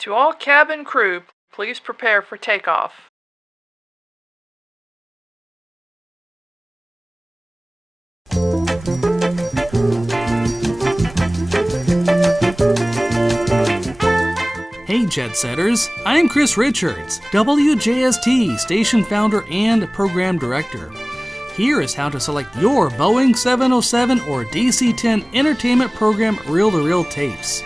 To all cabin crew, please prepare for takeoff. Hey Jet Setters, I'm Chris Richards, WJST station founder and program director. Here is how to select your Boeing 707 or DC-10 entertainment program reel-to-reel tapes.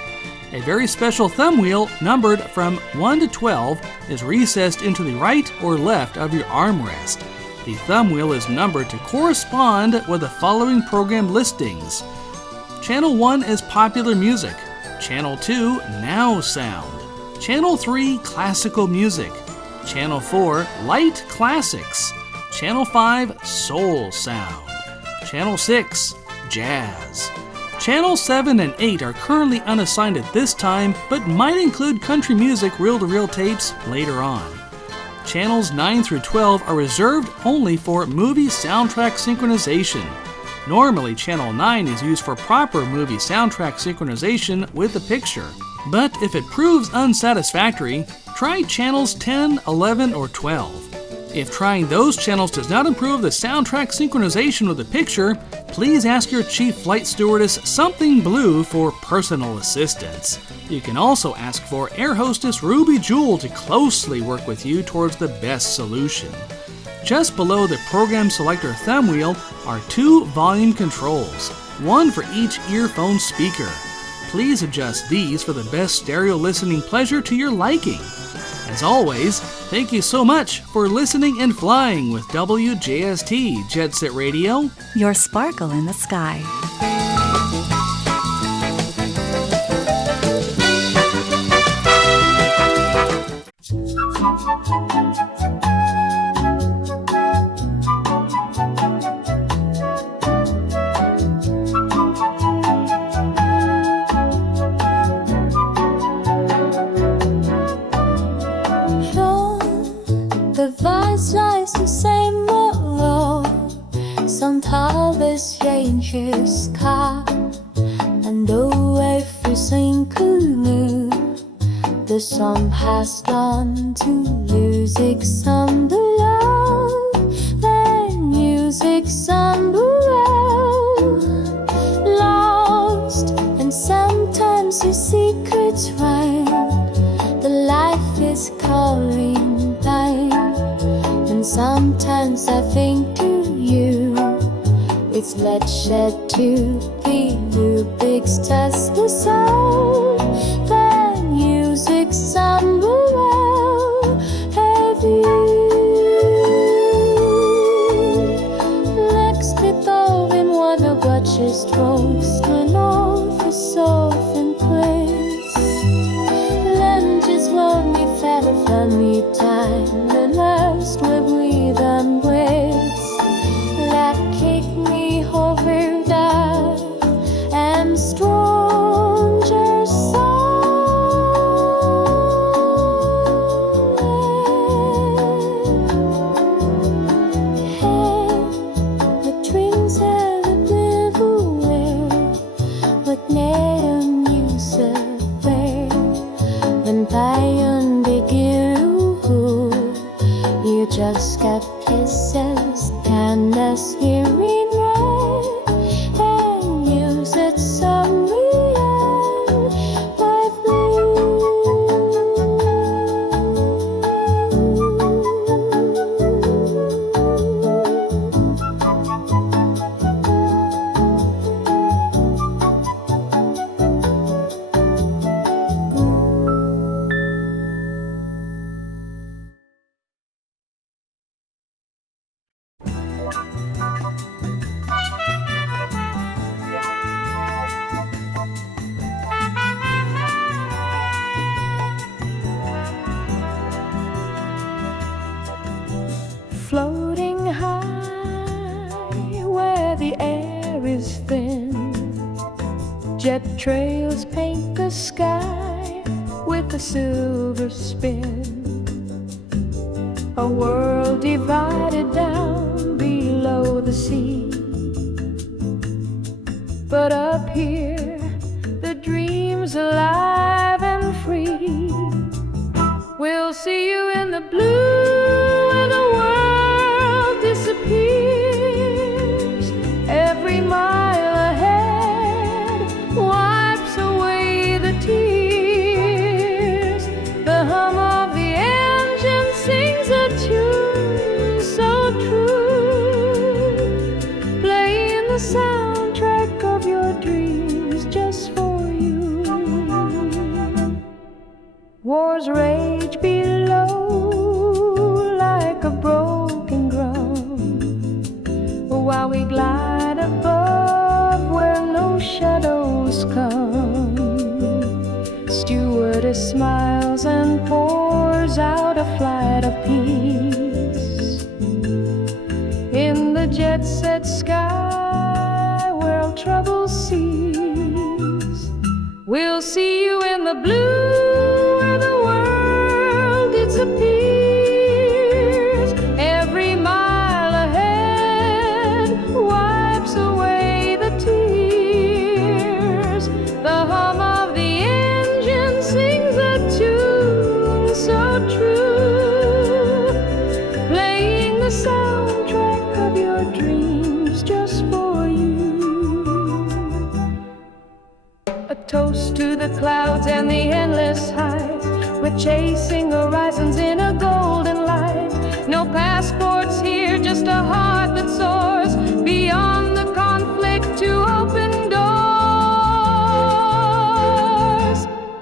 A very special thumb wheel numbered from 1 to 12 is recessed into the right or left of your armrest. The thumb wheel is numbered to correspond with the following program listings. Channel 1 is popular music. Channel 2, Now Sound. Channel 3, classical music. Channel 4, light classics. Channel 5, soul sound. Channel 6, jazz. Channel 7 and 8 are currently unassigned at this time, but might include country music reel-to-reel tapes later on. Channels 9 through 12 are reserved only for movie soundtrack synchronization. Normally, Channel 9 is used for proper movie soundtrack synchronization with the picture. But if it proves unsatisfactory, try Channels 10, 11, or 12. If trying those channels does not improve the soundtrack synchronization with the picture, please ask your chief flight stewardess something blue for personal assistance. You can also ask for air hostess Ruby Jewel to closely work with you towards the best solution. Just below the program selector thumb wheel are 2 volume controls, one for each earphone speaker. Please adjust these for the best stereo listening pleasure to your liking. As always, thank you so much for listening and flying with WJST Jet Set Radio. Your sparkle in the sky. And though everything could move, the sun has gone to music's on the low, then music's on the road. Lost, and sometimes your secrets rhyme. The life is calling time, and sometimes I think to you. It's bloodshed to be new, big stars the soul. The music's somewhere heavy. Next people in one of watches strokes turn off a soft place. Lunges won't be fed from me time, and last will breathe on waves. That kick me over that and stranger the dreams have lived away, but never music there. When Bayon begin, you just got kisses and us hearing right, and use it some real with floating high where the air is thin. Jet trails paint the sky with a silver spin. A world divided down below the sea. But up here, the dream's alive and free. while we glide above where no shadows come. Stewardess smiles and pours out a flight of peace in the jet-set sky where all trouble cease. We'll see you in the blue where the world disappears. Every mile ahead wipes away the tears. The hum of the engine sings a tune so true, playing the soundtrack of your dreams just for you. A toast to the clouds and the endless height. We're chasing horizons in a golden light. No passports here, just a heart that soars beyond the conflict to open doors.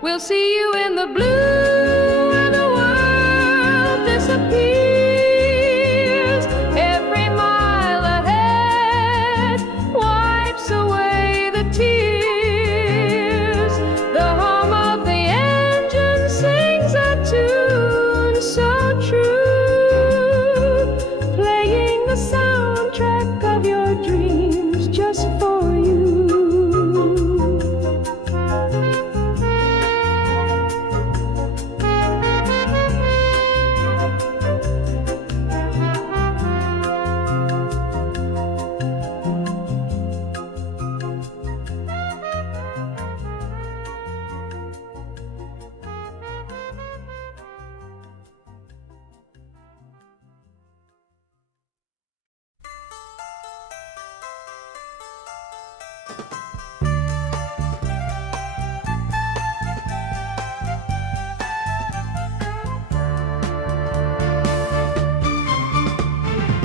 We'll see you in the blue where the world disappears. Every mile ahead wipes away the tears. The hum of the engine sings a tune so true, playing the soundtrack of your dreams just for you.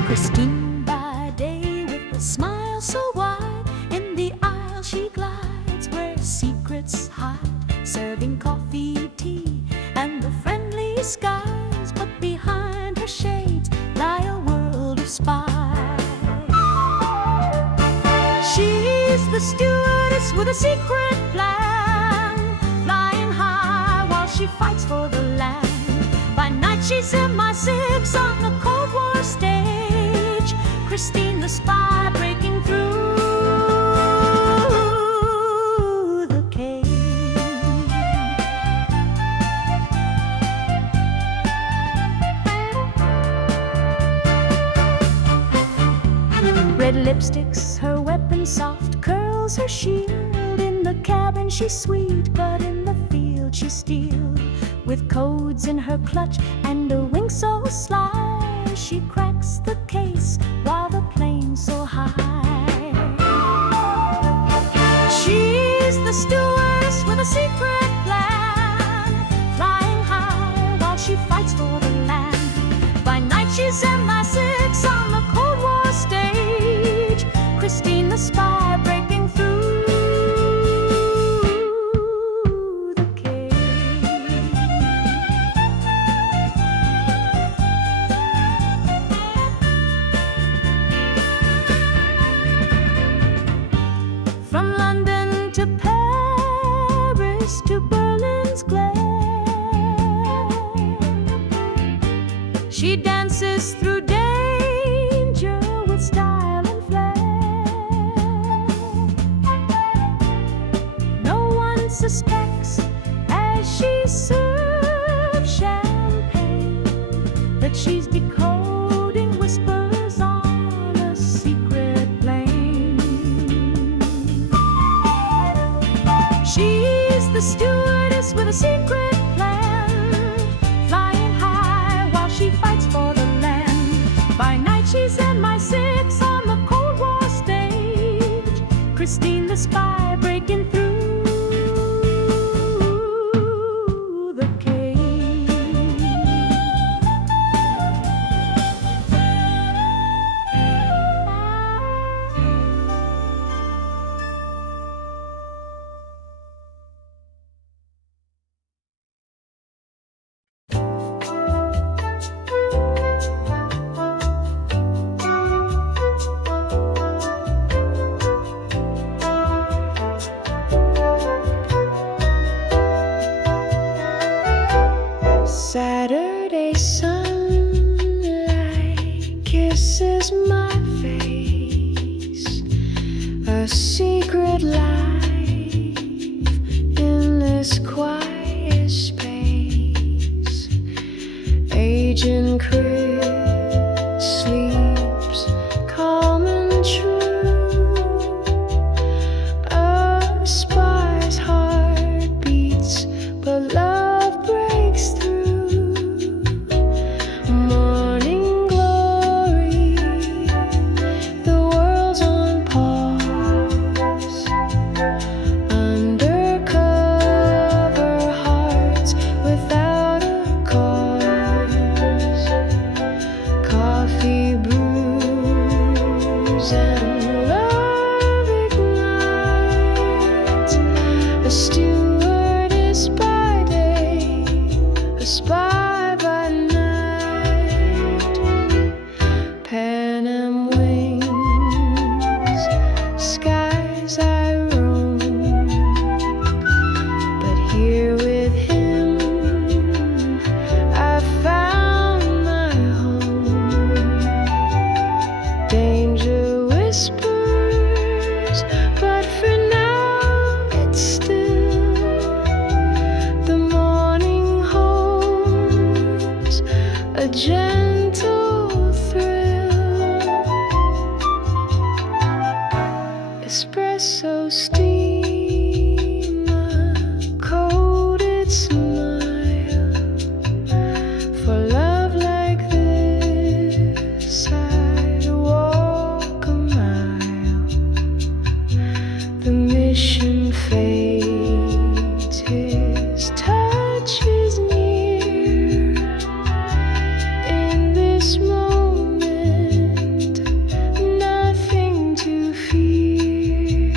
Christine by day with a smile so wide, in the aisle she glides where secrets hide, serving coffee, tea, and the friendly skies. But behind her shades lie a world of spies. She's the stewardess with a secret plan, flying high while she fights for the land. By night she's MI6 on the Cold War stage, Christine the spy breaking through the cage. Red lipsticks, her weapon, soft curls, her shield. In the cabin she's sweet, but in the field she's steel. With codes in her clutch and a wing so sly, she cracks the case while the plane's so high. She's the stewardess with a secret plan, flying high while she fights for the land. By night she's MI6 on the Cold War stage, Christine the spy breaking through the cage. From London to Paris to Berlin's glare, she dances through danger with style and flair. No one suspects as she serves champagne that she's decoding whispers on a secret plane. She's the stewardess with a secret plan, flying high while she fights for the land. By night she's MI6 on the Cold War stage, Christine the spy breaking through the cage. secret life in this quiet space. Agent Chris sleeps calm and true. A spy's heart beats, but love breaks through. Morning glory, the world's on pause. Undercover hearts without a cause. Coffee brews and love ignites. A stewardess by day, a spy by night. Pen and wings, skies I roam, but here with him I found my home. Danger whispers, but for now it's still. The morning holds a gentle thrill. Espresso steam, a coated smile. For love like this, I'd walk a mile. The mission fades, his touch is near. In this moment, nothing to fear.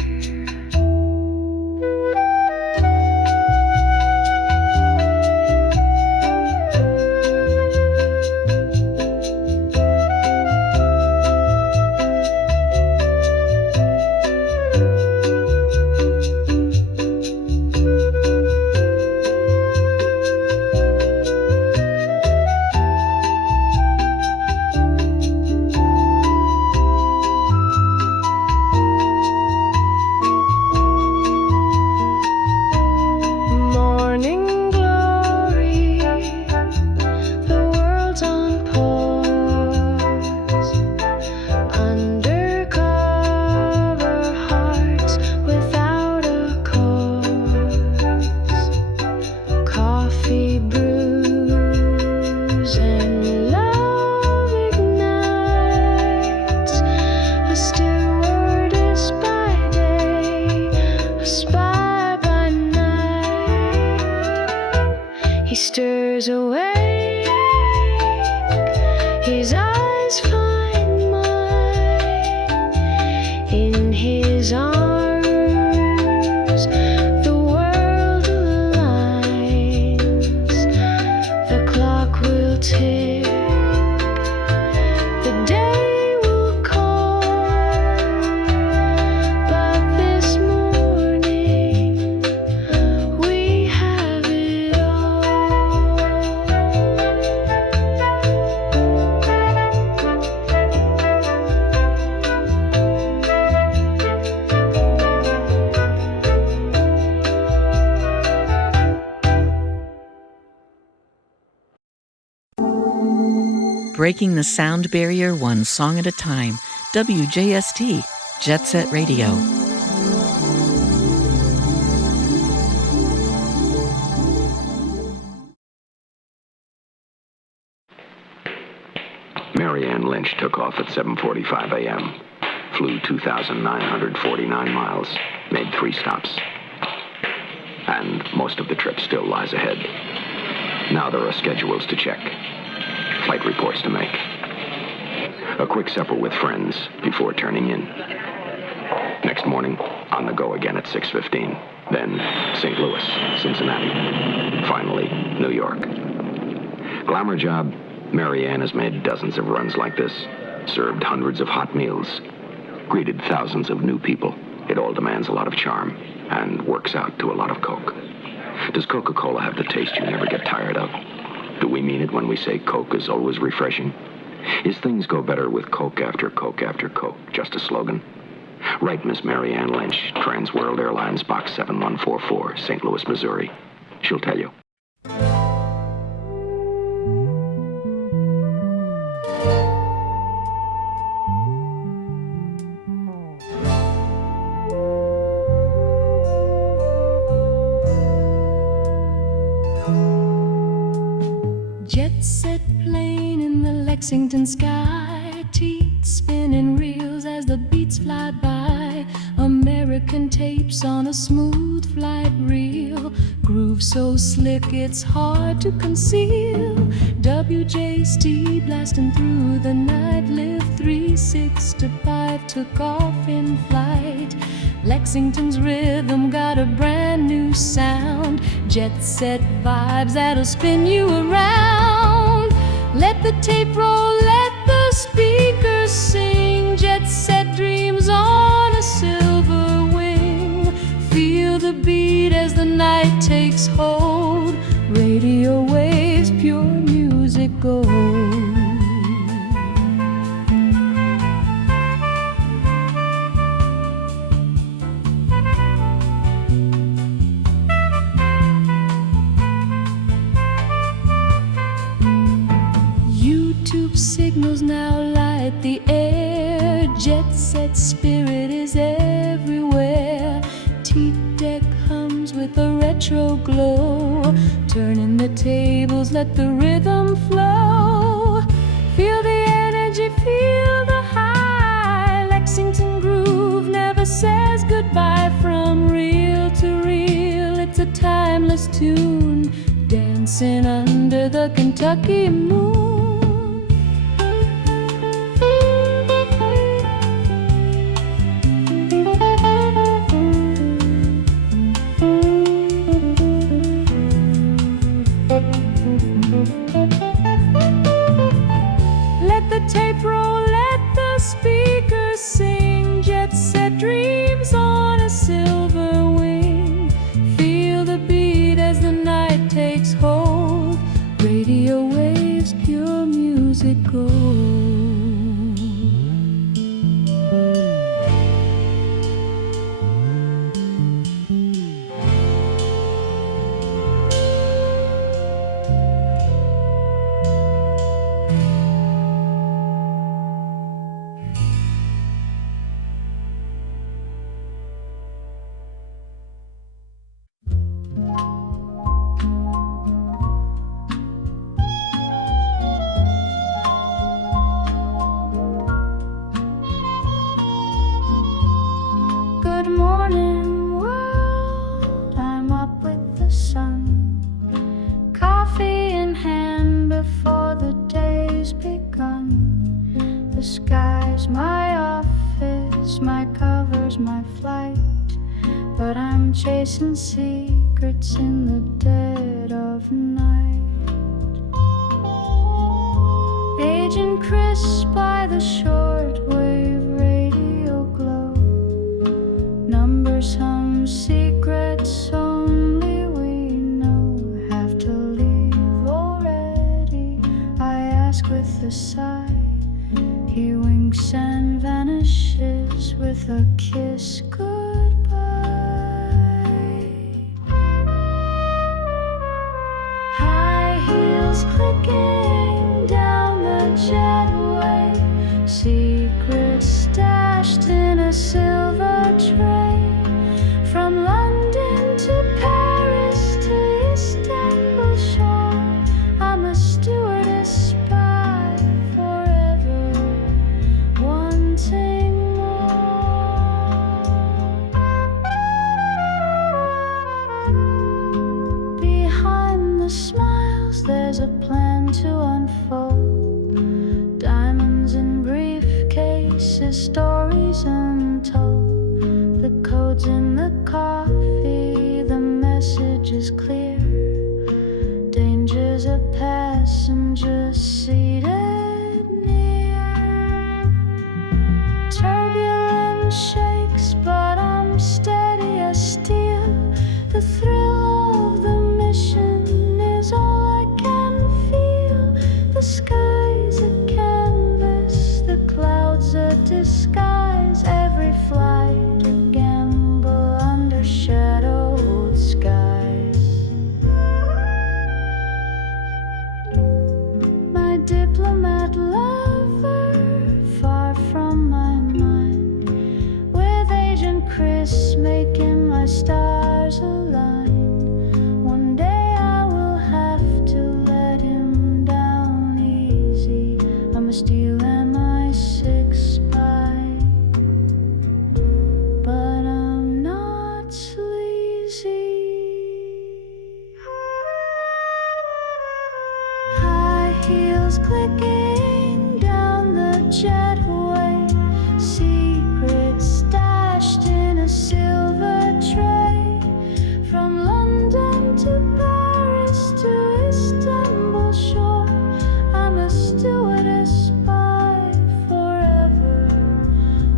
Morning glory, the world's on pause. Undercover hearts without a cause. Coffee brews and love ignites. A stewardess by day, a spy by night. He stirs awake, his eyes find mine. In his arms, the world aligns. The clock will tick, the day will come. But this morning, we have it all. Breaking the sound barrier one song at a time. WJST, Jet Set Radio. Mary Ann Lynch took off at 7:45 a.m., flew 2,949 miles, made 3 stops. And most of the trip still lies ahead. Now there are schedules to check, flight reports to make, a quick supper with friends before turning in. Next morning, on the go again at 6:15. Then St. Louis, Cincinnati. Finally, New York. Glamour job, Mary Ann has made dozens of runs like this, served hundreds of hot meals, greeted thousands of new people. It all demands a lot of charm and works out to a lot of Coke. Does Coca-Cola have the taste you never get tired of? Do we mean it when we say Coke is always refreshing? Is things go better with Coke after Coke after Coke just a slogan? Right, Miss Mary Ann Lynch, Trans World Airlines, Box 7144, St. Louis, Missouri. She'll tell you. Jet set plane in the Lexington sky, teeth spinning reels as the beats fly by. American tapes on a smooth flight reel, groove so slick it's hard to conceal. WJST blasting through the night, live 365, took off in flight. Lexington's rhythm got a brand new sound, jet set vibes that'll spin you around. Let the tape roll, let the speakers sing, jet set dreams on a silver wing. Feel the beat as the night takes hold, radio waves, pure music gold. Signals now light the air, jet set spirit is everywhere. T-deck hums with a retro glow, turning the tables, let the rhythm flow. Feel the energy, feel the high. Lexington groove never says goodbye. From reel to reel, it's a timeless tune, dancing under the Kentucky moon. Chasing secrets in the dead of night. Agent Chris by the shortwave radio glow. Numbers hum, secrets only we know. Have to leave already, I ask with a sigh. He winks and vanishes with a kiss. Clicking down the jetway, secrets stashed in a silver tray. From London to Paris to Istanbul shore, I'm a stewardess spy, forever wanting more. Behind the smiles there's a plan to unfold, diamonds in briefcases, stories untold. The code's in the coffee, the message is clear. Danger's a passenger seated near. Turbulence shakes, but I'm steady as steel. The thrill of the mission is all I can feel. The sky's a canvas, the clouds a disguise. Every fly Chris making my stars align. One day I will have to let him down easy. I'm a steel MI6 spy, but I'm not sleazy. High heels clicking down the jetway, secrets stashed in a silver tray. From London to Paris to Istanbul shore, I'm a stewardess spy forever,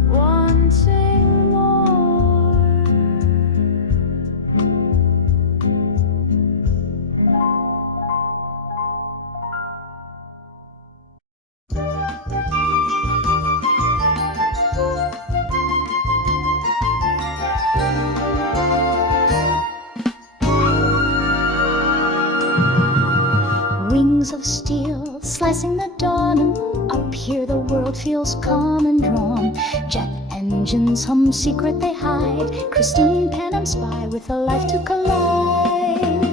wanting more. Wings of steel slicing the dawn, and up here the world feels calm and drawn. Jet engines hum, secret they hide. Chrisine, pen and spy with a life to collide.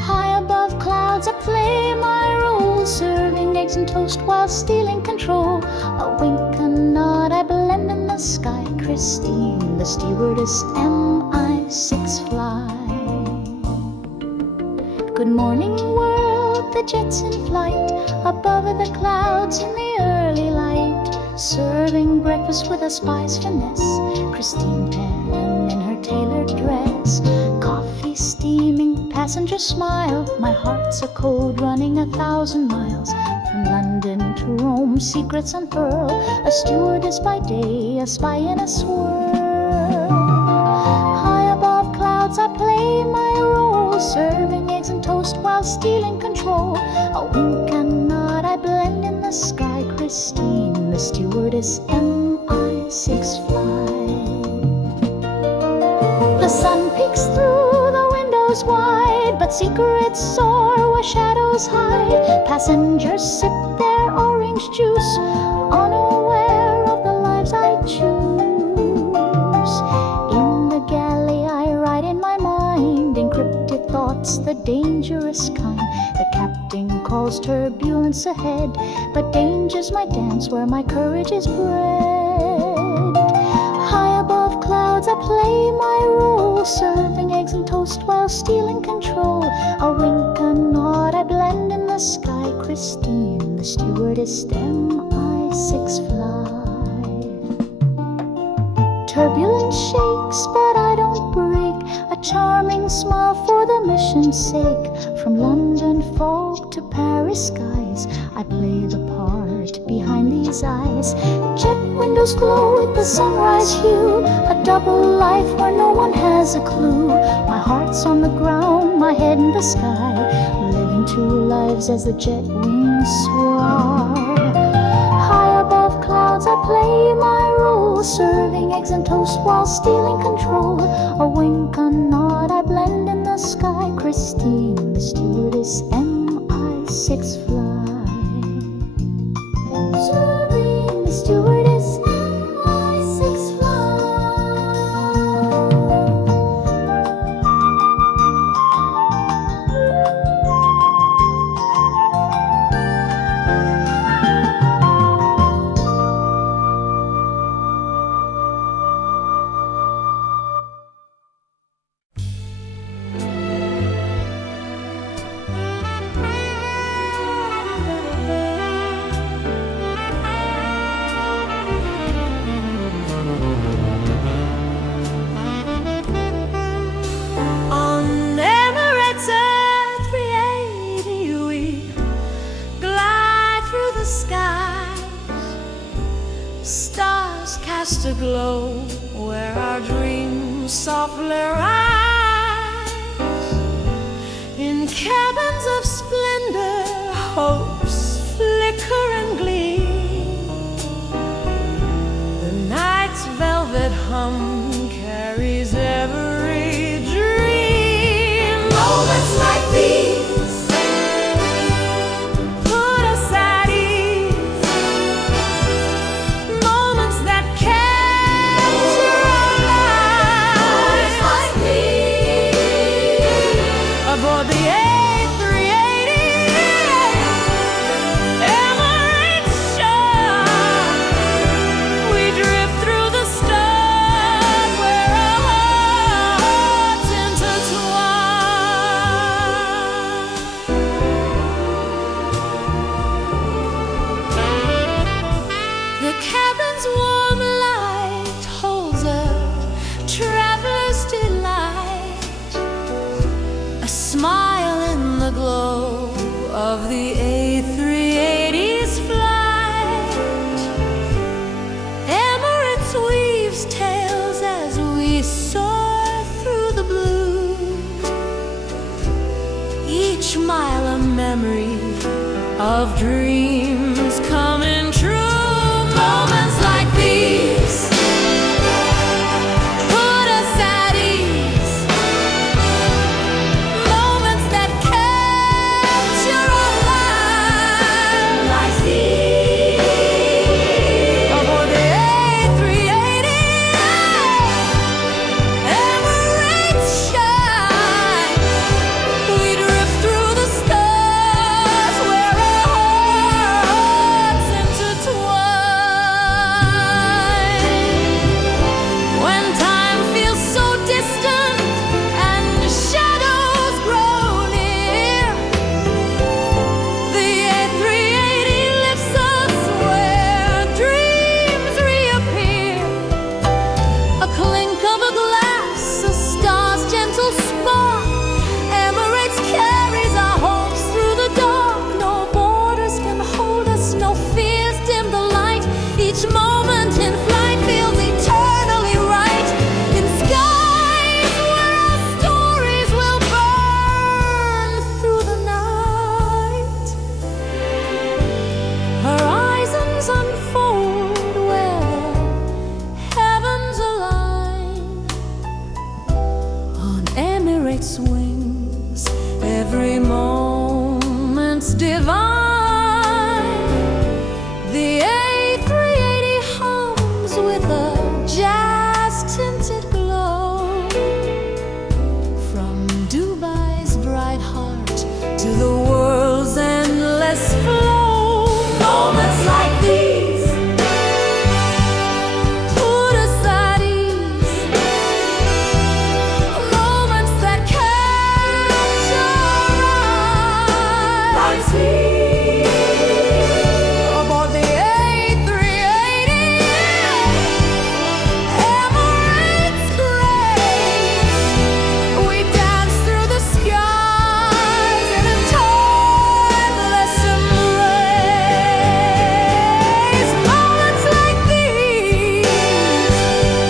High above clouds I play my role, serving eggs and toast while stealing control. A wink, a nod, I blend in the sky. Christine, the stewardess, MI6 fly. Good morning world, the jet's in flight, above the clouds in the early light. Serving breakfast with a spy's finesse, Christine Penn in her tailored dress. Coffee steaming, passengers smile, my heart's a code running 1,000 miles. From London to Rome, secrets unfurl, a stewardess by day, a spy in a swirl. High above clouds I play my role, serving eggs and toast while stealing control. A wink and nod, I blend in the sky. Christine, the stewardess, MI6 fly. The sun peeks through the windows wide, but secrets soar where shadows hide. Passengers sip their orange juice, unaware of the lives I choose. In the galley I write in my mind encrypted thoughts, the dangerous kind. The captain calls turbulence ahead, but danger's my dance where my courage is bred. High above clouds I play my role, serving eggs and toast while stealing control. A wink, a nod, I blend in the sky. Christine, the stewardess, MI6 fly. Turbulence shakes, but I don't break. A charming smile for the mission's sake. From London fog to Paris skies, I play the part behind these eyes. Jet windows glow with the sunrise hue, a double life where no one has a clue. My heart's on the ground, my head in the sky, living two lives as the jet wings soar. High above clouds I play my role, serving eggs and toast while stealing control. A wink, a nod, I blend in the sky. Christine, the stewardess, MI6 fly. Serving the stewardess, MI6 fly. Glow where our dreams softly rise. In cabins of splendor, hopes flicker and gleam. The night's velvet hum carries every dream. Moments like these put us at ease. Moments that capture our its wings, every moment's divine. The A380 hums with a jazz-tinted glow, from Dubai's bright heart to the world's endless flow. Moments like these put us at ease, moments that capture our eyes. Aboard the A380, Emirates grace, we dance through the skies in a timeless embrace. Moments like these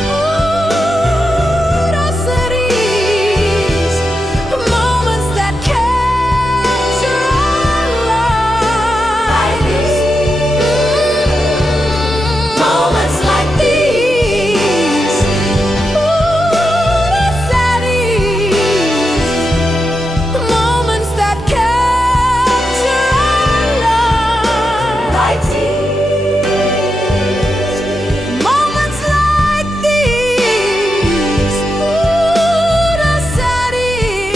put us at ease, moments that capture our lives. Moments like these put us at ease, moments that capture our lives. Moments like these put us at ease,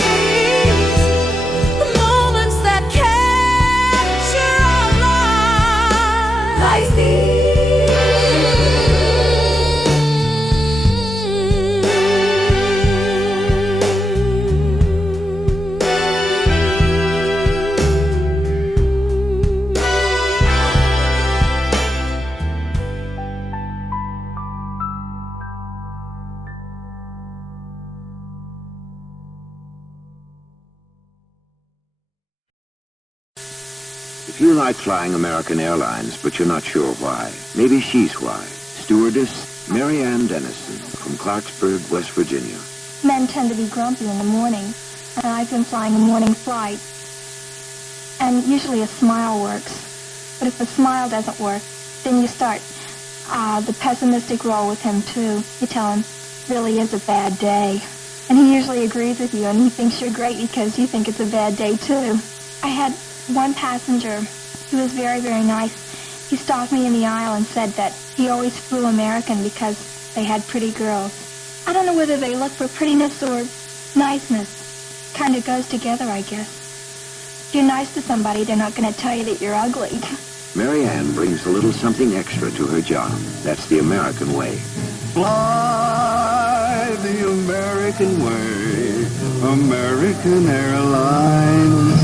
moments that capture our lives. If you like flying American Airlines, but you're not sure why, maybe she's why. Stewardess Mary Ann Dennison from Clarksburg, West Virginia. Men tend to be grumpy in the morning, and I've been flying a morning flight. And usually a smile works. But if the smile doesn't work, then you start the pessimistic role with him too. You tell him, really is a bad day. And he usually agrees with you, and he thinks you're great because you think it's a bad day too. I had one passenger who was very, very nice. He stopped me in the aisle and said that he always flew American because they had pretty girls. I don't know whether they look for prettiness or niceness. Kind of goes together, I guess. If you're nice to somebody, they're not going to tell you that you're ugly. Mary Ann brings a little something extra to her job. That's the American way. Fly the American way, American Airlines.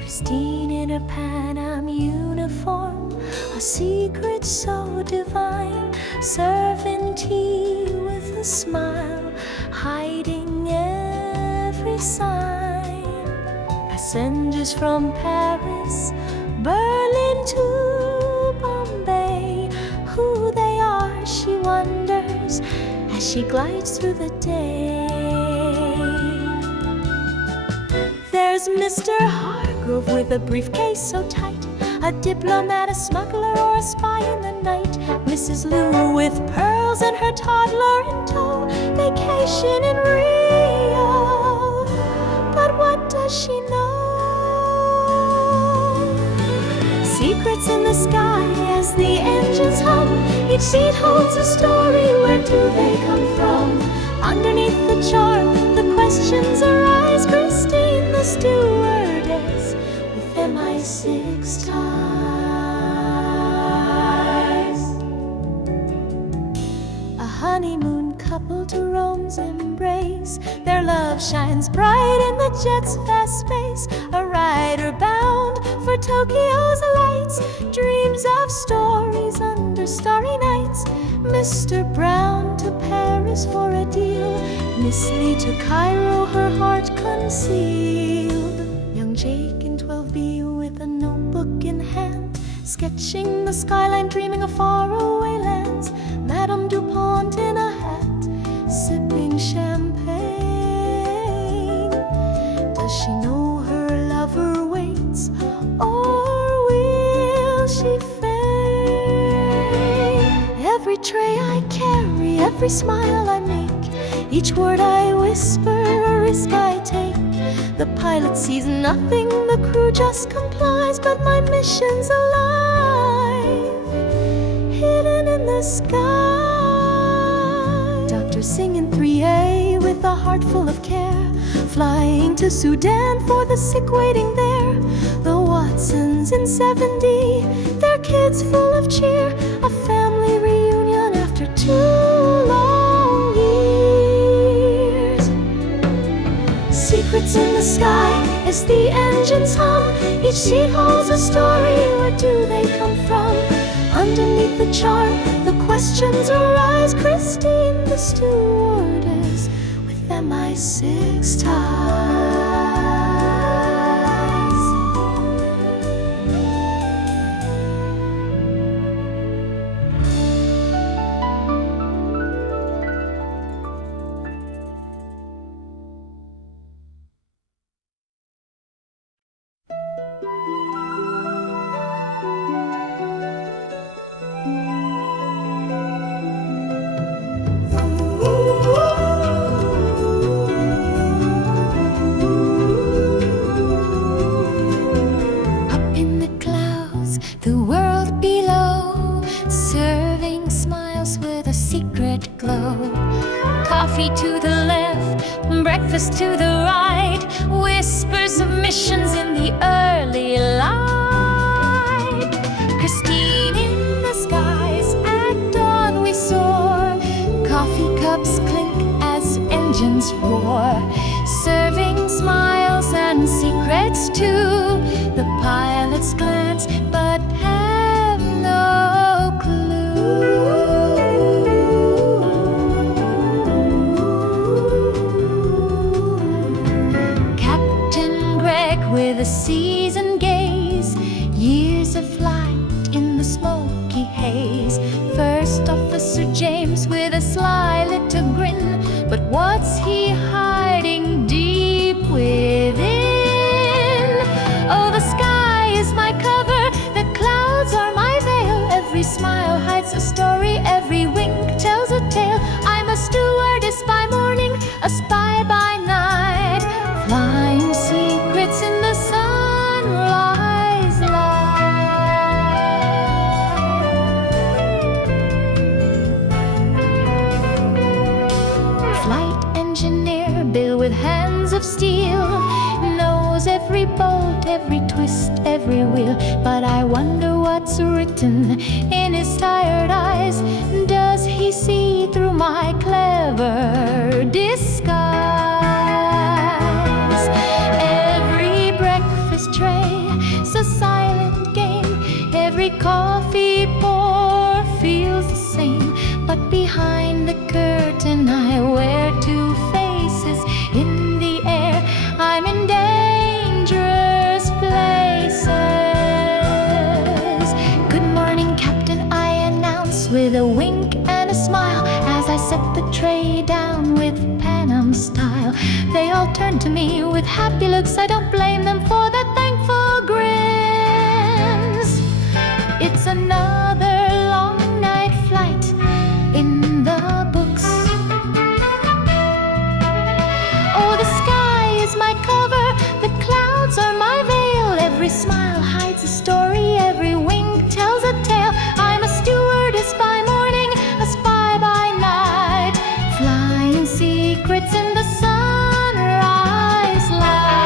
Christine in her Pan Am uniform, a secret so divine, serving tea with a smile, hiding every sign. Passengers from Paris, Berlin to Bombay, who they are she wonders as she glides through the day. There's Mr. Hargrove with a briefcase so tight, a diplomat, a smuggler, or a spy in the night. Mrs. Lou with pearls and her toddler in tow, vacation in Rio. But what does she know? Secrets in the sky as the engines hum. Each seat holds a story, where do they come from? Underneath the charm, the questions arise. Christine, the stewardess, with MI6 ties. A honeymoon couple to Rome's embrace. Their love shines bright in the jet's fast space. A rider bound for Tokyo's lights, dreams of stories under starry nights. Mr. Brown to Paris for a deal, Miss Lee to Cairo, her heart concealed. Young Jake in 12B with a notebook in hand, sketching the skyline, dreaming of faraway lands. Madame DuPont in a hat, sipping champagne. Does she know her lover every smile I make, each word I whisper, a risk I take. The pilot sees nothing, the crew just complies, but my mission's alive, hidden in the sky. Doctors sing in 3A with a heart full of care, flying to Sudan for the sick waiting there. The Watsons in 7D, their kids full of cheer, a family reunion after 2 long years. Secrets in the sky as the engines hum, each seat holds a story, where do they come from? Underneath the charm, the questions arise. Chrisine, the stewardess, with MI6 ties. To the left, breakfast to the right, whispers of missions in the early light. Christine in the skies, at dawn we soar, coffee cups clink as engines roar, serving smiles and secrets too. The pilots glance but have no clue. With a seasoned gaze, years of flight in the smoky haze. First Officer James with a sly little grin, but what's he hiding deep within? Oh, the sky is my cover, the clouds are my veil. Every smile hides a story, every wink tells a tale. I'm a stewardess by morning, a spy by night, flying secrets in the sunrise light. Flight engineer, Bill with hands of steel, knows every bolt, every twist, every wheel. But I wonder what's written in his tired eyes. Does he see through my clever disguise? Every breakfast tray, so silent game, every coffee pour feels the same. But behind the curtain I wear 2 faces in the air. I'm in dangerous places. Good morning, Captain, I announce with a wink and a smile, as I set the tray down with Panam style. They all turn to me with happy looks, I don't blame them for their thankful grins. It's another long night flight in the books. Oh, the sky is my cover, the clouds are my veil. Every smile hides a story, every wink tells a tale. I'm a stewardess by morning, a spy by night, flying secrets in the sunrise light.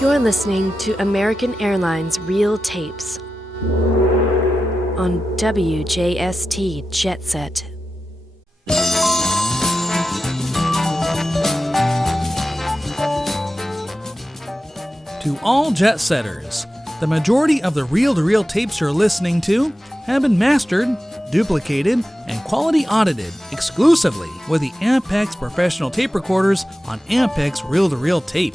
You're listening to American Airlines Real Tapes on WJST Jet Set. To all jet setters, the majority of the reel-to-reel tapes you're listening to have been mastered, duplicated, and quality audited exclusively with the Ampex professional tape recorders on Ampex reel-to-reel tape.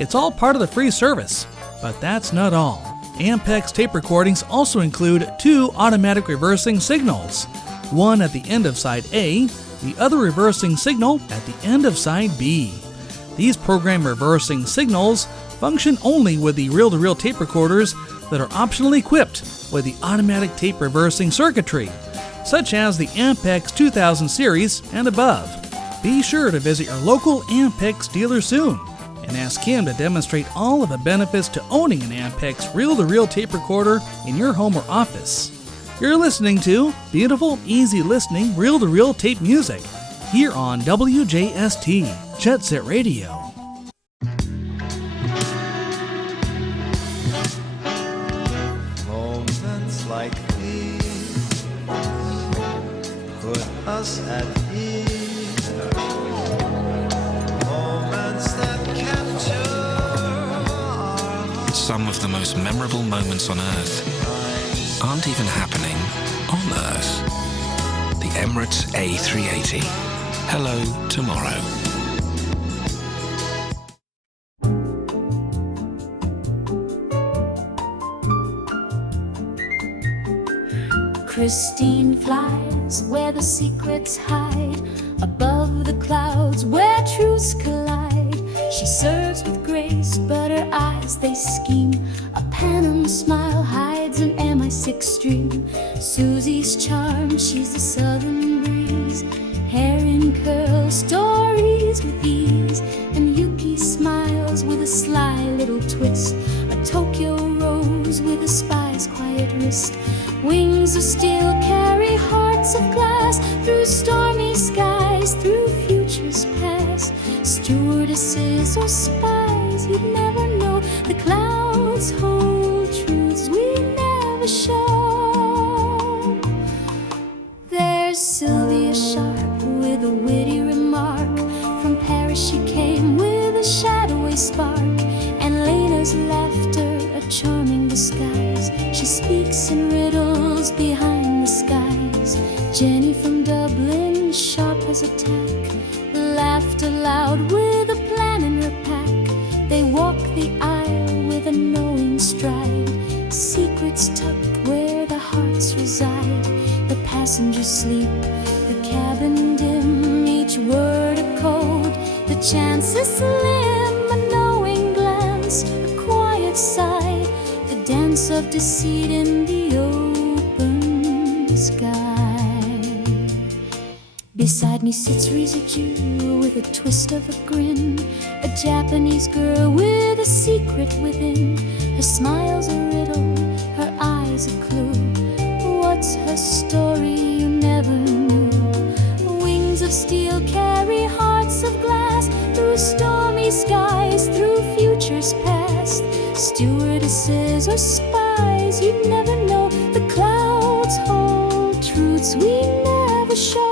It's all part of the free service, but that's not all. Ampex tape recordings also include 2 automatic reversing signals, one at the end of side A, the other reversing signal at the end of side B. These program reversing signals function only with the reel-to-reel tape recorders that are optionally equipped with the automatic tape reversing circuitry, such as the Ampex 2000 series and above. Be sure to visit your local Ampex dealer soon and ask him to demonstrate all of the benefits to owning an Ampex reel-to-reel tape recorder in your home or office. You're listening to beautiful, easy listening reel-to-reel tape music here on WJST Jet Set Radio. Moments like these put us at ease. Moments that capture our hearts. Some of the most memorable moments on Earth aren't even happening on Earth. The Emirates A380. Hello, tomorrow. Chrisine flies where the secrets hide, above the clouds where truths collide. She serves with grace, but her eyes they scheme. A Panam smile hides an MI6 dream. Susie's charm, she's the southern breeze. Hair in curls, stories with ease. And Yuki smiles with a sly little twist. A Tokyo rose with a spy's quiet wrist. Wings of steel carry hearts of glass through stormy skies, through futures past. Stewardesses or spies, you'd never know. The clouds hold truths we never show. There's Sylvia Sharp with a witty remark. From Paris she came with a shadowy spark. And Lena's laughter, a charming disguise. She speaks in riddles behind the skies. Jenny from Dublin, sharp as a tack, laughed aloud with a plan in her pack. They walk the aisle with a knowing stride. Secrets tucked where the hearts reside. The passengers sleep, the cabin dim, each word a code. The chances slim, a knowing glance, a quiet sigh. The dance of deceit in the open sky. Beside me sits Risaju with a twist of a grin. A Japanese girl with a secret within. Her smile's a riddle, her eyes a clue. What's her story you never knew? Wings of steel carry hearts of glass through stormy skies, through futures past. Stewardesses or spies, you'd never know. The clouds hold truths we never show.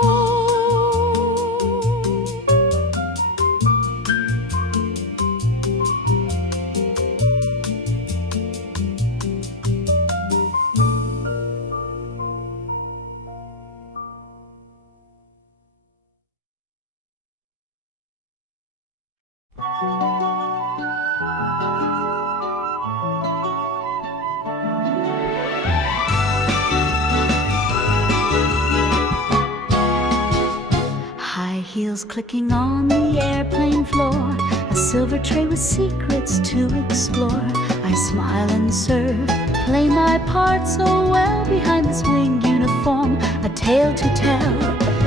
Heels clicking on the airplane floor, a silver tray with secrets to explore. I smile and serve, play my part so well. Behind this winged uniform, a tale to tell.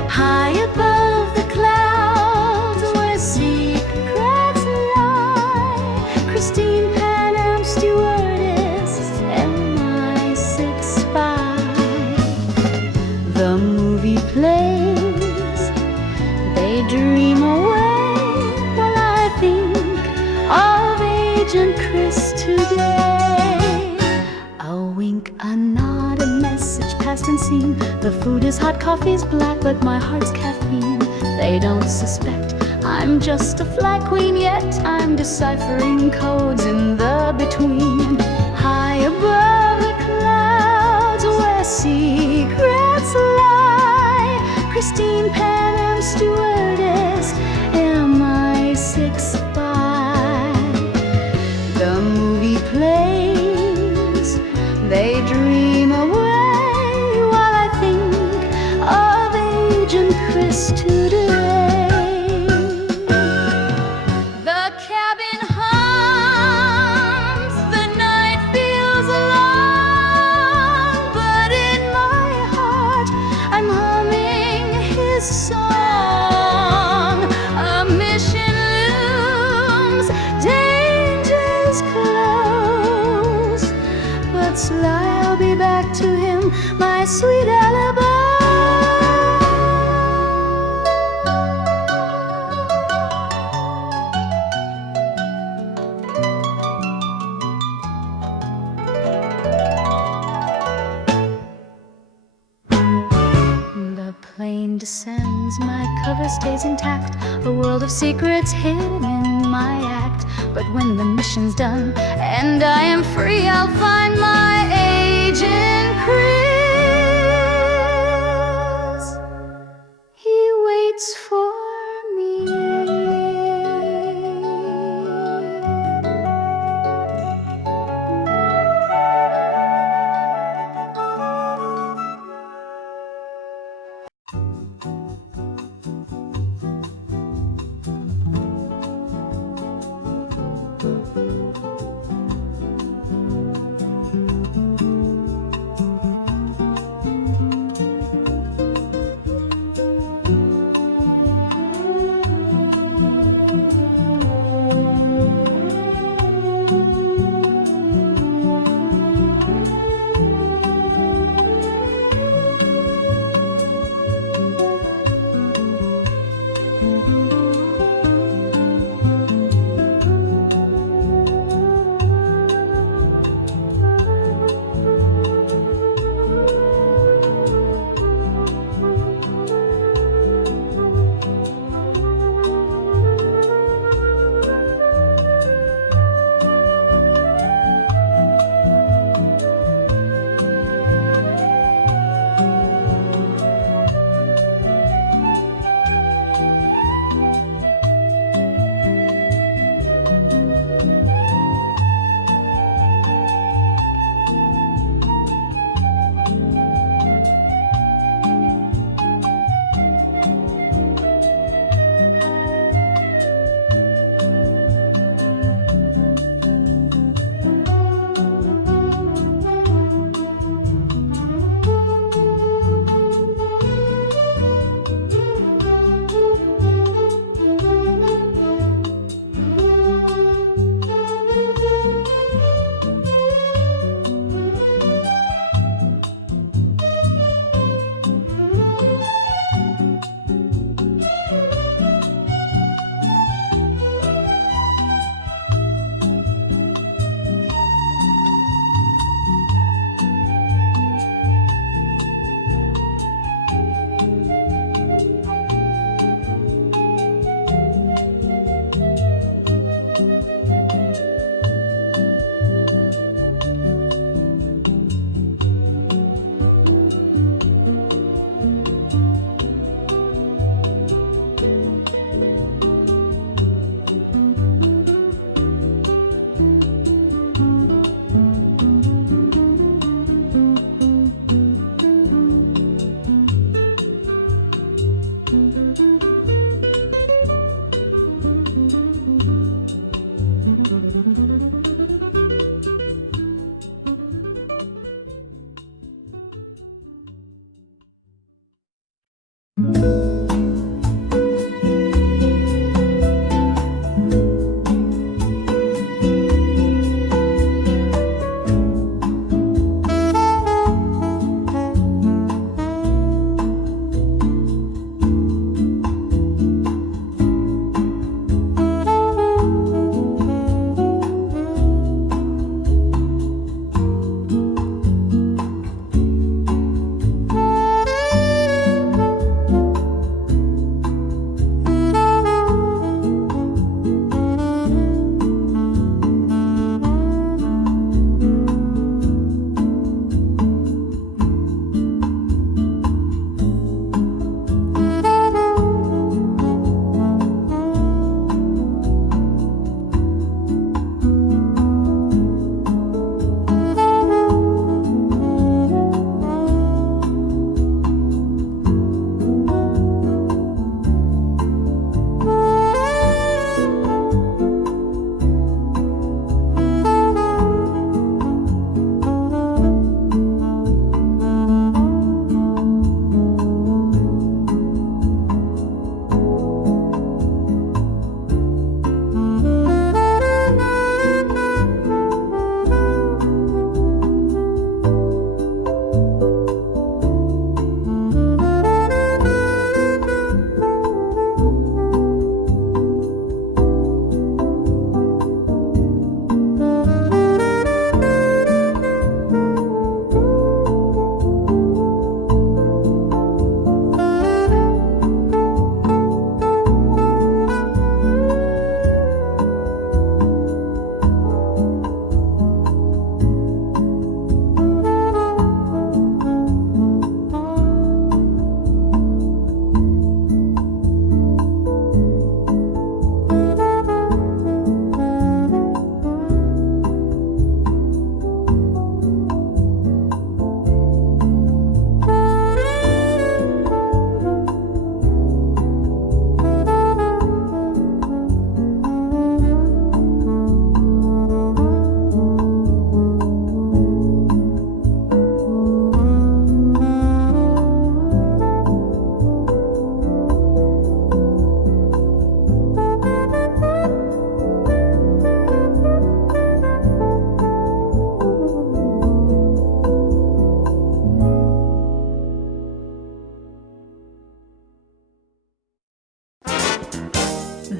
High above the clouds where secrets lie. Chrisine, Pan Am, Stewardess, MI6 spy. The movie plays, they dream away while I think of Agent Chris. past and seen. The food is hot, coffee's black, but my heart's caffeine. They don't suspect I'm just a flag queen, yet I'm deciphering codes in the between. High above the clouds where secrets lie, Chrisine, Pan am stewardess, MI6 spy. The movie plays, they dream away, while I think of Agent Chris today. The cabin hums, the night feels long, but in my heart I'm humming his song. A mission looms, danger's close, but sly I'll be back to him, my sweet alibi. The plane descends, my cover stays intact, a world of secrets hidden in my act. But when the mission's done and I am free, I'll find my agent Chris. He waits for me.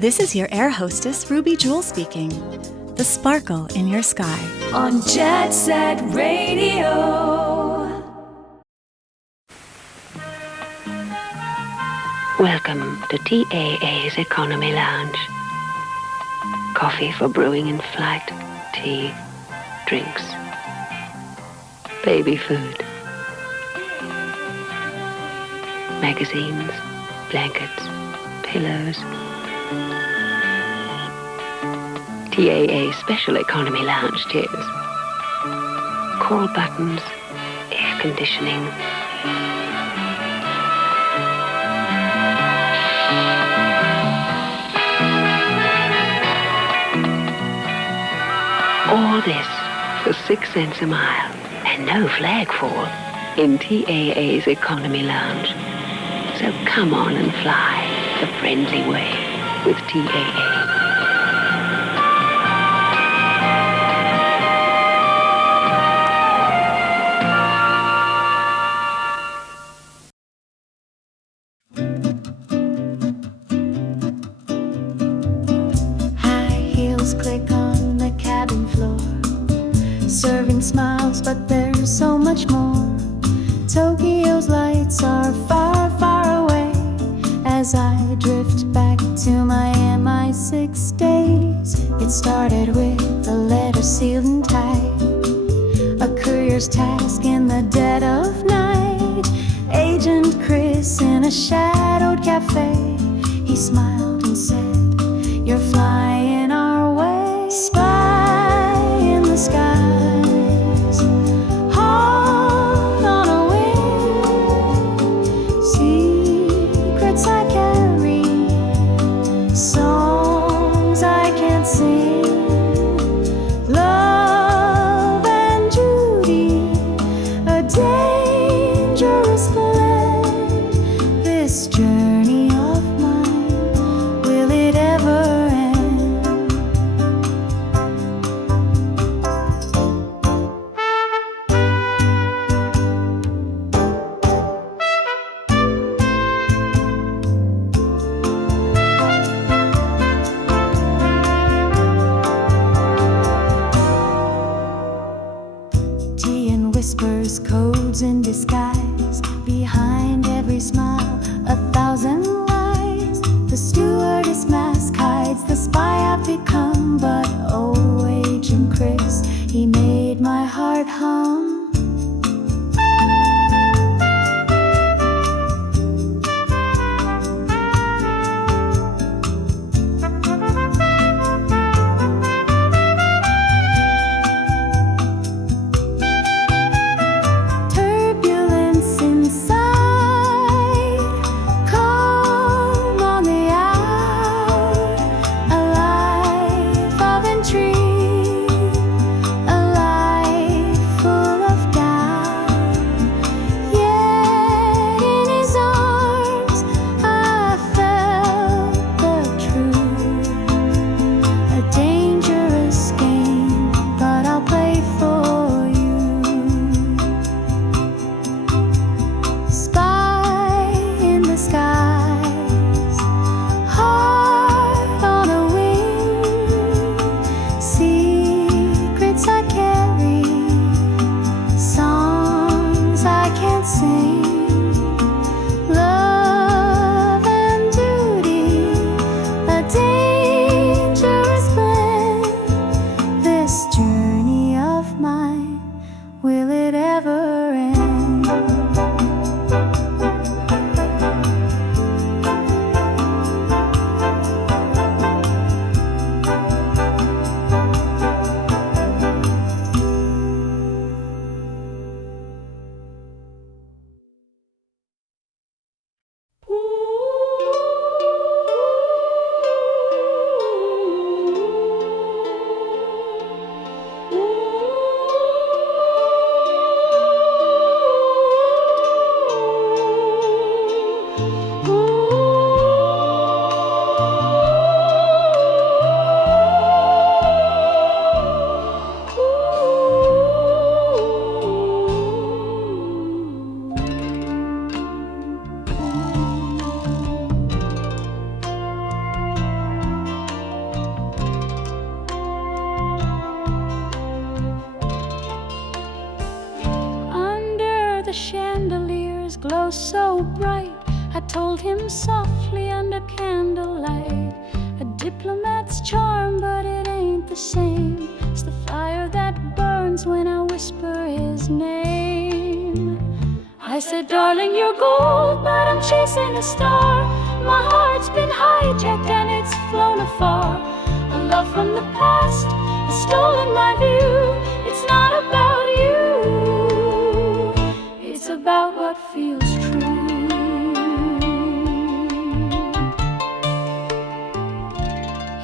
This is your air hostess, Ruby Jewel speaking. The sparkle in your sky. On Jet Set Radio. Welcome to TAA's Economy Lounge. Coffee for brewing in flight, tea, drinks, baby food, magazines, blankets, pillows. TAA Special Economy Lounge chairs, call buttons, air conditioning. All this for 6 cents a mile and no flagfall in TAA's Economy Lounge. So come on and fly the friendly way with TAA. High heels click on the cabin floor, serving smiles, but there's so much more. Tokyo's lights are far, far away as I drift back to my MI6 days. It started with a letter sealed and tight, a courier's task in the dead of night. Agent Chris in a shadowed cafe, he smiled and said, "You're flying our way." Spy in the skies, heart on a wing, secrets I carry, songs I can't sing, love and Judy, a dangerous blend. This journey of mine, will it ever end? Tea and whispers, codes in disguise. Behind every smile, 1,000 lies. The stewardess mask hides the spy I've become. But oh, Agent Chris, he made my heart hum. Turbulence inside, calm on the out, alive told him softly under candlelight, a diplomat's charm, but it ain't the same as the fire that burns when I whisper his name. I said, darling, you're gold, but I'm chasing a star. My heart's been hijacked and it's flown afar. A love from the past has stolen my view. It's not about you, it's about what feels true.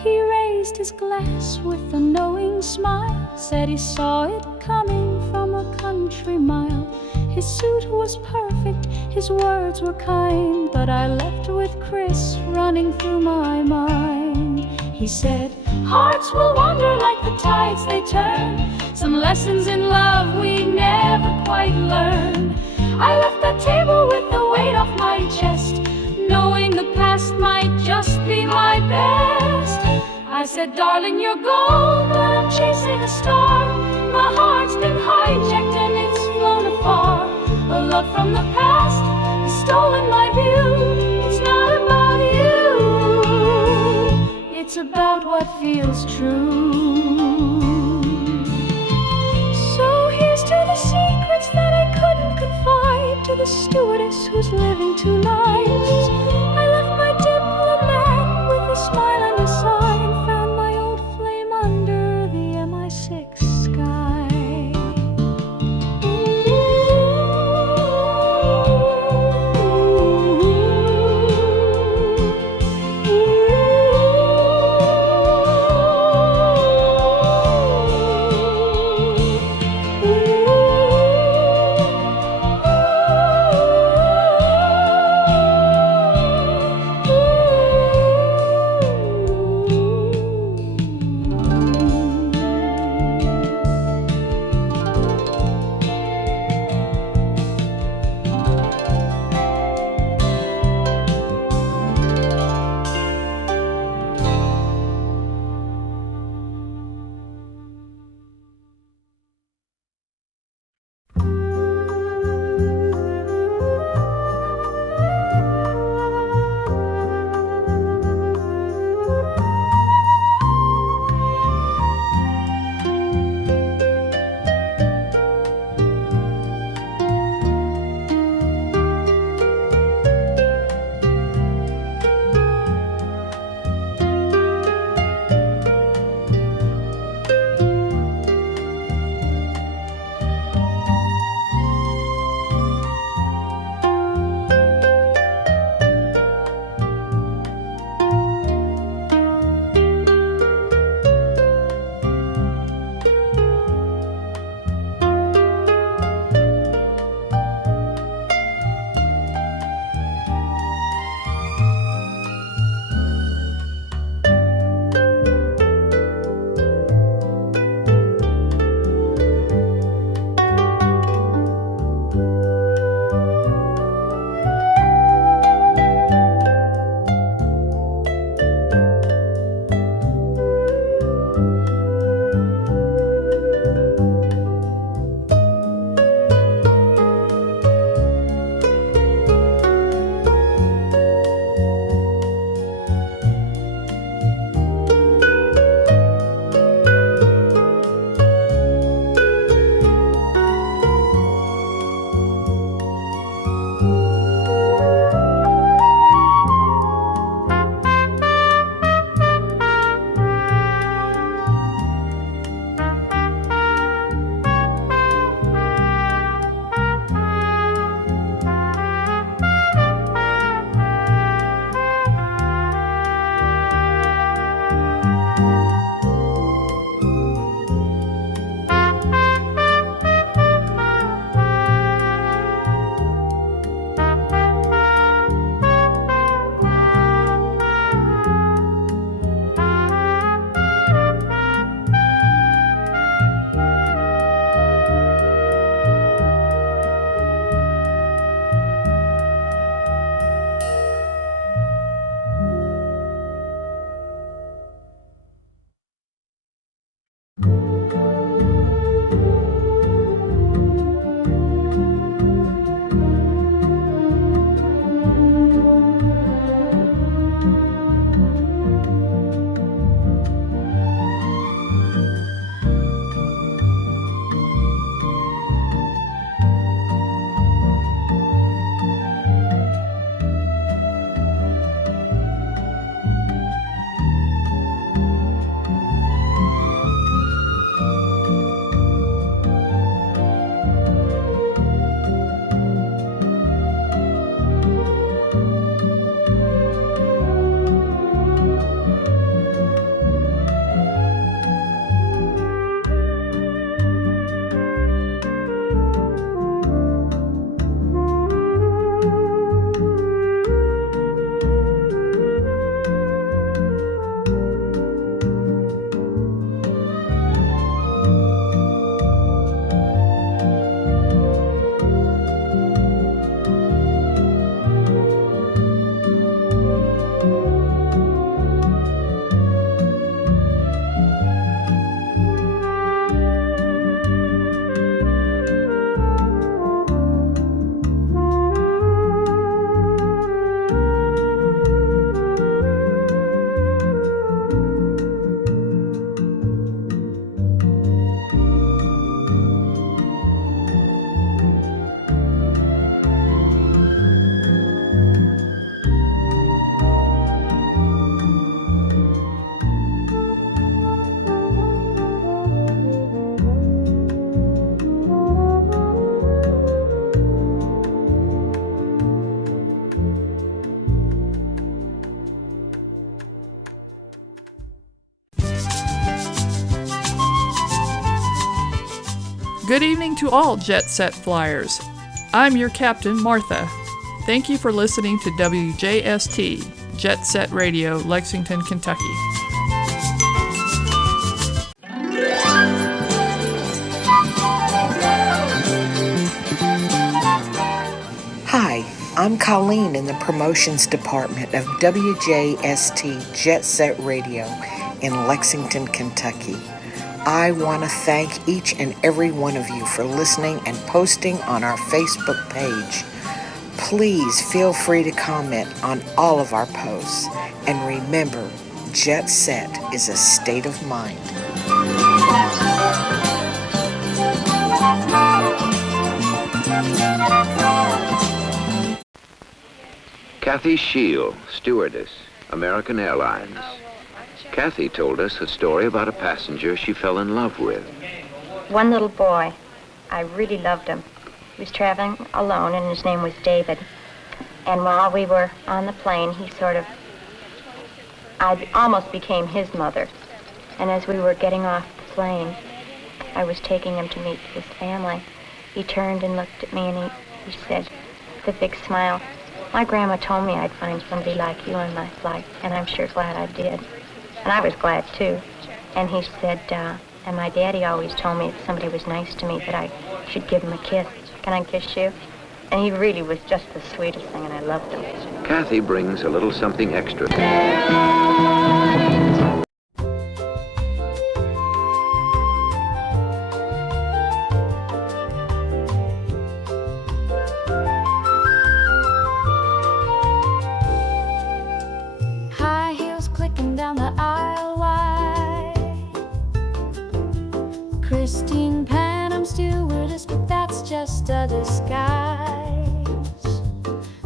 He raised his glass with a knowing smile, said he saw it coming from a country mile. His suit was perfect, his words were kind, but I left with Chris running through my mind. He said, hearts will wander like the tides they turn. Some lessons in love we never quite learn. I left that table with the weight off my chest, knowing the past might just be my best. I said, darling, you're gold, but I'm chasing a star. My heart's been hijacked and it's flown afar. A love from the past has stolen my view. It's not about you, it's about what feels true. So here's to the secrets that I couldn't confide to the stewardess who's living two lives. I left my diplomat with a smile and a sigh, and found my old flame under the MI6 sky. Good evening to all Jet Set Flyers. I'm your captain, Martha. Thank you for listening to WJST, Jet Set Radio, Lexington, Kentucky. Hi, I'm Colleen in the promotions department of WJST Jet Set Radio in Lexington, Kentucky. I want to thank each and every one of you for listening and posting on our Facebook page. Please feel free to comment on all of our posts. And remember, Jet Set is a state of mind. Kathy Shield, Stewardess, American Airlines. Kathy told us a story about a passenger she fell in love with. One little boy, I really loved him. He was traveling alone and his name was David. And while we were on the plane, I almost became his mother. And as we were getting off the plane, I was taking him to meet his family. He turned and looked at me and he said, with a big smile, "My grandma told me I'd find somebody like you on my flight, and I'm sure glad I did." And I was glad, too. And he said, and my daddy always told me if somebody was nice to me that I should give him a kiss. Can I kiss you? And he really was just the sweetest thing, and I loved him. Kathy brings a little something extra. High heels clicking down the aisle wide. Christine Panam stewardess, but that's just a disguise.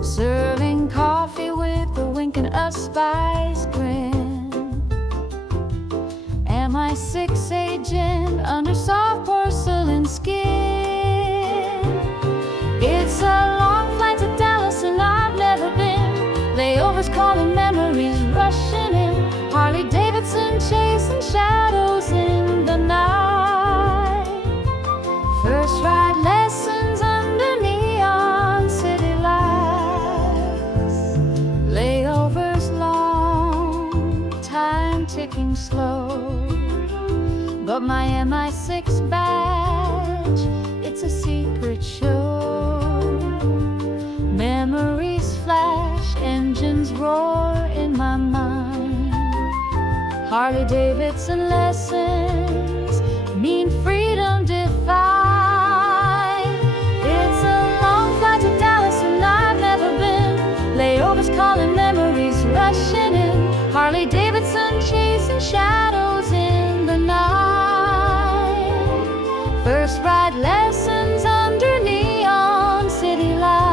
Serving coffee with a wink and a spice grin. MI6 agent under soft porcelain skin. It's a long flight to Dallas and I've never been. Layovers calling, memories rushing in. Harley Davidson chasing shadows in the night. First ride lessons under neon city lights. Layovers long, time ticking slow. But my MI6 badge, it's a secret show. Memories flash, engines roar in my mind. Harley Davidson lessons mean freedom defined. It's a long flight to Dallas and I've never been. Layovers calling, memories rushing in. Harley Davidson chasing shadows in the night. First ride lessons under neon city lights.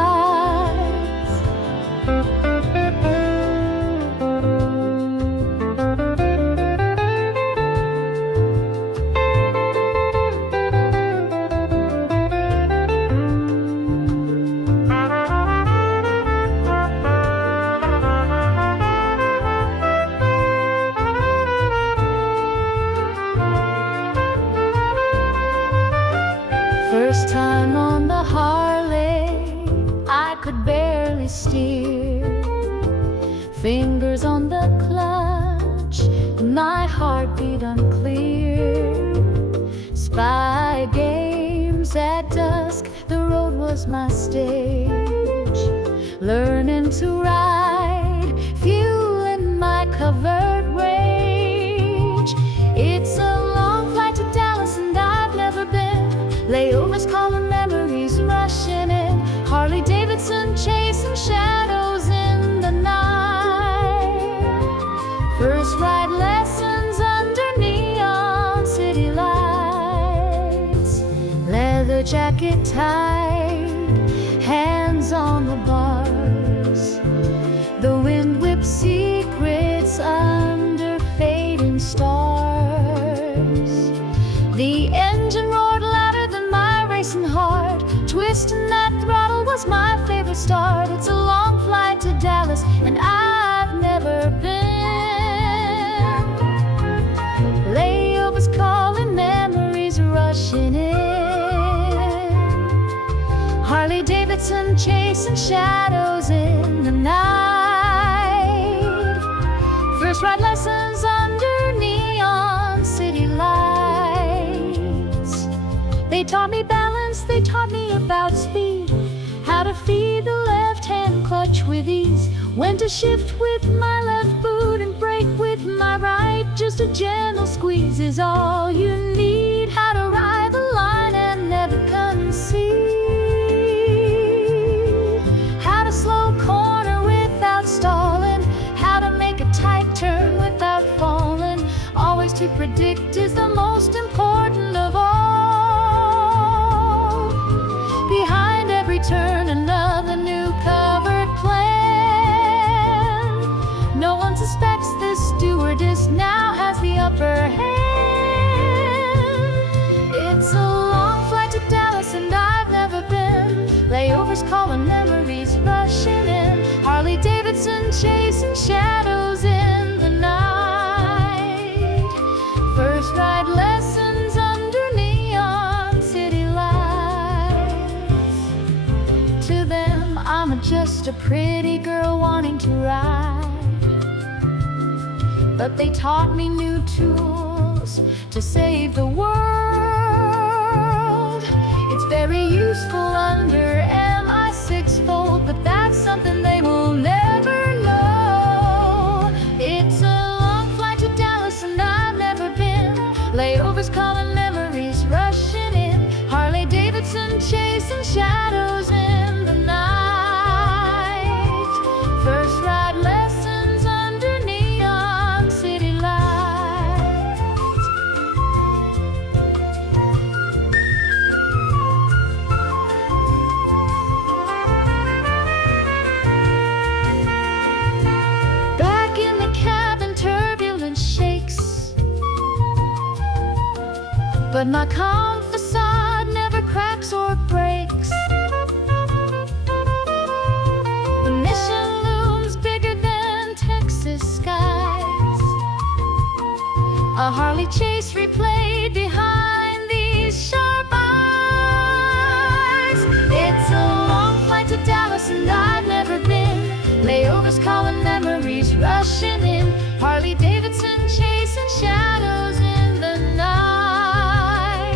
First time on the Harley, I could barely steer. Fingers on the clutch, my heartbeat unclear. Spy games at dusk, the road was my stage. Learning to ride, fueling my covered range. It's a long flight to Dallas and I've never been. Layovers calling, memories rushing in. Harley Davidson chasing shadows in the night. First ride lessons under neon city lights. Leather jacket tight, hands on the bars. The wind whips secrets under fading stars. The engine roared louder than my racing heart. Twisting that throttle was my favorite start. It's a long flight to Dallas and I've never been. Layovers calling, memories rushing in. Davidson chasing shadows in the night. First ride lessons under neon city lights. They taught me balance, they taught me about speed, how to feed the left-hand clutch with ease, when to shift with my left boot and brake with my right. Just a gentle squeeze is all you need, how to ride the line and never concede, how to slow corner without stalling, how to make a tight turn without falling. Always to predict is the most important of all. Behind every turn another new covered plan. No one suspects this stewardess now has the upper hand. It's a long flight to Dallas and I've never been. Layovers calling, memories rushing in. Harley Davidson chasing shadows in the night. First ride lessons under neon city lights. To them I'm just a pretty girl wanting to ride, but they taught me new tools to save the world. It's very useful under MI6 fold, but that's something they will never know. It's a long flight to Dallas and I've never been. Layovers calling, memories rushing in. Harley Davidson chasing shadows in the night. First ride lessons under neon city lights. Back in the cabin, turbulence shakes, but my calm facade never cracks or breaks. The mission looms bigger than Texas skies. A Harley chase replayed behind these sharp eyes. It's a long flight to Dallas and I've never been. Layovers calling, memories rushing in. Harley Davidson chasing shadows in the night.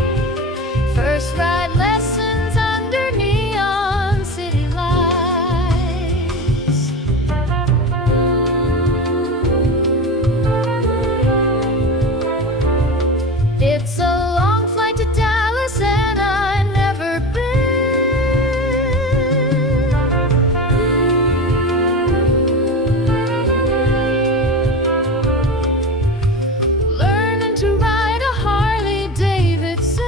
First ride lessons under neon city lights. It's a long flight to Dallas and I've never been. Learning to ride a Harley Davidson.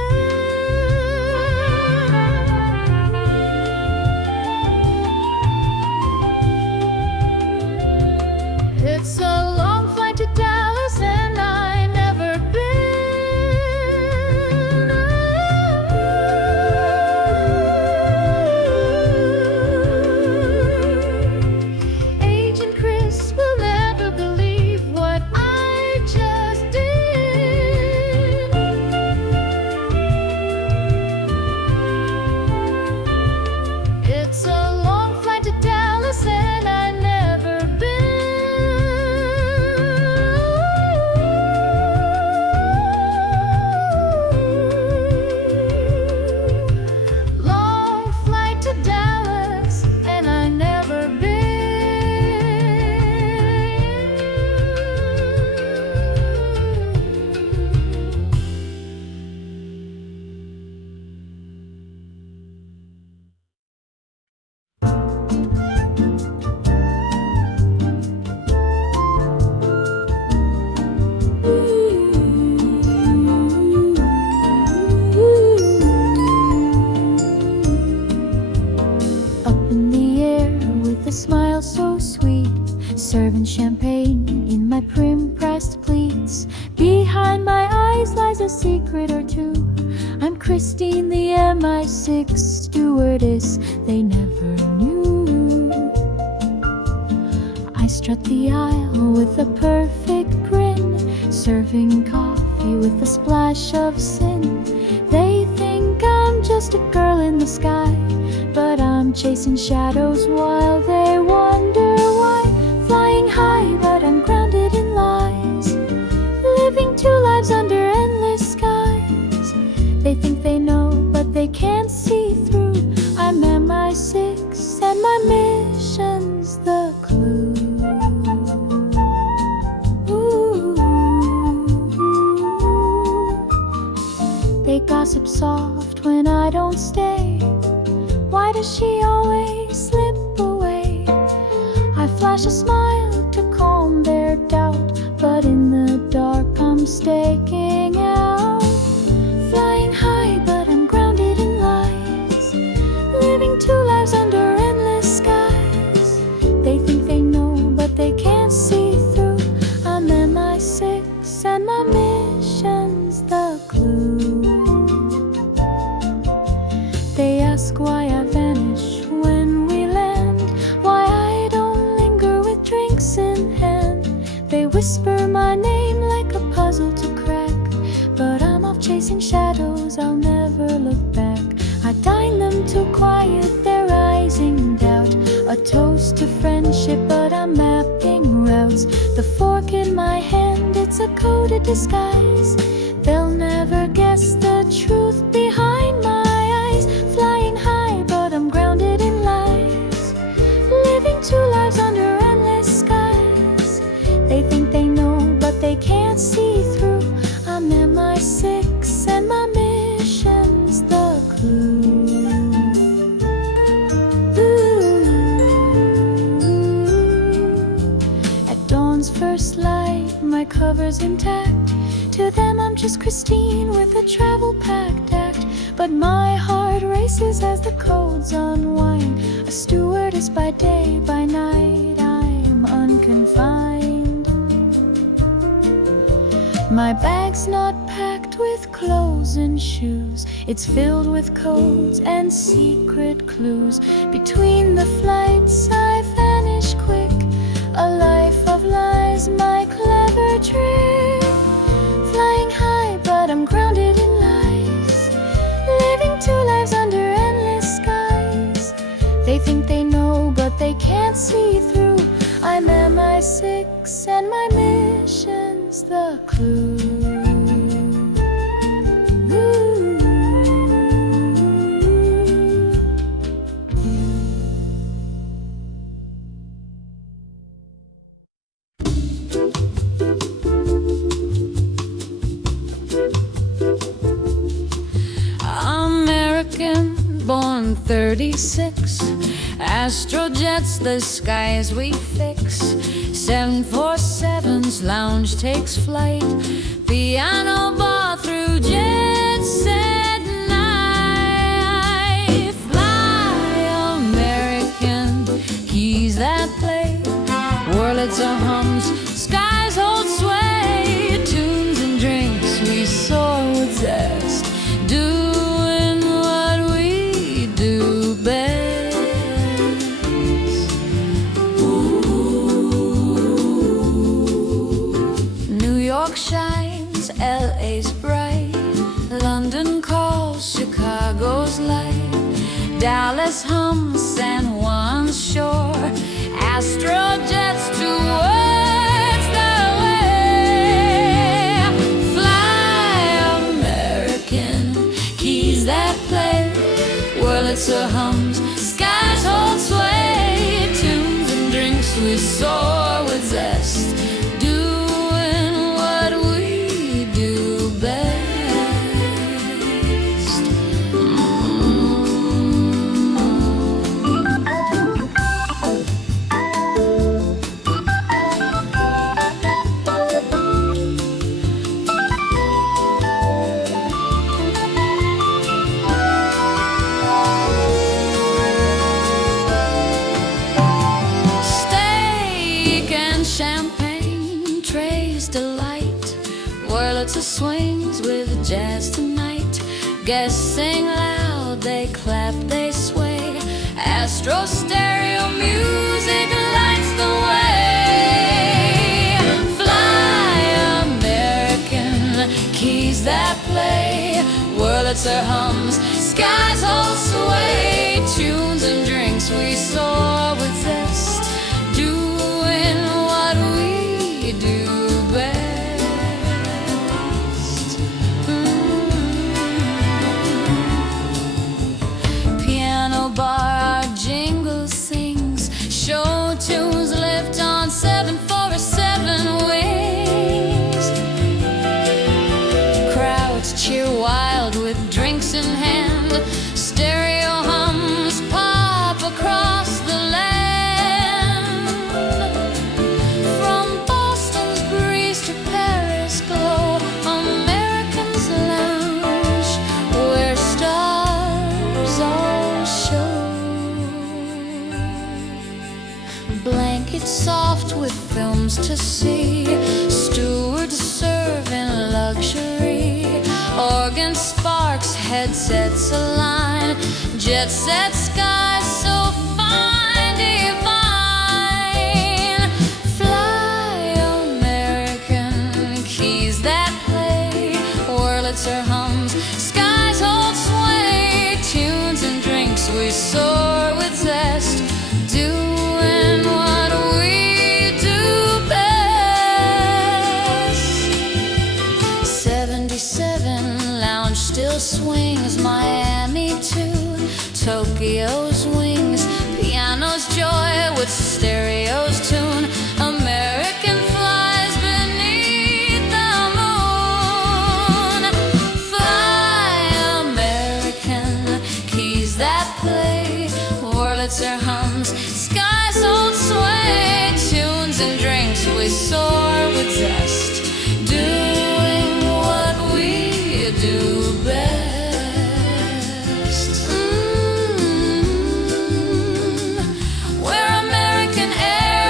It's a long flight to Dallas and I've never been. Agent Chris will never believe what I just did. It's a long flight to Dallas and I've never been. Long flight to Dallas and I've never been. Up in the air with a smile so sweet, serving champagne in my prim-pressed pleats. Behind my eyes lies a secret or two. I'm Chrisine, the MI6 stewardess they never knew. I strut the aisle with a perfect grin, serving coffee with a splash of sin. They think I'm just a girl in the sky, but I'm chasing shadows while they wonder why. Flying high, but I'm grounded in lies. Living two lives under endless skies. They think they know, but they can't see through. I'm MI6 and my mission's the clue. They gossip soft when I don't stay. Why does she always slip away? I flash a smile to calm their doubt, but in the dark I'm staking out. Flying high, but I'm grounded in lies. Living two lives under endless skies. They think they know, but they can't see through. I'm MI6 and my mission's the clue. They ask why I vanish when we land, why I don't linger with drinks in hand. They whisper my name like a puzzle to crack, but I'm off chasing shadows, I'll never look back. I dine them to quiet their rising doubt. A toast to friendship, but I'm mapping routes. The fork in my hand, it's a coded disguise. They'll never guess the truth behind my eyes. Flying high, but I'm grounded in lies. Living two lives under endless skies. They think they know, but they can't see through. I'm MI6 and my mission's the clue. At dawn's first light, my cover's intact. To them I'm just Chrisine with a travel-packed act. But my heart races as the codes unwind. A stewardess by day, by night I'm unconfined. My bag's not packed with clothes and shoes. It's filled with codes and secret clues. Between the flights I vanish quick. A life of lies, my clever trick. Flying high, but I'm grounded in lies. Living two lives under endless skies. They think they know, but they can't see through. I'm MI6 and my mission's the clue. Born 36, astrojets, the skies we fix. 747's lounge takes flight, piano bar through jet set night. Fly American, keys that play, Wurlitzer hums, skies hold sway. Tunes and drinks, we soar with zest, doing what we do best. Ooh. New York shines, LA's bright, London calls, Chicago's light, Dallas hums, San Juan's shore, astrojets towards the way. Fly American, keys that play, Wurlitzer hums, skies hold sway. Tunes and drinks, we soar with zest, doing what we do best. Champagne trays delight, Wurlitzer swings with jazz tonight. Guests sing loud, they clap, they sway. Astro stereo music lights the way. Fly American, keys that play, Wurlitzer hums, skies hold sway. Tunes stuffed with films to see, stewards serving luxury, organ sparks, headsets align, jet set skies so fine, divine. Fly American, keys that play, Wurlitzer hums, skies hold sway, tunes and drinks we soar with zest, doing what we do best. 77 lounge still swings, Miami tune, Tokyo's wings, piano's joy with stereo's tune, American flies beneath the moon. Fly American, keys that play, Wurlitzer hums, skies hold sway, tunes and drinks we soar with zest, doing what we do best. We're American Airlines,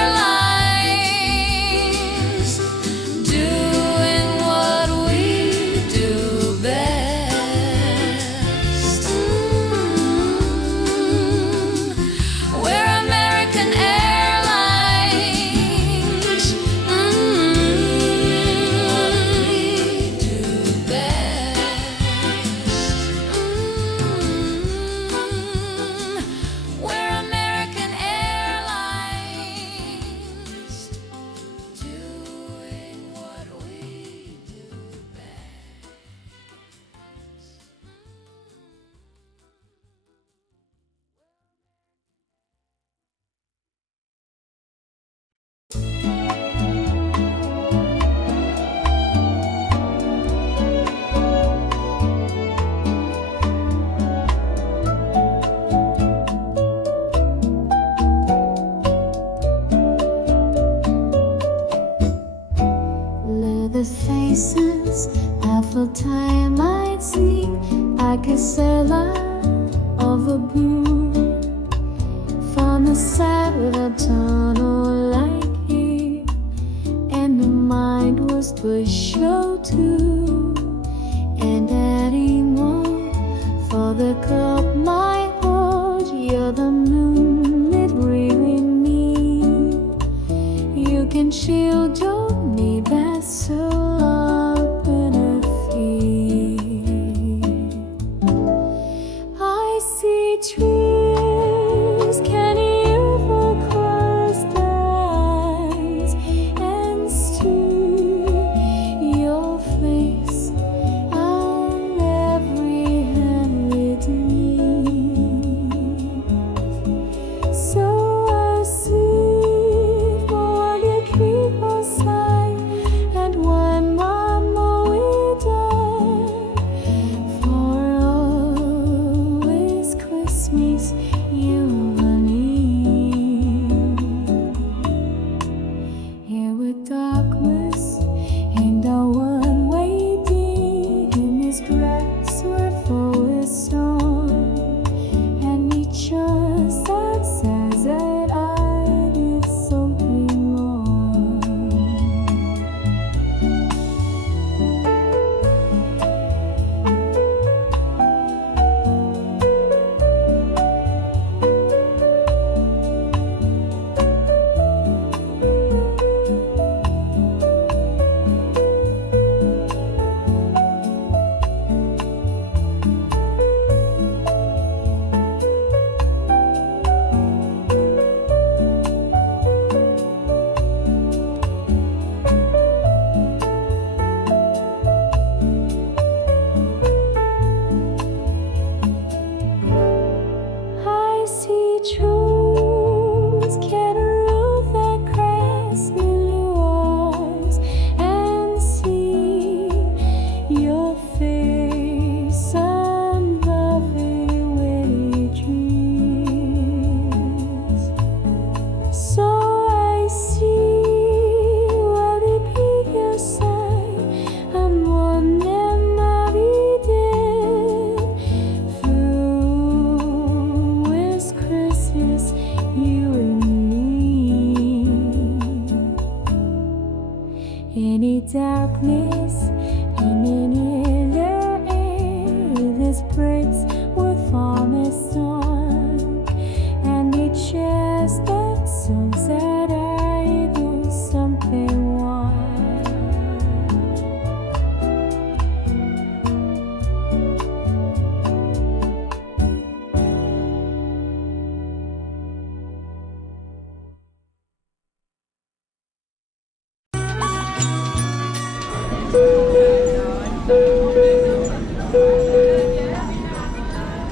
doing what we do best. We're American Airlines, we do best. We're American Airlines, doing what we do best. Leather faces, apple time I'd see, I could sell of a boom from the side of tunnel like here, and the mind was the show too, and anymore for the cup my hold, you're the moon it really means. You can shield your need that's so up in a field. I see trees, can hear across the eyes, and still your face on every hand it needs. So I see while you creep aside, and one any darkness and any airless birds would form a song, and it shares that songs that I do something wrong.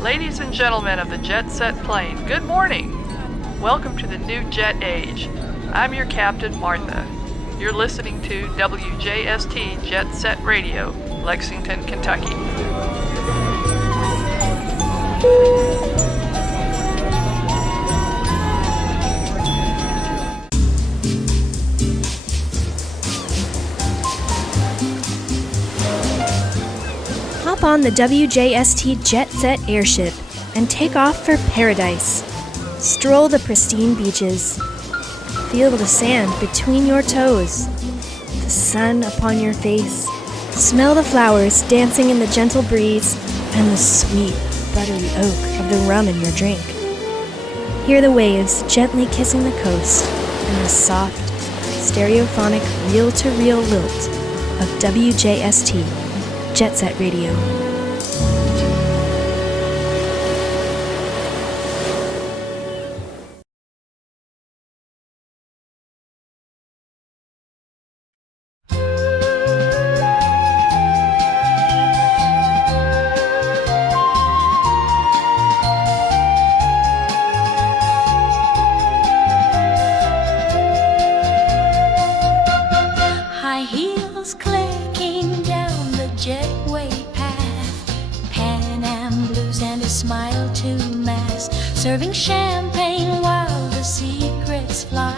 Ladies and gentlemen of the Jet Set plane, good morning. Welcome to the new jet age. I'm your captain, Martha. You're listening to WJST Jet Set Radio, Lexington, Kentucky. Hop on the WJST Jet Set airship and take off for paradise. Stroll the pristine beaches. Feel the sand between your toes, the sun upon your face. Smell the flowers dancing in the gentle breeze and the sweet, buttery oak of the rum in your drink. Hear the waves gently kissing the coast and the soft, stereophonic reel-to-reel lilt of WJST Jet Set Radio. High heels clicking down the jetway path, Pan Am blues and a smile to mask, serving champagne while the secrets fly,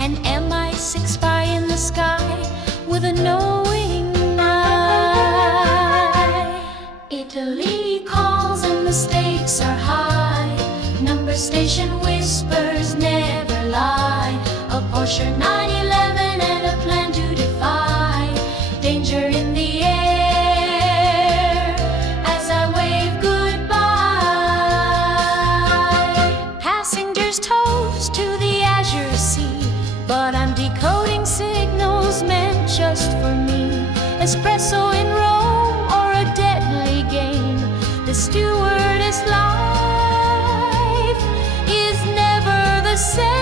an MI6 spy in the sky with a knowing eye. Italy calls and the stakes are high, number station whispers never lie, a Porsche 911 and a plan to defy danger in the air as I wave goodbye. Passengers toast to the azure sea, but I'm decoding signals meant just for me. Espresso in Rome or a deadly game, the stewardess life is never the same.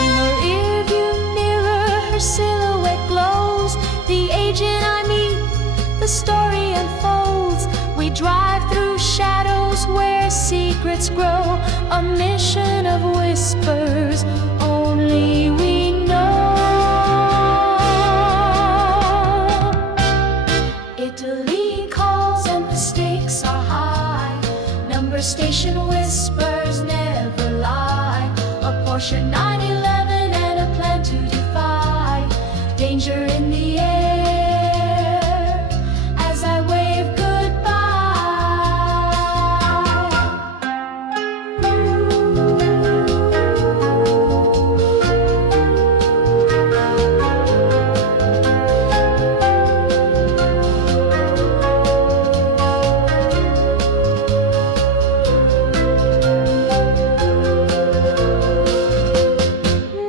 In her rearview mirror, her silhouette glows. The agent I meet, the story unfolds. We drive through shadows where secrets grow. A mission of whispers, only we know. Italy calls and the stakes are high. Number station whispers never lie. A Porsche 911 and a plan to defy danger in the air as I wave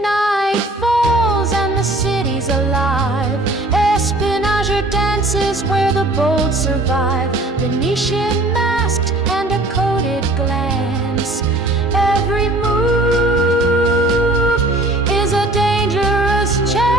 Night falls and the city's alive. Espionage dances where the bold survive. Venetian masked and a coded glance. Every move is a dangerous chance.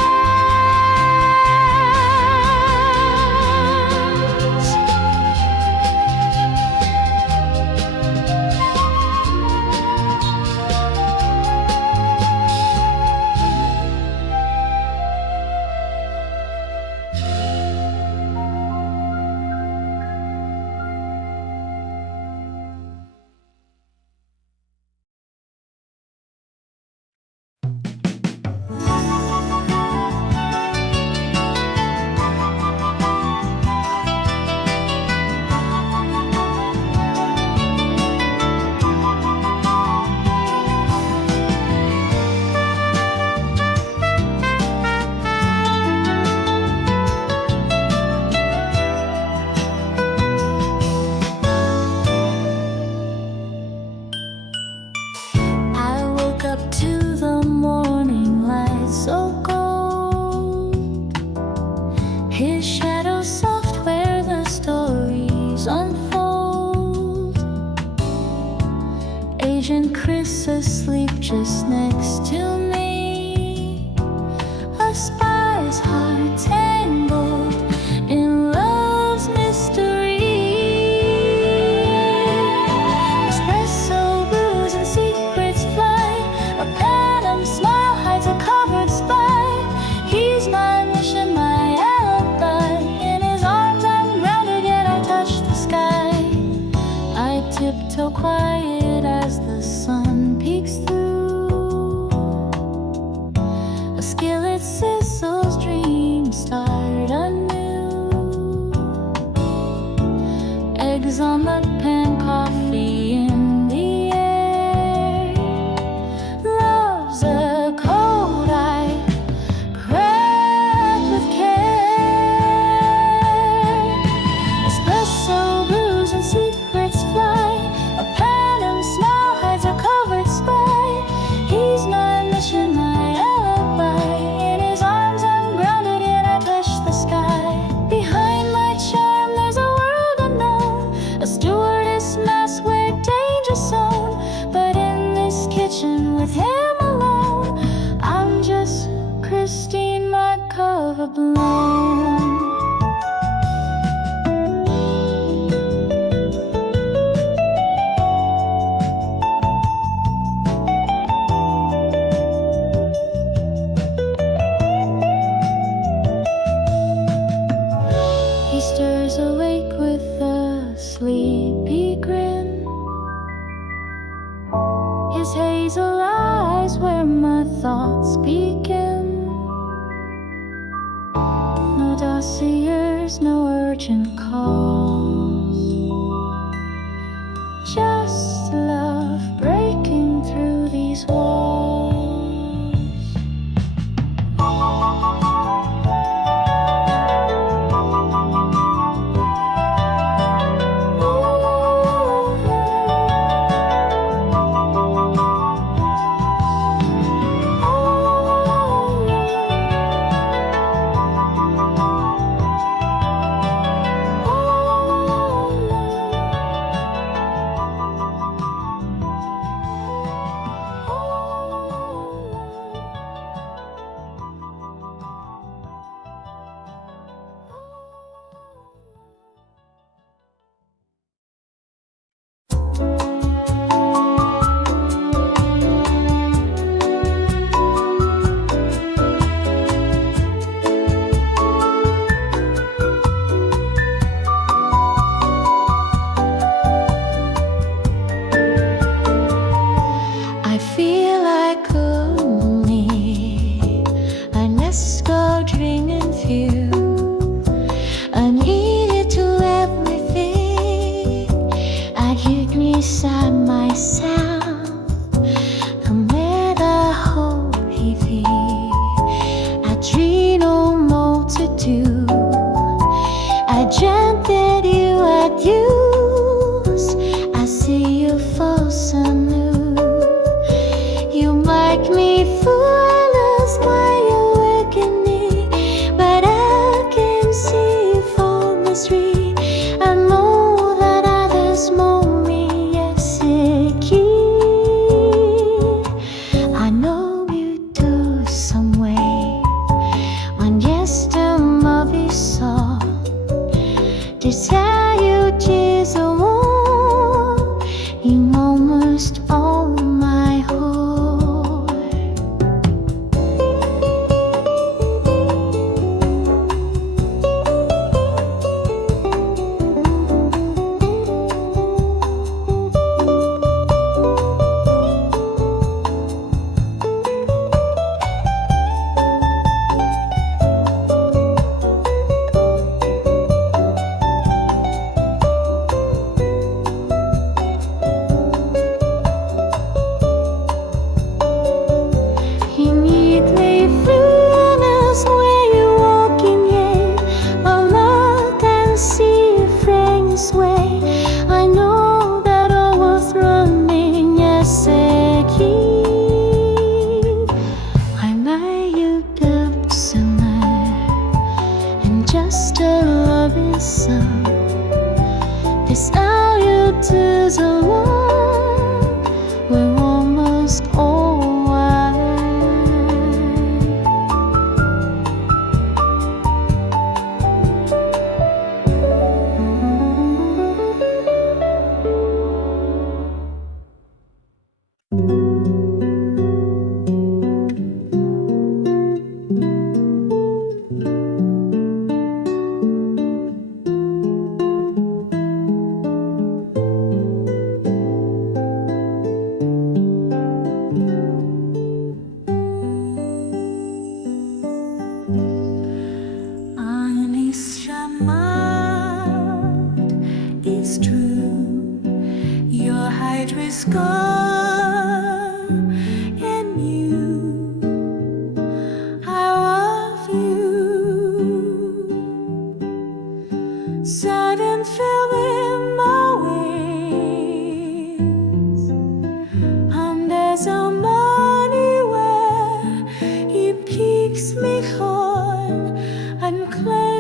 just next to me. A spy's heart tangled in love's mystery. Espresso brews and secrets fly. A phantom smile hides a covered spy. He's my mission, my alibi. In his arms I'm grounded, yet I touch the sky. I tiptoe quiet as the sun peeks through. A skillet sizzles, dreams start anew. Eggs on the pan, coffee in the air. Love's a code I crack with care. Espresso brews and secrets fly. A phantom smile hides a covered spy. He's my mission, my alibi. In his arms I'm grounded, yet I touch the sky. Behind my charm there's a world unknown. A stewardess mask where danger zone. But in this kitchen with him alone, I'm just Christine, my cover blown. He stirs awake with a sleepy grin. His hazel eyes where my thoughts begin. No dossiers, no urgent calls. Just love breaking through these walls.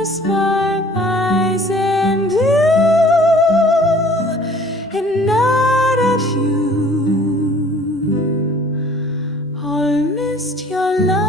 close my eyes and you, and not of you, all missed your love.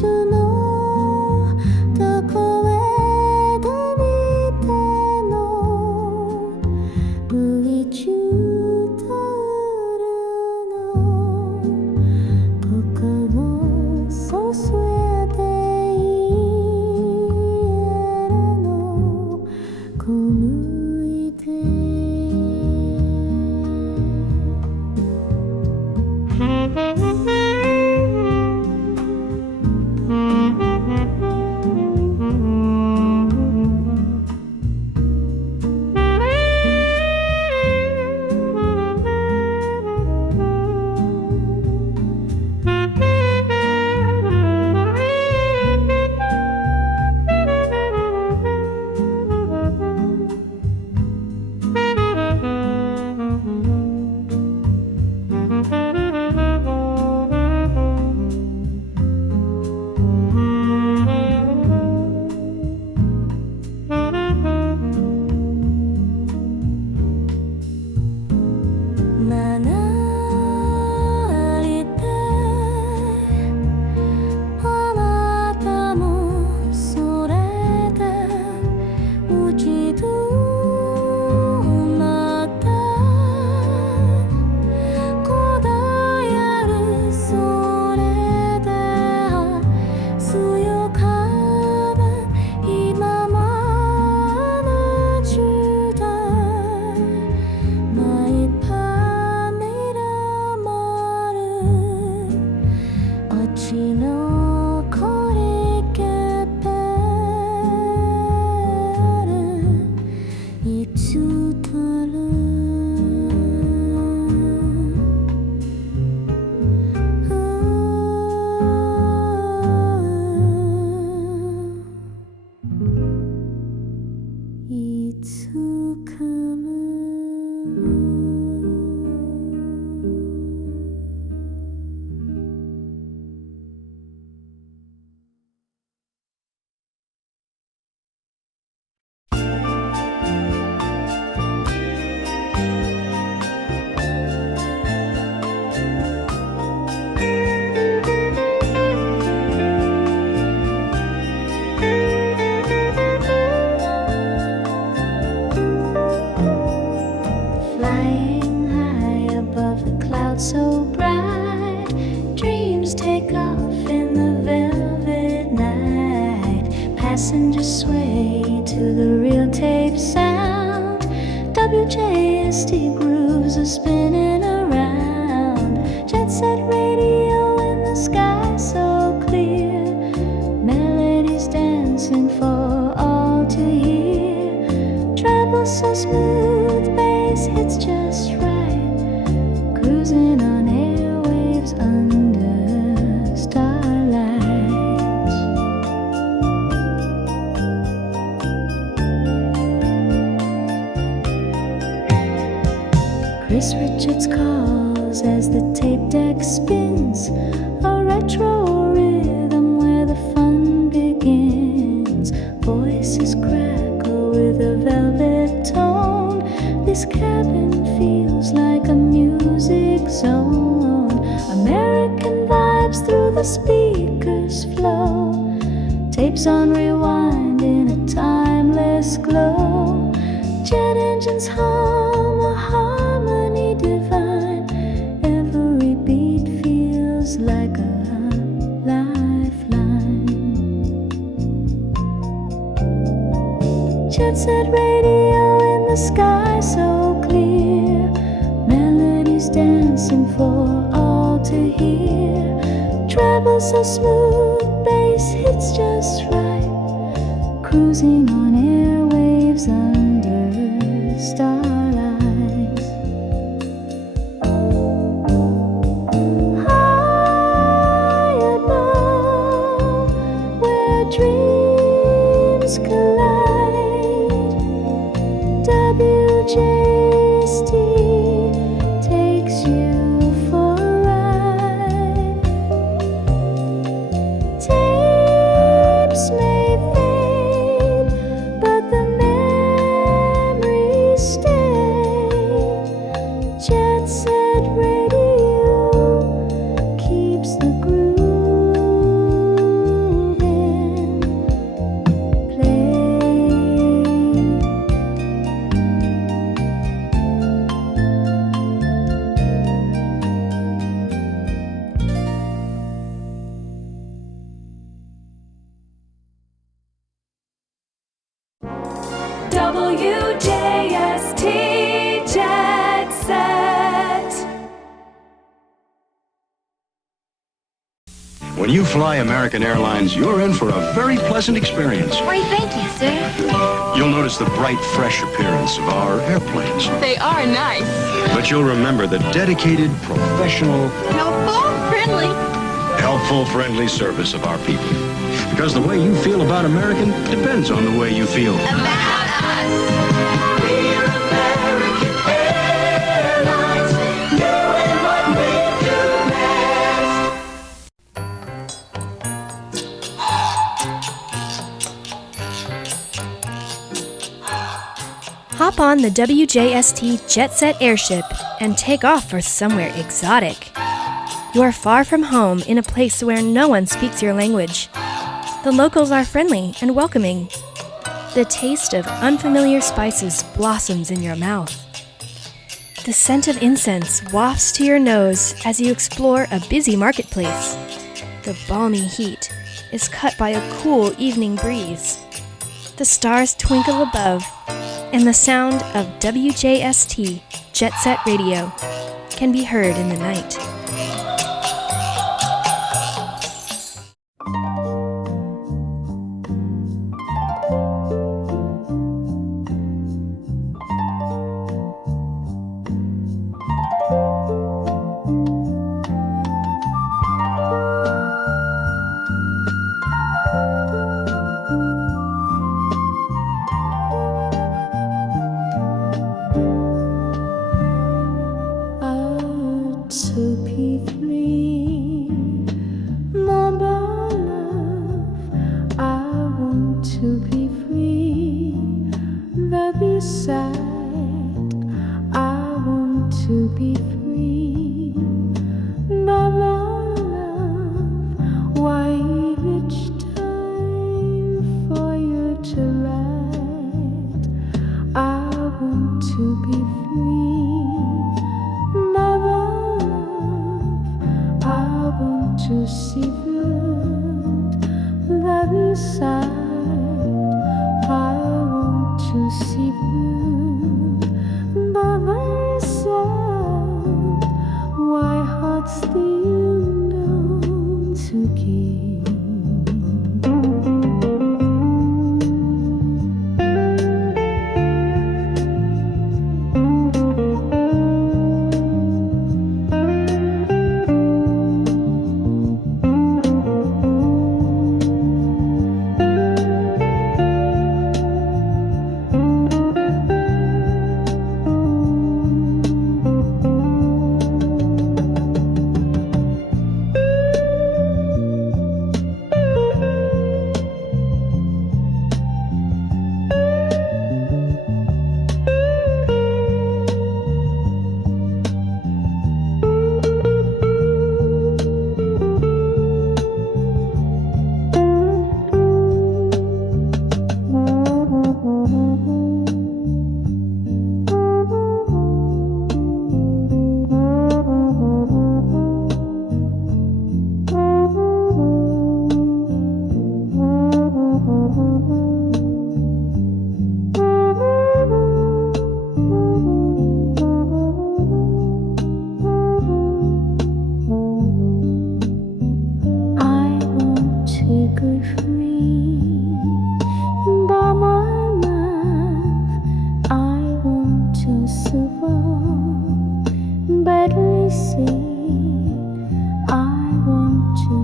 To know passengers sway to the real tape sound. WJST grooves are spinning around. Jet set radio in the sky so clear. Melodies dancing for all to hear. Travel so smooth, bass hits just right. Cruising on airwaves under starlights. Chris Richards calls as the tape deck spins, a retro rhythm where the fun begins. Voices crackle with a velvet tone. This cabin feels like a music zone. American vibes through the speakers flow. Tapes on rewind in a timeless glow. Jet engines hum a harmony divine. Every beat feels like a lifeline. Jet set radio in the sky so clear. Melodies dancing for all to hear. Travel so smooth, bass hits just right. Cruising on airwaves under starlights. High above, where dreams collide, WJST takes you for a ride. Tapes may fade, but the memories stay. Jet set radio keeps the groove in play. WJST Jet Set. When you fly American Airlines, you're in for a very pleasant experience. Why, thank you, sir. You'll notice the bright, fresh appearance of our airplanes. They are nice. But you'll remember the dedicated, professional, helpful, friendly service of our people. Because the way you feel about American depends on the way you feel About us. We're American Airlines, doing what we do best. Hop on the WJST Jet Set airship and take off for somewhere exotic. You are far from home in a place where no one speaks your language. The locals are friendly and welcoming. The taste of unfamiliar spices blossoms in your mouth. The scent of incense wafts to your nose as you explore a busy marketplace. The balmy heat is cut by a cool evening breeze. The stars twinkle above, and the sound of WJST Jet Set Radio can be heard in the night. to see the other side.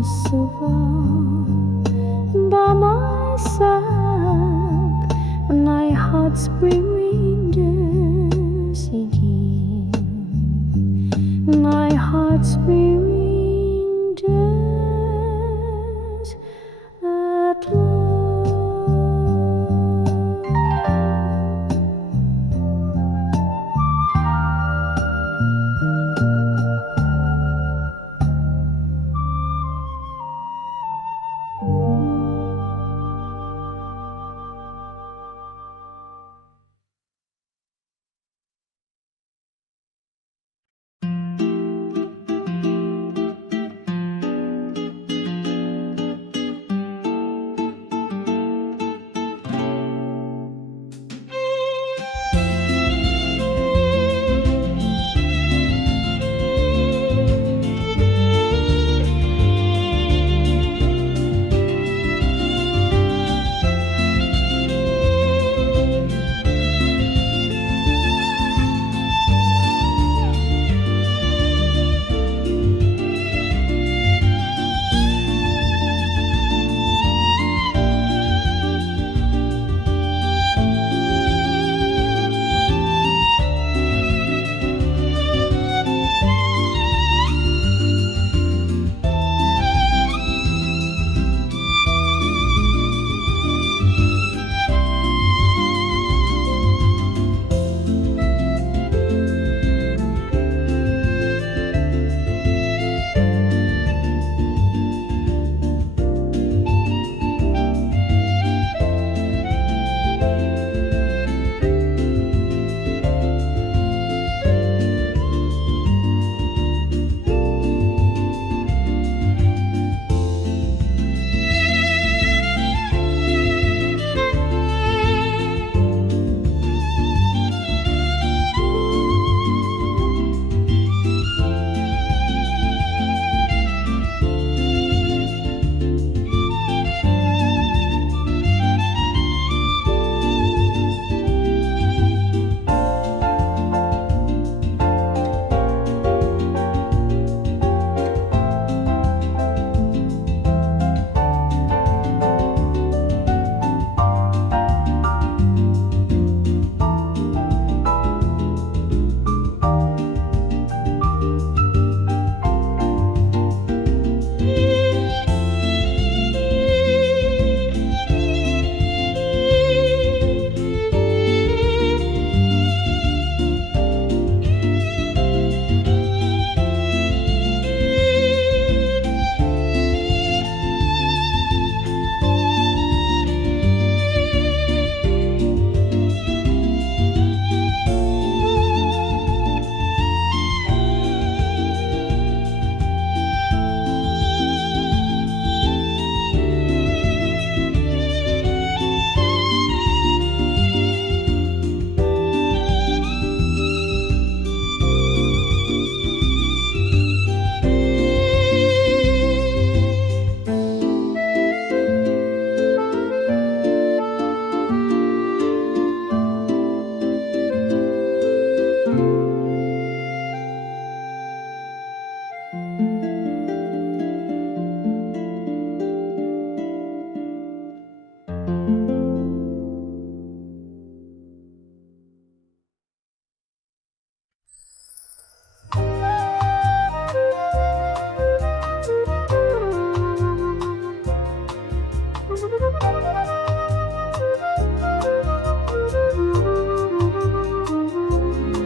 Courchevel by my side, and I hot spring reindeers again, my hot spring reindeers at last.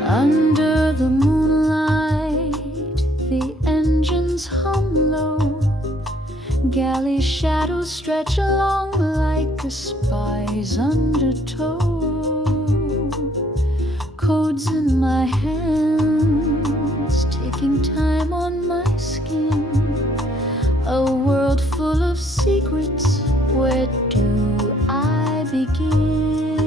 Under the moonlight, the engines hum low. Galley shadows stretch along like a spy's undertow. Codes in my hands, ticking time on my skin. A world full of secrets, where do I begin?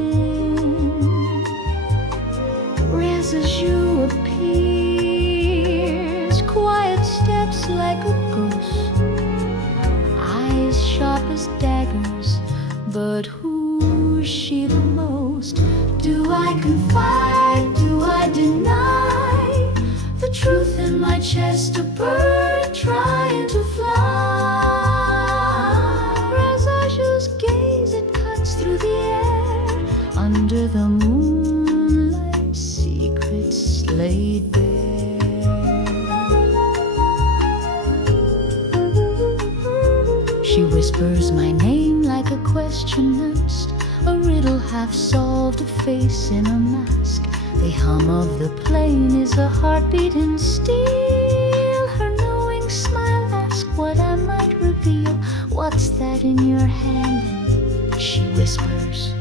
Rasaju appears, quiet steps like a ghost, eyes sharp as daggers, but who's she the most? Do I confide, do I deny the truth in my chest, a bird trying to fly? She whispers my name like a question asked, a riddle half solved, a face in a mask. The hum of the plane is a heartbeat in steel. Her knowing smile asks what I might reveal. What's that in your hand? And she whispers.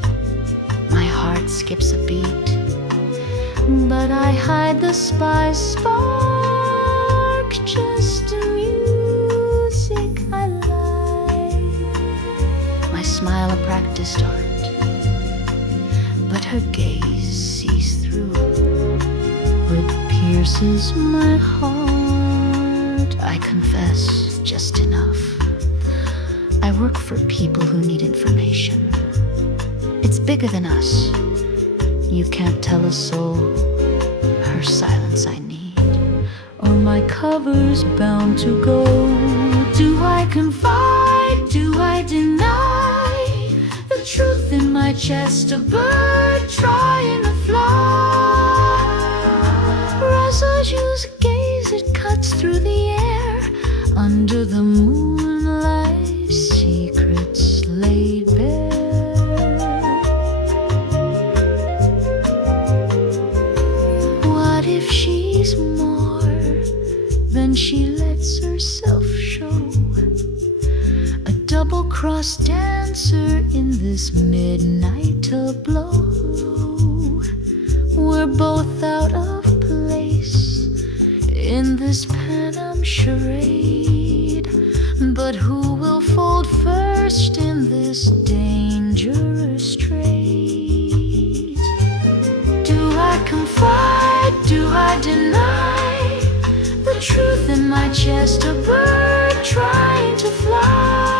My heart skips a beat, but I hide the spy's spark. Just music I like. My smile a practiced art, but her gaze sees through. It pierces my heart. I confess just enough. I work for people who need information. It's bigger than us. You can't tell a soul. Her silence I need, or my cover's bound to go. Do I confide? Do I deny the truth in my chest? A bird trying to fly. Rasaju's gaze, it cuts through the air. Under the moonlight, secrets laid bare. What if she's more than she lets herself show? A double-crossed dancer in this midnight tableau. We're both out of place in this Panam charade. But who will fold first in this dangerous trade? Do I confide? Do I deny the truth in my chest? A bird trying to fly.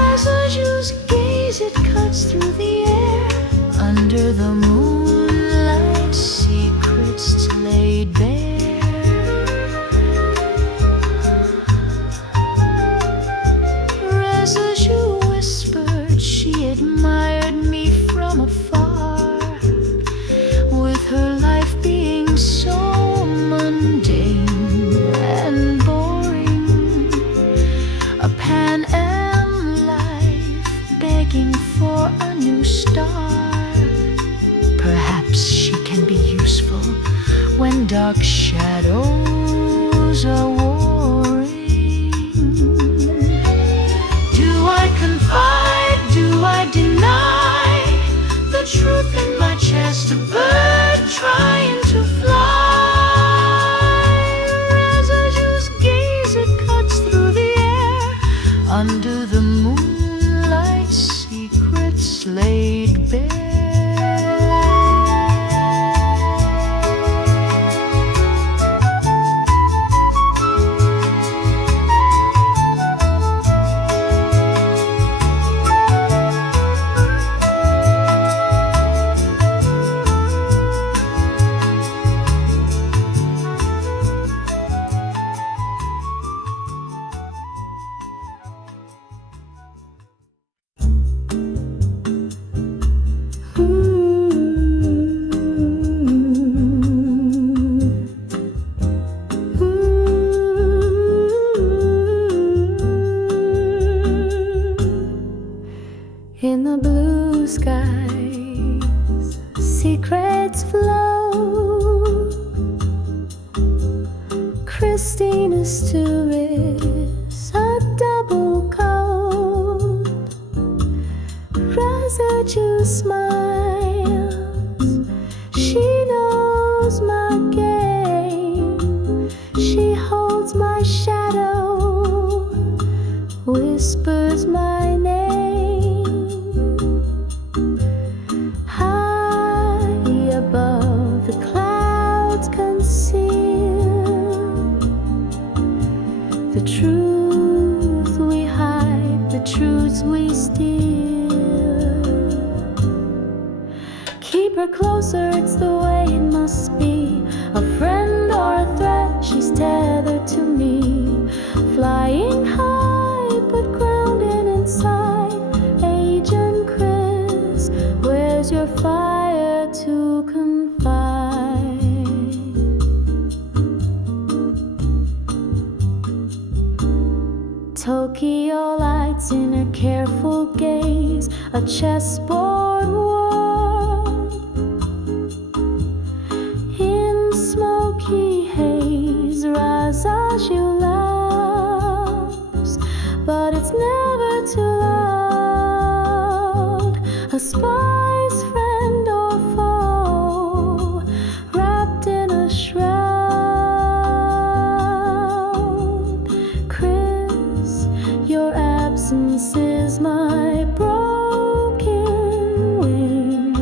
Rasaju's gaze, it cuts through the air. Under the moonlight, secrets laid bare. Rasaju whispered she admired me from afar, with her life being so mundane and boring. A Pan Am life begging for a new star. Perhaps she can be useful when dark shadows are warring. Do I confide? Do I deny the truth in my chest? A bird trying to fly. Rasaju's gaze, it cuts through the air. Under the moonlight, secrets laid bare. In the blue skies, secrets flow. Chrisine is Stewardess, a double coat. Rasaju smiles, she knows my game. She holds my shadow, whispers my name. Above the clouds conceal the truth we hide, the truths we steal. Keep her closer, it's the way it must be. A friend or a threat, she's tethered to me. Flying high, but grounded inside. Agent Chris, where's your fire to confide? Tokyo lights in her careful gaze, a chessboard world. In smoky haze, Rasaju laughs, but it's never too loud. A spy's friend or foe, wrapped in a shroud. Chris, your absence is my broken wing,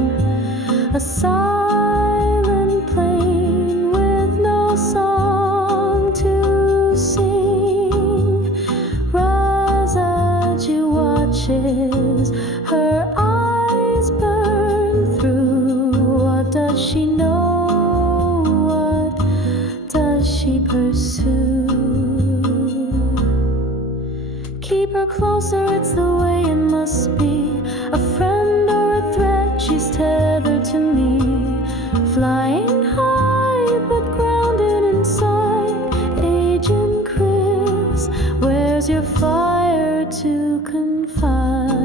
a silent plane with no song to sing. Risaju watches, her eyes burn through. What does she know? What does she pursue? Keep her closer, it's the way it must be. A friend or a threat, she's tethered to me. Flying high but grounded inside. Agent Chris, where's your fire to confide?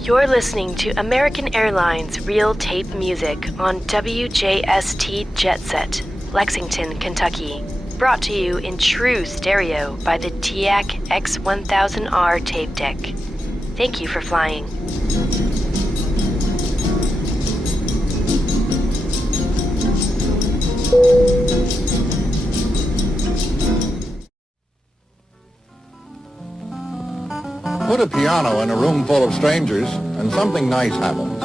You're listening to American Airlines Real Tape Music on WJST Jet Set, Lexington, Kentucky. Brought to you in true stereo by the TIAC X1000R tape deck. Thank you for flying. Put a piano in a room full of strangers and something nice happens.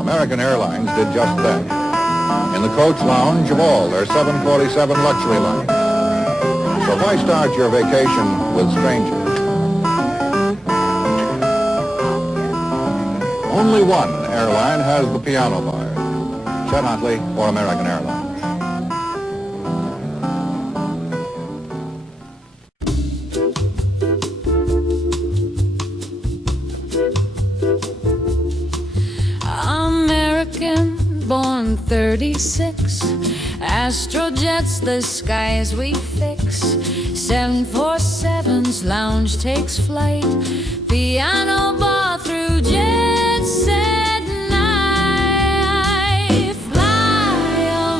American Airlines did just that. In the coach lounge of all their 747 luxury lines. So why start your vacation with strangers? Only one airline has the piano bar. Chet Huntley for American Airlines. Born 36, Astrojets, the skies we fix. 747's lounge takes flight. Piano bar through jet set night. Fly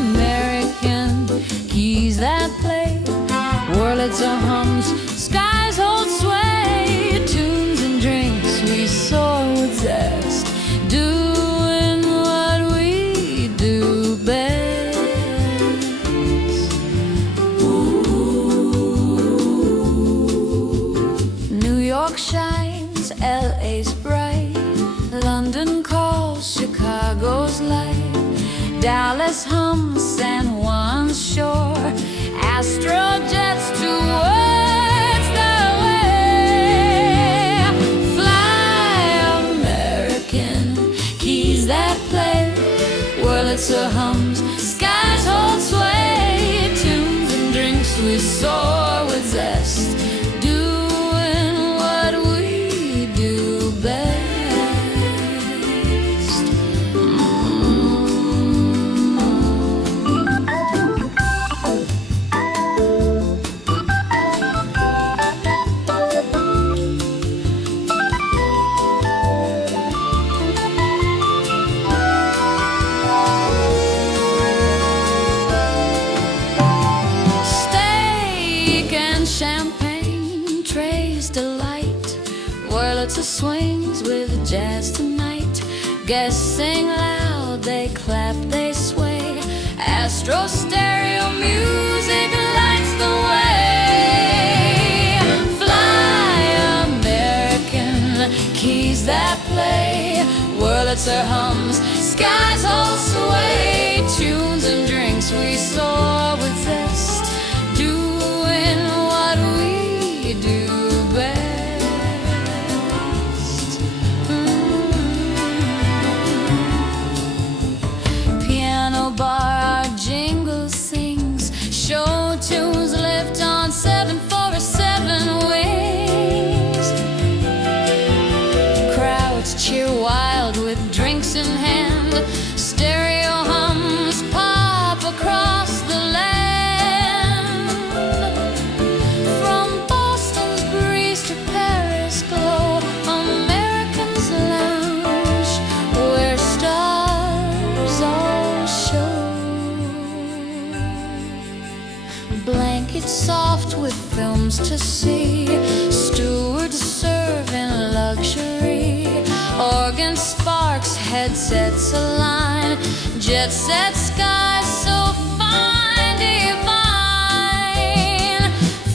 American, keys that play. Wurlitzer hums, skies hold sway. Tunes and drinks, we soar with zest. Shines, LA's bright. London calls, Chicago's light. Dallas hums, San Juan's shore. Astrojets towards the way. Fly American, keys that play. Wurlitzer hums, skies hold sway. Tunes and drinks, we soar with zest. Swings with jazz tonight. Guests sing loud, they clap, they sway. Astro stereo music lights the way. Fly American, keys that play. Wurlitzer hums, skies all sway. Tunes and drinks, we soar with zest. Doing what we do best. cheer wild with drinks in hand. Stereo hums pop across the land. From Boston's breeze to Paris glow, Americans lounge where stars all show. Blankets soft with films to see, stewards serve in luxury. Organ sparks, headsets align, jet set skies so fine, divine.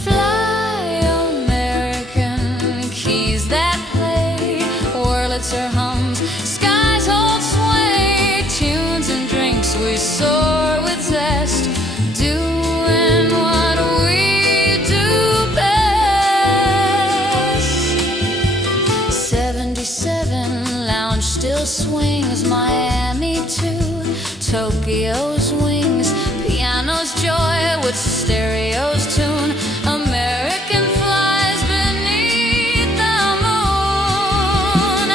Fly, American, keys that play, Wurlitzer hums, skies hold sway, tunes and drinks we soar with zest, doing what we do best. 77 lounge still swings, Miami to Tokyo's wings, piano's joy with stereo's tune. American flies beneath the moon.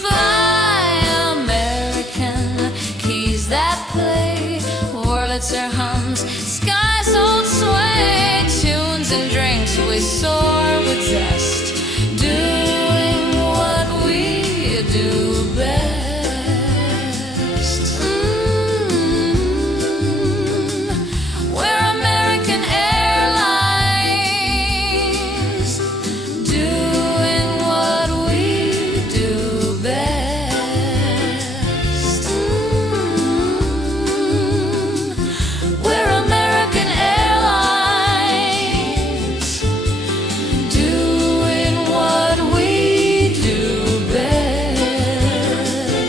Fly, American, keys that play, Wurlitzer hums, skies hold sway, tunes and drinks we soar with zest, doing what we do best. We're American Airlines, doing what we do best. We're American Airlines, doing what we do best.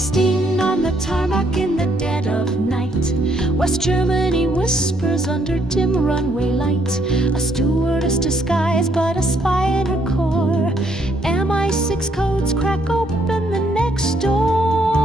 Christine on the tarmac in the dead of night. West Germany whispers under dim runway light. A stewardess disguised but a spy in her core. MI6 codes crack open the next door.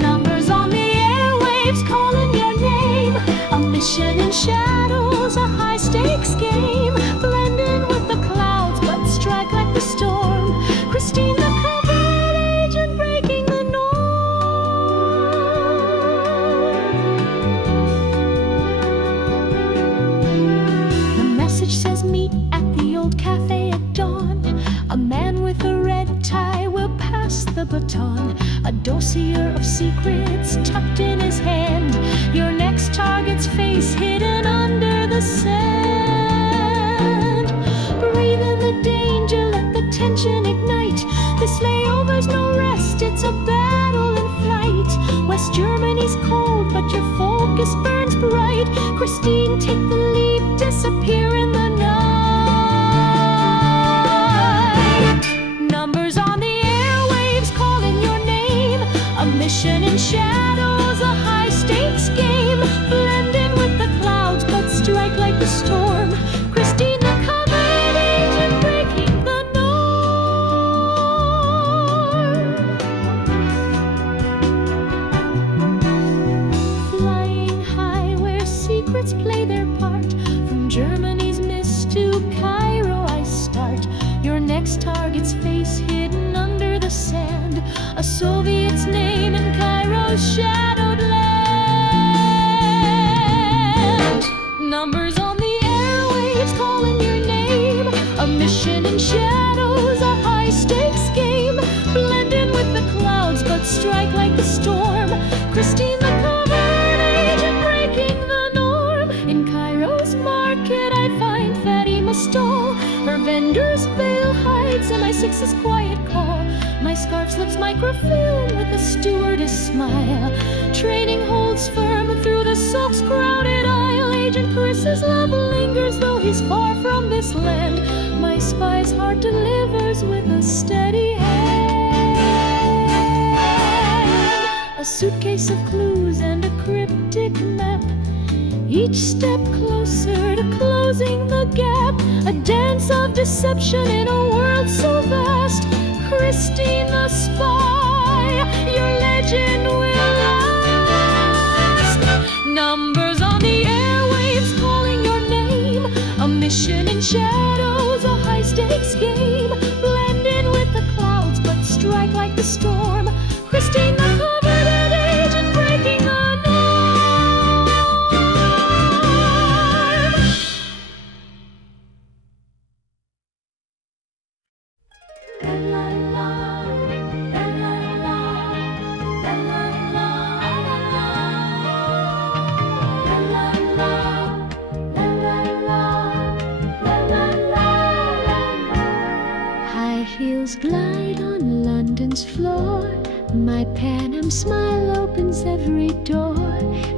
Numbers on the airwaves calling your name. A mission in shadows, a high stakes game. Blend in with the clouds but strike like the storm. Christine the covert agent breaking the norm. The message says meet at the old cafe at dawn. A man with a red tie will pass the baton. A dossier of secrets tucked in his hand. Your next target's face hidden under the sand. Breathe in the danger, let the tension ignite. This layover's no rest, it's a battle in flight. West Germany's cold, but your focus burns bright. Christine, take the leap, disappear in the night. Numbers on the airwaves calling your name. A mission in shadows, a high stakes game. Blend in with the clouds, but strike like the storm. Christine the covert agent breaking the norm. Flying high where secrets play their part. From Germany's mist to Cairo I start. Your next target's face hidden under the sand. A Soviet's name in Cairo's shadowed land. Numbers on the airwaves calling your name. A mission in shadows, a high stakes game. Blend in with the clouds but strike like the storm. Christine the covert agent breaking the norm. In Cairo's market I find Fatima stall. Her vendor's veil hides MI6's quiet call. My scarf slips microfilm with a stewardess smile. Training holds firm through the sulk's crowded aisle. Agent Chris's love lingers though he's far from this land. My spy's heart delivers with a steady hand. A suitcase of clues and a cryptic map. Each step closer to closing the gap. A dance of deception in a world so vast. Christine the spy, your legend will last. Numbers on the airwaves calling your name. A mission in shadows, a high stakes game. Blend in with the clouds but strike like the storm. Christine the covert agent breaking the norm. High heels glide on London's floor. My Pan Am smile opens every door.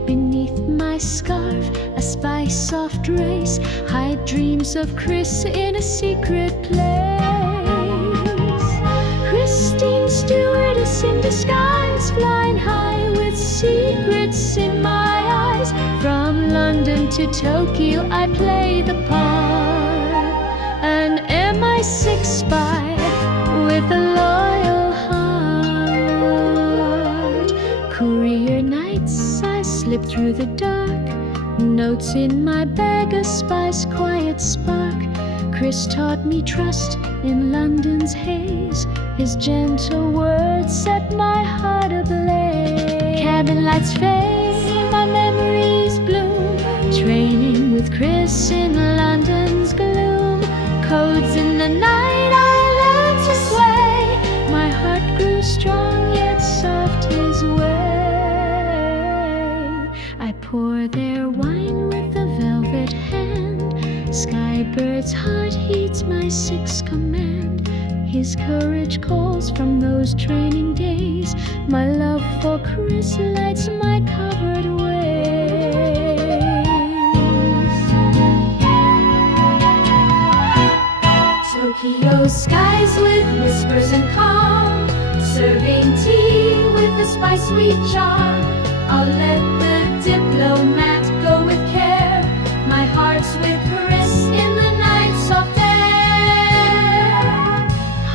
Beneath my scarf, a spy soft race. Hide dreams of Chris in a secret place. Christine Stewardess in disguise, flying high with secrets in my eyes. From London to Tokyo, I play the part. An MI6 spy with a loyal heart. Courier nights, I slip through the dark. Notes in my bag, a spy's quiet spark. Chris taught me trust in London's haze. His gentle words set my heart ablaze. Cabin lights fade, my memories bloom. Training with Chris in London's gloom. Codes in the night, I learned to sway. My heart grew strong, yet soft his way. I pour their wine with a velvet hand. Skybird's heart heeds my sixth command. His courage calls from those training days. My love for Chris lights my covered ways. Tokyo skies with whispers and calm. green tea with a spice sweet charm. I'll let the diplomat go with care. My heart's with Chris in the night soft air.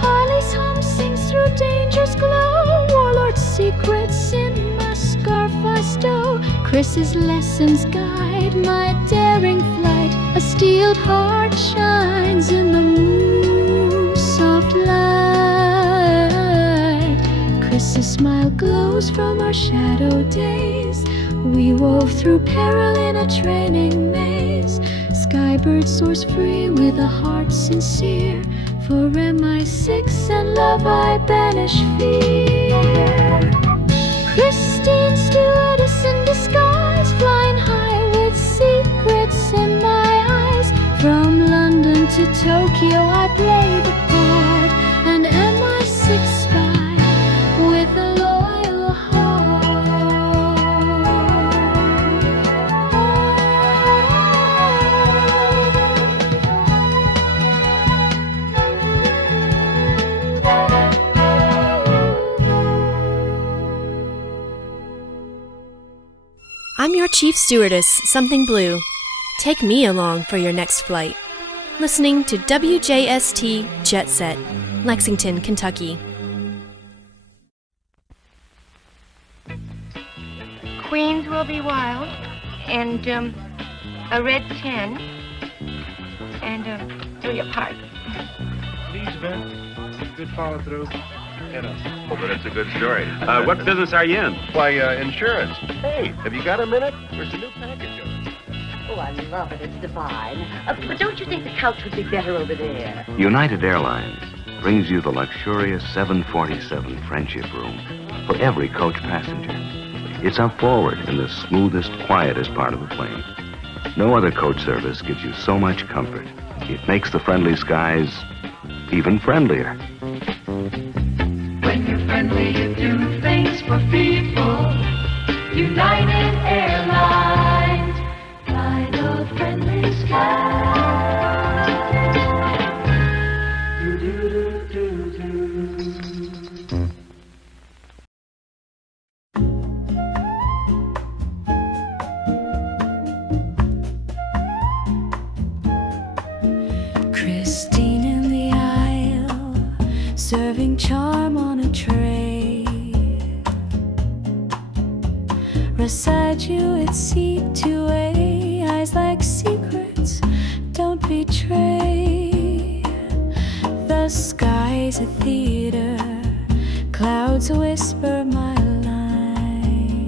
Harley's hum sings through danger's glow. Warlord's secrets in my scarf I stow. Chris's lessons guide my daring flight. A steeled heart shines in the moon's soft light. Chris's smile glows from our shadow days. We wove through peril in a training maze. Skybird soars free with a heart sincere. For MI6 and love I banish fear. Christine, stewardess in disguise, flying high with secrets in my eyes. From London to Tokyo I play the part, an MI6 spy with a loyal heart. I'm your chief stewardess, something blue. Take me along for your next flight. Listening to WJST Jet Set, Lexington, Kentucky. Queens will be wild, and a red 10, and a part. Please, Ben. Good follow through. Oh, but it's a good story. What business are you in? Why, insurance. Hey, have you got a minute? There's a new package on it. Oh, I love it. It's divine. But don't you think the couch would be better over there? United Airlines brings you the luxurious 747 Friendship Room for every coach passenger. It's up forward in the smoothest, quietest part of the plane. No other coach service gives you so much comfort. It makes the friendly skies even friendlier. When you're friendly, you do things for people. United Airlines, fly the friendly skies. Do-do-do-do-do. Christine in the aisle, serving charm on a tray. Rasaju, it's C2A, eyes like secrets, don't betray. The sky's a theater, clouds whisper my lines.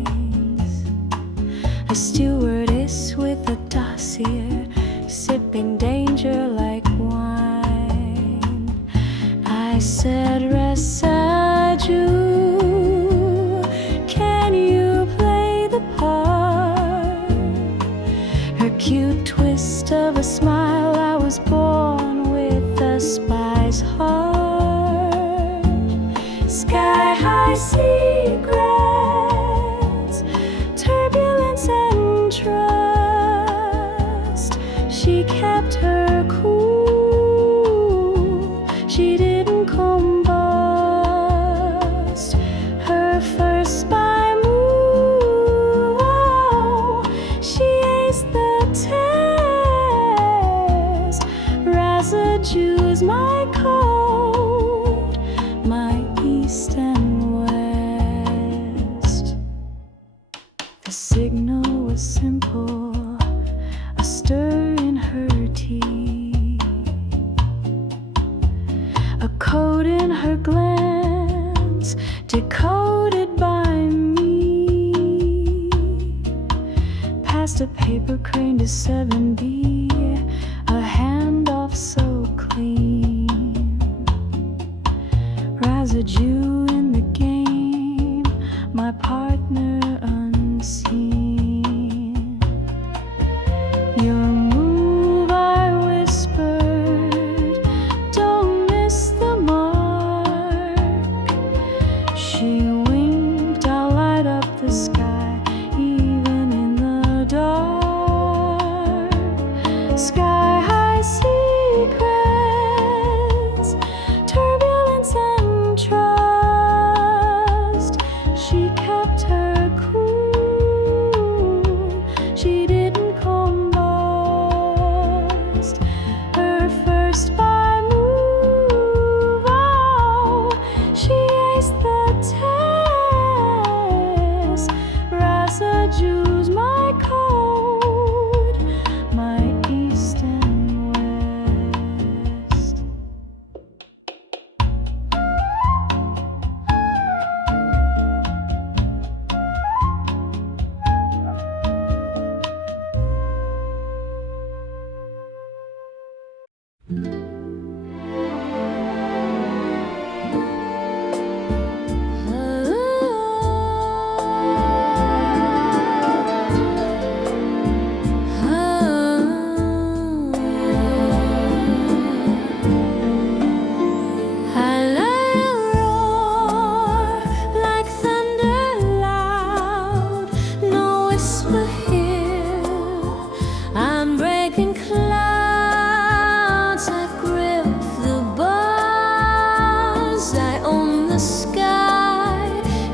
A stewardess with a dossier, sipping danger like wine. I said, Rasaju, can you play the part? Her cute twist of a smile, I was born with a spy's heart. Sky high secrets, turbulence and trust. She kept her cool, she didn't combust. Her first spy move, oh, she aced the test. Rasaju's my code, my east and west. The signal was simple, a stir in her tea, a code in her glance, decoded by me. Past a paper crane to 7B, a handoff so clean. Rasaju in the game, my partner unseen. Your move, I whispered, don't miss the mark. She winked, I'll light up the sky, even in the dark. Sky high secrets, turbulence and trust.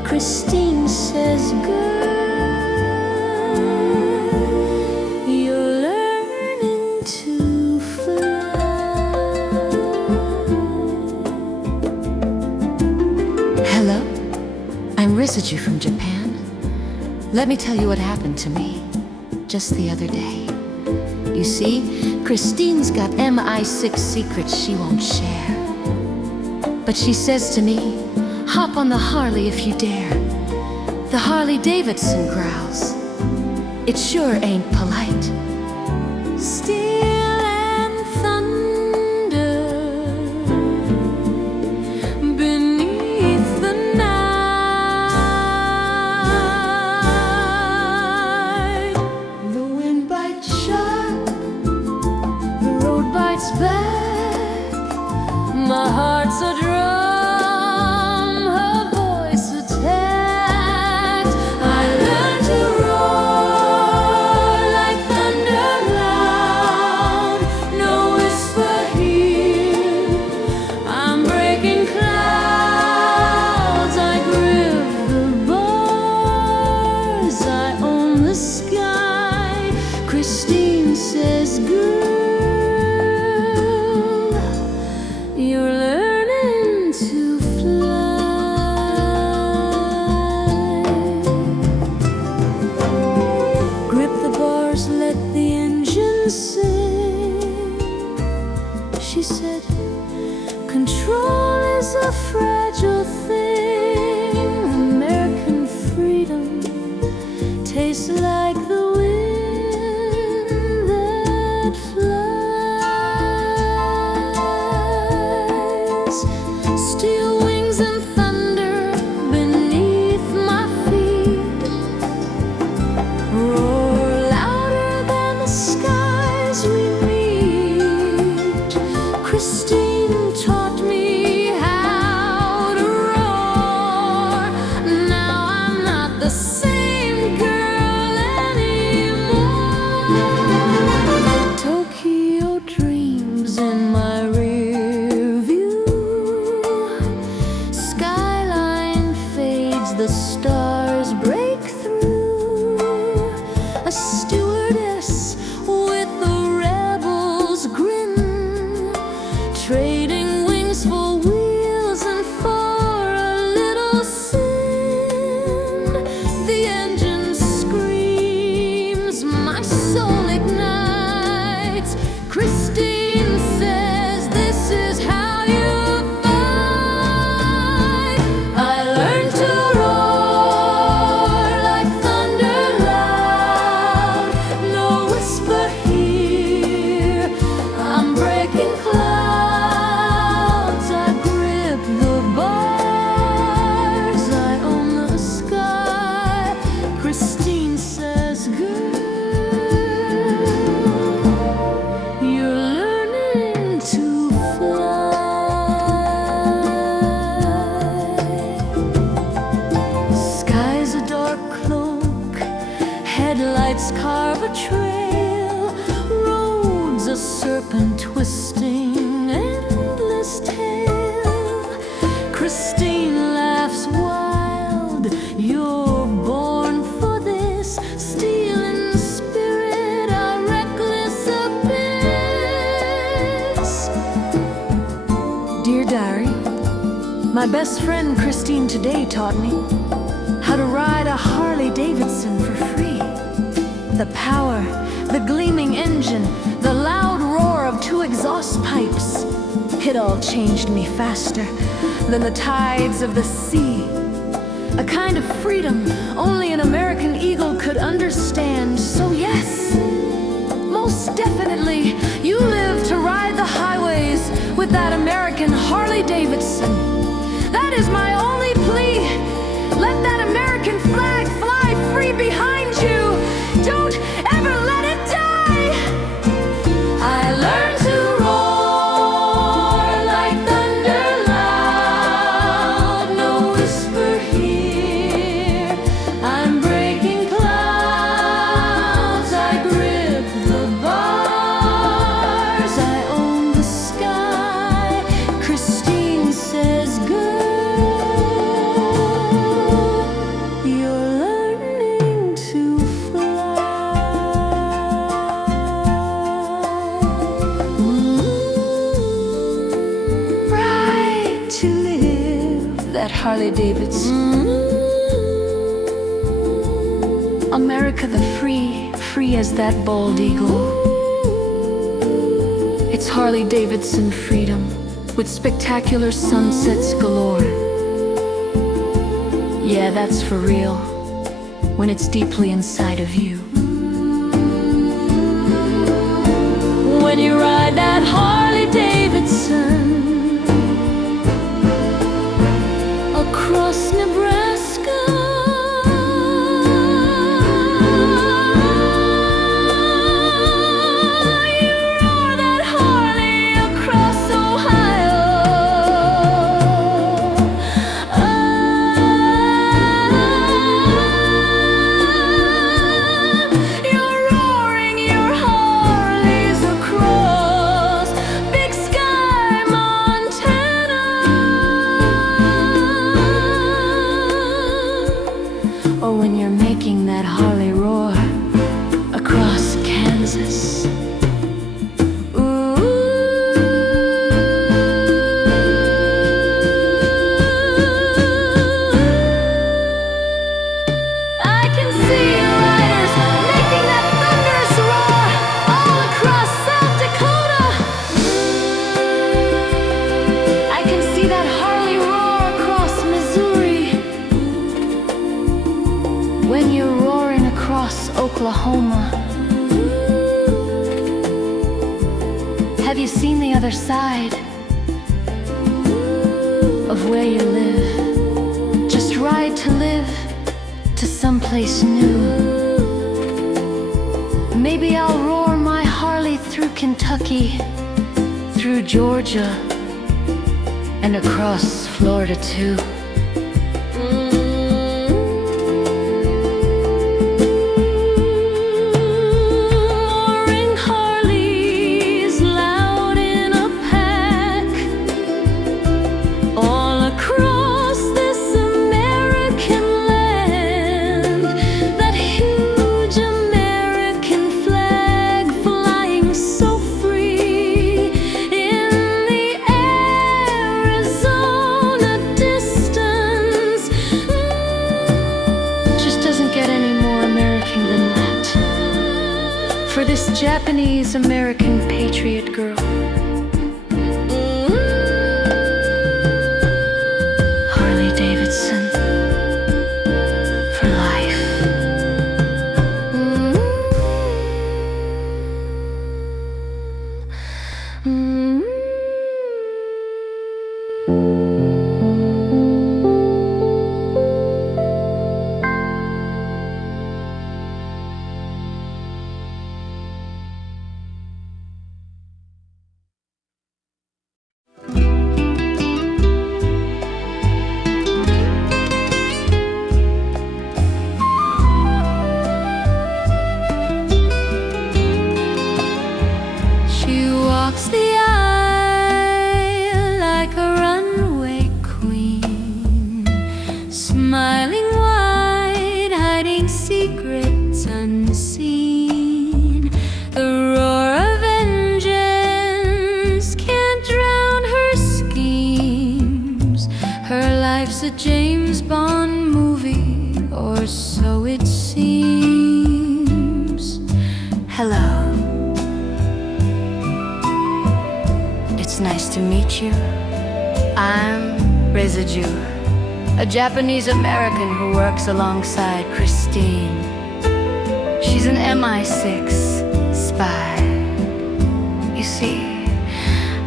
Chrisine says, girl, you're learning to fly. Hello, I'm Risaju from Japan. Let me tell you what happened to me just the other day. You see, Christine's got MI6 secrets she won't share. But she says to me, hop on the Harley if you dare. The Harley Davidson growls. It sure ain't polite. Steel and thunder beneath the night. The wind bites sharp, the road bites back. My heart's a drum. Chrisine says, girl, you're learning to fly. Grip the bars, let the engine sing. She said, control is a fragile thing. American freedom tastes like the steel wings and thunder beneath my feet roar louder than the skies we meet. Christine taught me how to roar. Now I'm not the same girl anymore. Tokyo dreams in my rear view. The stars break through. A stewardess with a rebel's grin, trading wings for wheels and for a little sin. The engine screams, my soul ignites. Christine says, this is how you fight. I learned to carve a trail, roads a serpent twisting, endless tale. Christine laughs wild, you're born for this. Steel in spirit, a reckless abyss. Dear Diary, my best friend Christine today taught me how to ride a Harley Davidson for free. The power, the gleaming engine, the loud roar of 2 exhaust pipes. It all changed me faster than the tides of the sea. A kind of freedom only an American eagle could understand. So yes, most definitely, you live to ride the highway Harley Davidson. That is my only plea. Let that American flag fly free behind you. Don't ever let it die. I learned to roar like thunder loud. No whisper here. I'm breaking clouds. I grip the bars. I own the sky. Chrisine says good. You're learning to right to live, that Harley Davidson. America the free, free as that bald eagle. It's Harley Davidson freedom, with spectacular sunsets galore. Yeah, that's for real, when it's deeply inside of you. When you ride that Harley Davidson across Nebraska, you roar that Harley across Ohio. You're roaring your Harleys across Big Sky, Montana. Or when you're making that Harley roar across Kansas. I can see your riders making that thunderous roar all across South Dakota. I can see that Harley roar across Missouri. When you're roaring across Oklahoma. Have you seen the other side of where you live? Just ride to live to someplace new. Maybe I'll roar my Harley through Kentucky, through Georgia, and across Florida too. Roaring Harleys loud in a pack, all across this American land. That huge American flag flying so free in the Arizona distance. Just doesn't get any more American than that. For this Japanese American patriot girl. Harley Davidson for life. She walks the aisle like a runway queen, smiling wide, hiding secrets unseen. The roar of engines can't drown her schemes. Her life's a James Bond movie, or so it seems. Hello. It's nice to meet you. I'm Risaju, a Japanese American who works alongside Chrisine. She's an MI6 spy. You see,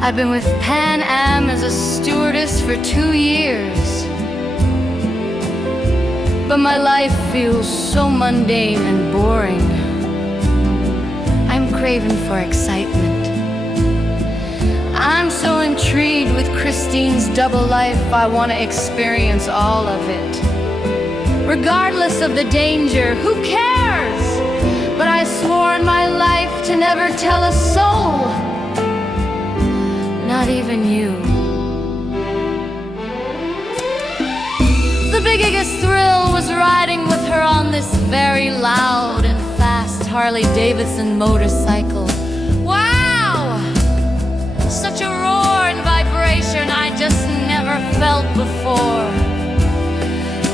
I've been with Pan Am as a stewardess for 2 years, but my life feels so mundane and boring. I'm craving for excitement. I'm so intrigued with Christine's double life, I want to experience all of it. Regardless of the danger, who cares? But I swore in my life to never tell a soul, not even you. The biggest thrill was riding with her on this very loud and fast Harley Davidson motorcycle. Wow! Such a roar and vibration I just never felt before.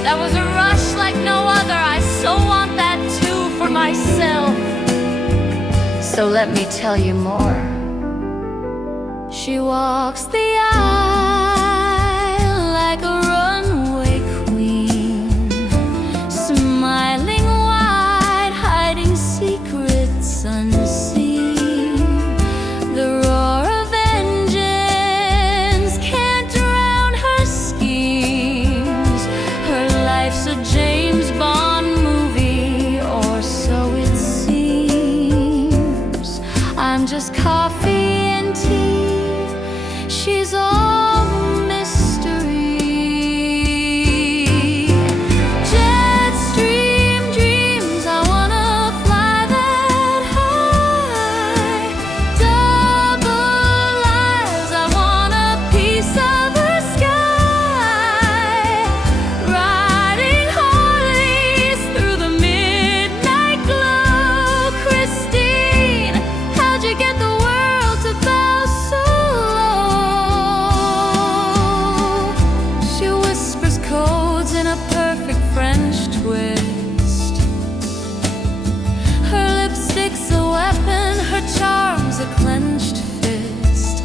That was a rush like no other. I so want that too for myself. So let me tell you more. She walks the aisle like a runway queen, smiling wide, hiding secrets unseen. The roar of engines can't drown her schemes. Her life's a James Bond movie, or so it seems. I'm just coffee and tea. She's all mystery. Jetstream dreams, I wanna fly that high. Double lives, I want a piece of her sky. Riding Harleys through the midnight glow. Christine, how'd you get the world to bow so in a perfect French twist. Her lipstick's a weapon, her charm's a clenched fist.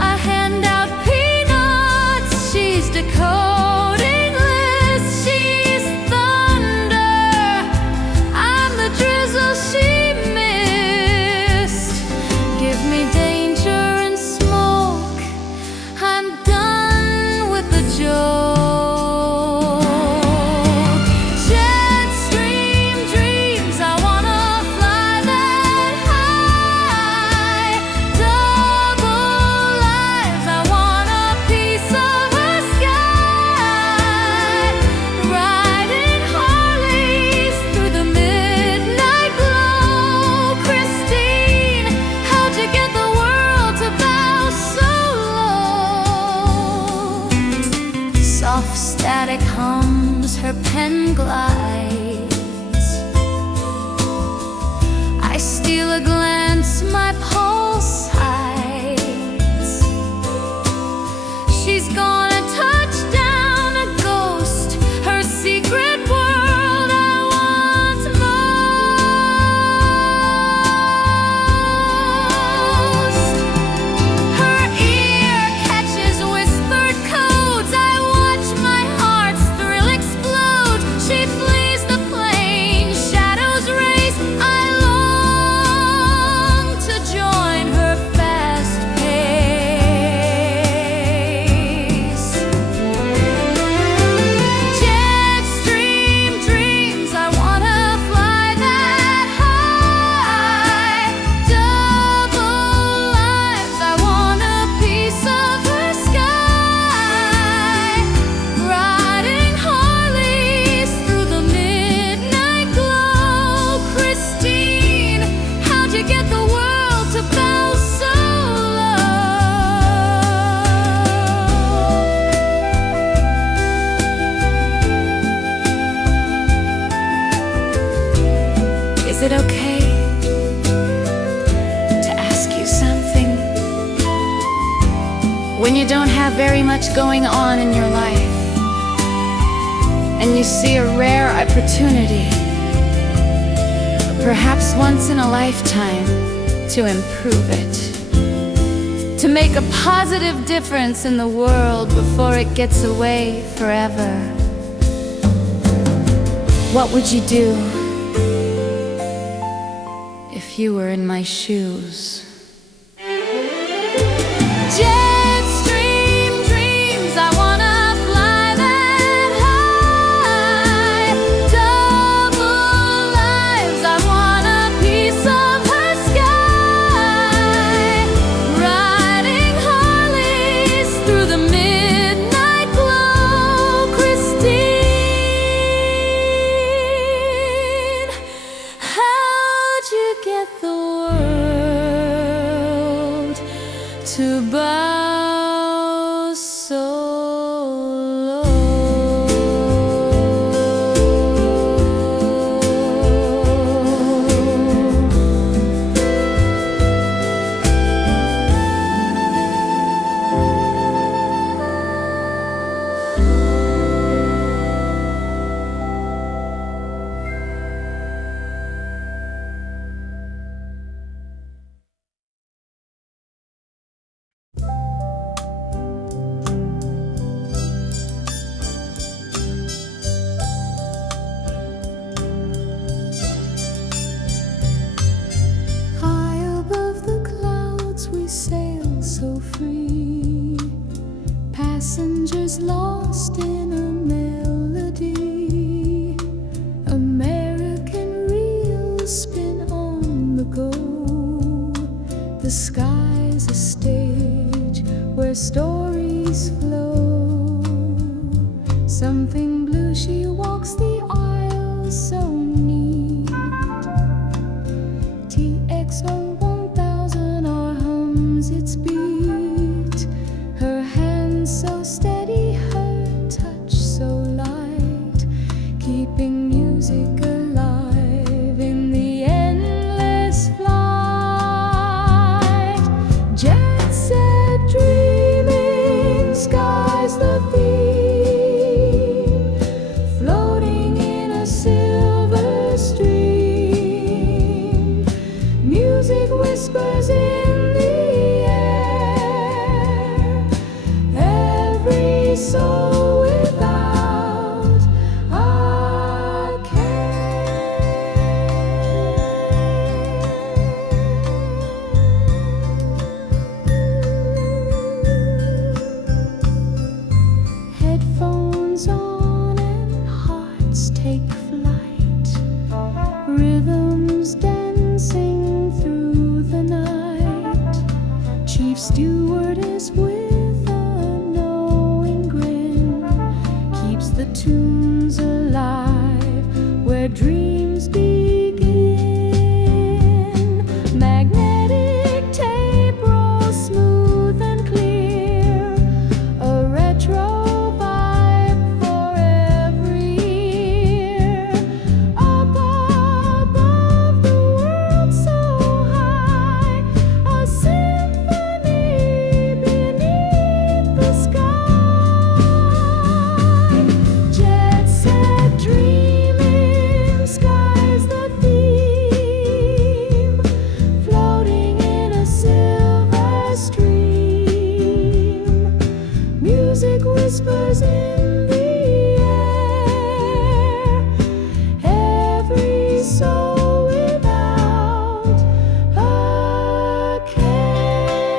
I hand out peanuts, she's decoding lists. She's thunder, I'm the drizzle she missed. Give me danger and smoke, I'm done with the joke. Static hums, her pen glides. I steal a glance, my pulse hides. She's gonna touch down a ghost, her secret world I want most. Her ear catches whispered codes, I watch my heart's thrill explode. She flees the plane, shadows race, I long to join her fast pace. Jetstream dreams, I wanna fly that high. Double lives, I want a piece of her sky. Riding Harleys through the midnight glow. Christine, how'd you get the world to bow so low? Is it okay to ask you something? When you don't have very much going on in your life, and you see a rare opportunity, perhaps once in a lifetime, to improve it, to make a positive difference in the world before it gets away forever. What would you do if you were in my shoes? Jetstream dreams, I wanna fly that high. Double lives, I want a piece of her sky. Riding Harleys through the midnight glow. Christine, how'd you get the world to bow so low? High above the clouds we sail so free, passengers lost in a melody. American reels spin on the go. The sky's a stage where stories flow. Something blue, she walks the aisle so neat. TXO 1000 or hums its beat. Her hands so steady, her touch so light, keeping music alive in the endless flight. Jet set dreaming, skies the theme, floating in a silver stream. Music whispers in the air, every soul without a Headphones on and hearts take flight, rhythms dancing through the night. Chief Stewardess with a knowing grin keeps the tunes alive where dreams begin. Magnetic tape rolls smooth and clear, a retro vibe for every ear. Up above the world so high, a symphony beneath the sky. Jet set dreaming, skies the theme, floating in a silver stream. Music whispers in the air, every soul without a care.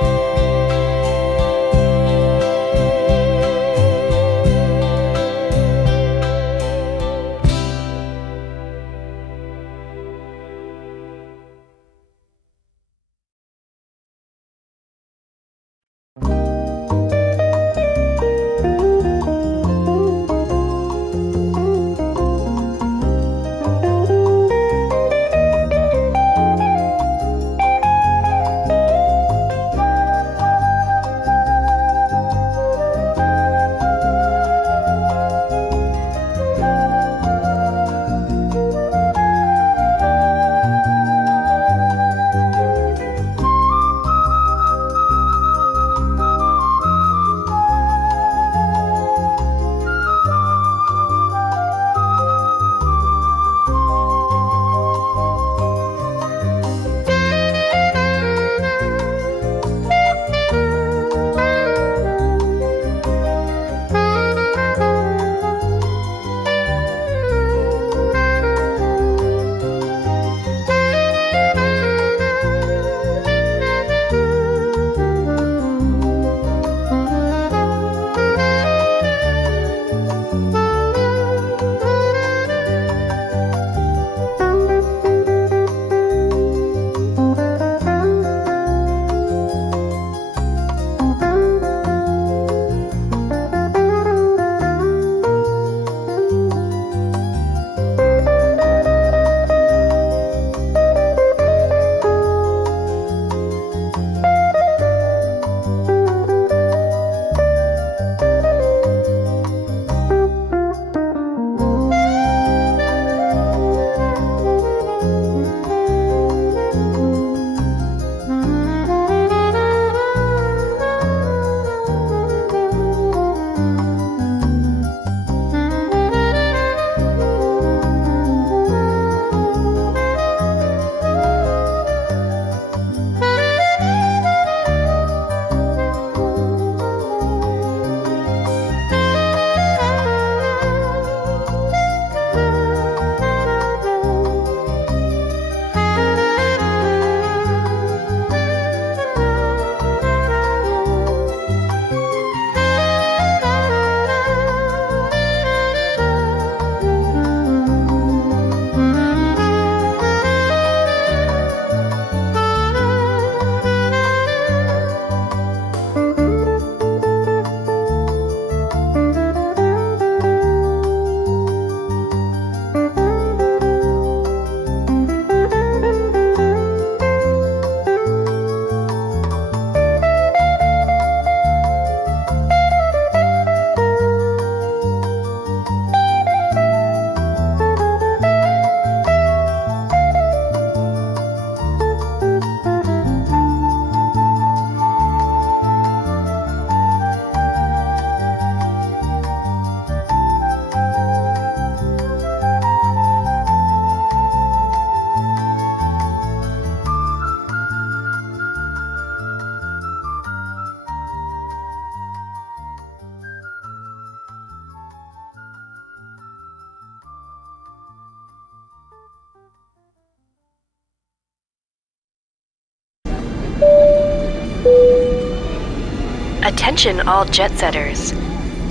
Attention all jet setters.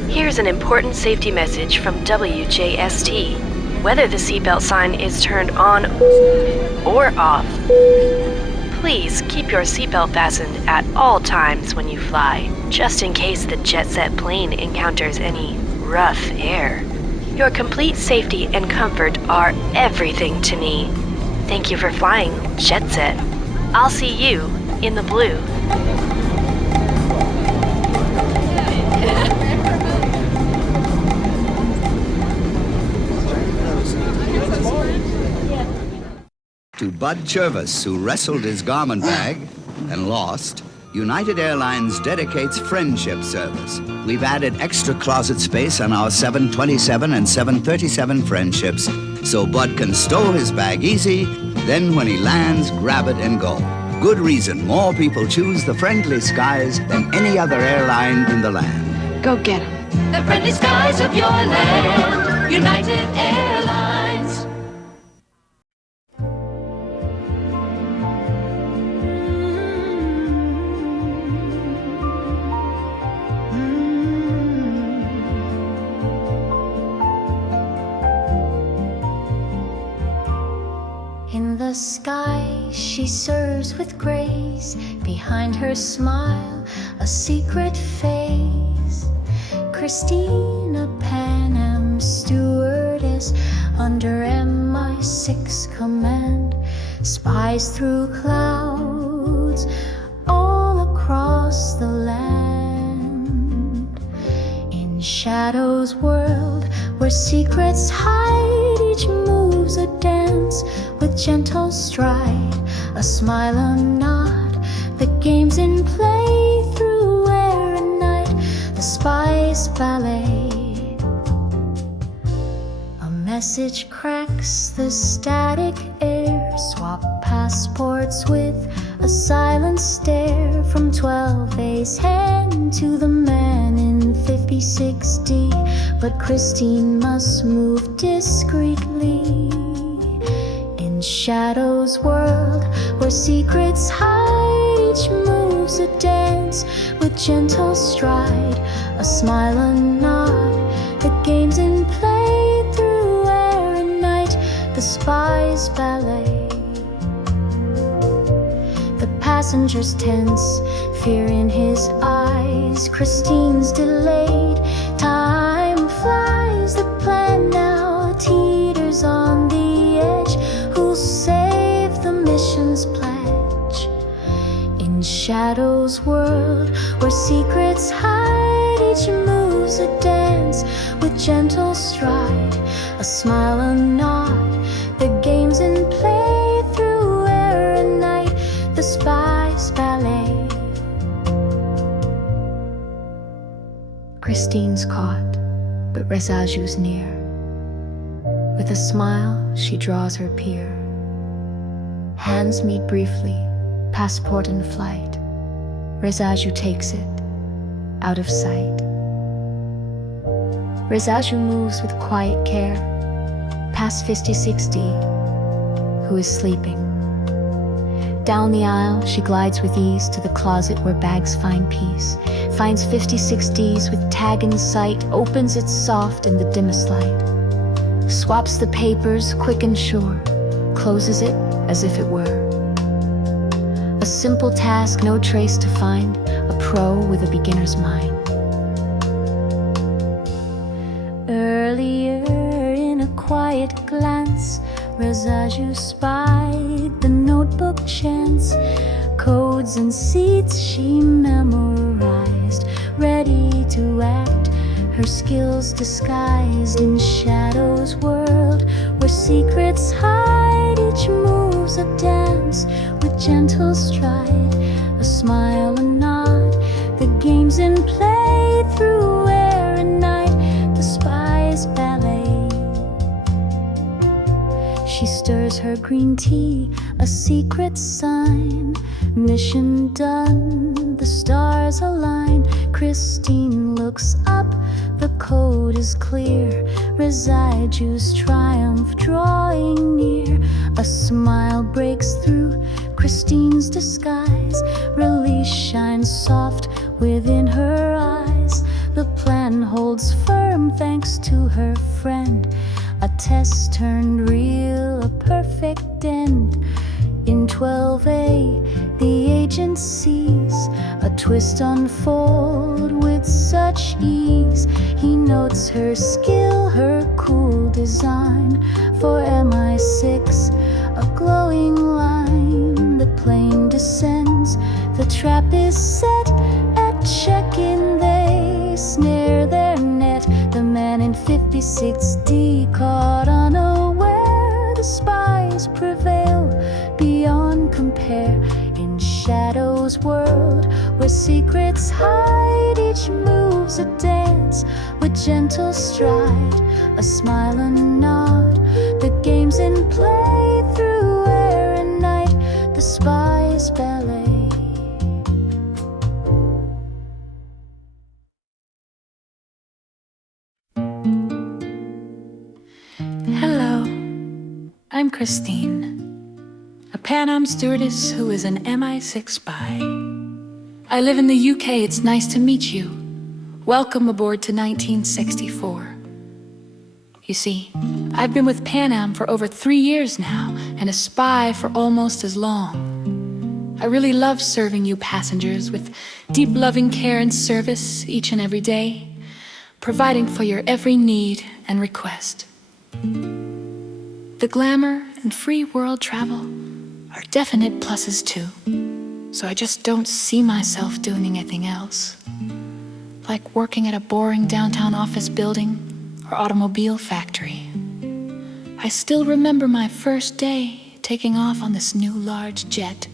Here's an important safety message from WJST. Whether the seatbelt sign is turned on or off, please keep your seatbelt fastened at all times when you fly, just in case the jet set plane encounters any rough air. Your complete safety and comfort are everything to me. Thank you for flying Jet Set. I'll see you in the blue. To Bud Chervis, who wrestled his garment bag and lost, United Airlines dedicates friendship service. We've added extra closet space on our 727 and 737 friendships, so Bud can stow his bag easy, then when he lands, grab it and go. Good reason more people choose the friendly skies than any other airline in the land. Go get 'em. The friendly skies of your land, United Airlines. In the sky, she serves with grace. Behind her smile, a secret face. Christine, a Pan Am stewardess under MI6 command, spies through clouds all across the land. In Shadow's world, where secrets hide, each move's a dance with gentle stride, a smile, a nod, the game's in play through air and night, the spy's ballet. A message cracks the static air, swap passports with a silent stare, from 12A's hand to the man in 56D, but Christine must move discreetly. In Shadow's world, where secrets hide, each move's a dance with gentle stride, a smile, a nod, the game's in play through air and night, the spy's ballet. The passenger's tense, fear in his eyes, Christine's delayed, time flies, the plan now teeters on the edge, who'll save the mission's pledge. In Shadow's world, where secrets hide, each move's a dance with gentle stride, a smile, a nod, the game's in play through air and night, the spy's ballet. Christine's caught, but Risaju's near. With a smile, she draws her peer. Hands meet briefly, passport in flight. Risaju takes it, out of sight. Risaju moves with quiet care, past 5060, who is sleeping. Down the aisle, she glides with ease to the closet where bags find peace, finds 56Ds with tag in sight, opens it soft in the dimmest light, swaps the papers quick and sure, closes it as if it were. A simple task, no trace to find, a pro with a beginner's mind. Earlier in a quiet glance, Rasaju spied the notebook chance, codes and seats she memorized, ready to act, her skills disguised. In Shadow's world, where secrets hide, each move's a dance with gentle stride, a smile, a nod, the game's in play through air and night, the spy's ballet. She stirs her green tea, a secret sign, mission done, the stars align. Christine looks up, the code is clear, Risaju's triumph drawing near. A smile breaks through Christine's disguise, release shines soft within her thanks to her friend. A test turned real, a perfect end. In 12A, the agent sees a twist unfold with such ease. He notes her skill, her cool design. For MI6, a glowing line. The plane descends, the trap is set. At check-in, they snare their net. The man in 56D caught unaware. The spies prevail beyond compare. In Shadow's world, where secrets hide, each move's a dance with gentle stride, a smile and nod. The game's in play through air and night, the spy's ballet. Hello, I'm Chrisine, a Pan Am stewardess who is an MI6 spy. I live in the UK. It's nice to meet you. Welcome aboard to 1964. You see, I've been with Pan Am for over 3 years now, and a spy for almost as long. I really love serving you passengers with deep loving care and service each and every day, providing for your every need and request. The glamour and free world travel are definite pluses too, so I just don't see myself doing anything else, like working at a boring downtown office building or automobile factory. I still remember my first day taking off on this new large jet,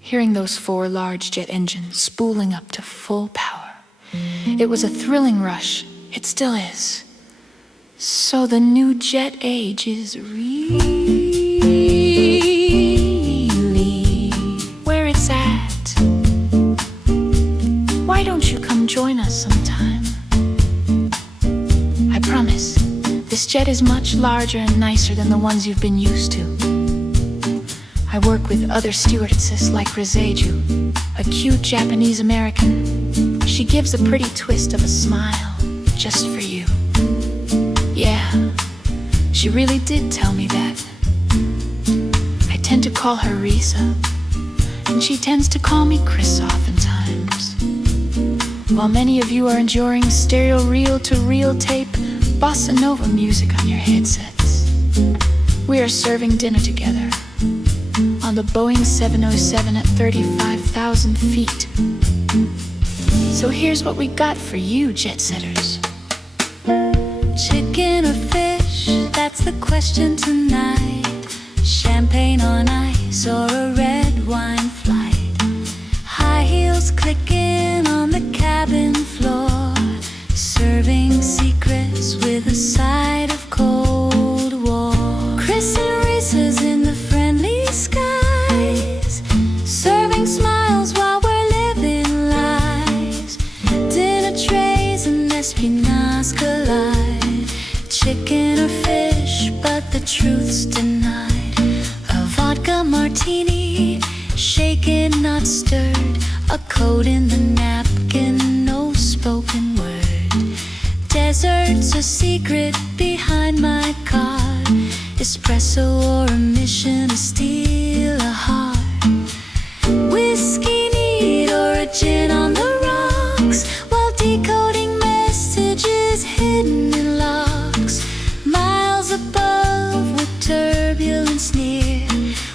hearing those 4 large jet engines spooling up to full power. It was a thrilling rush. It still is. So the new jet age is really where it's at. Why don't you come join us sometime? I promise, this jet is much larger and nicer than the ones you've been used to. I work with other stewardesses like Risaju, a cute Japanese American. She gives a pretty twist of a smile just for you. Yeah, she really did tell me that. I tend to call her Risa, and she tends to call me Chris oftentimes. While many of you are enjoying stereo reel-to-reel tape bossa nova music on your headsets, we are serving dinner together on the Boeing 707 at 35,000 feet. So here's what we got for you, jet setters. Chicken or fish, that's the question tonight. Champagne on ice or a red wine flight. High heels clicking on the cabin floor, serving secrets with a side of Cold War. Chris and Risa's in the friendly skies, serving smiles while we're living lies. Dinner trays and espionage collide. Chicken or fish, but the truth's denied. A vodka martini, shaken, not stirred. A coat in the napkin, no spoken word. Desert's a secret behind my card. Espresso or a mission to steal a heart. Whiskey neat or a gin on the rocks, while decoding messages hidden in locks. Miles above with turbulence near,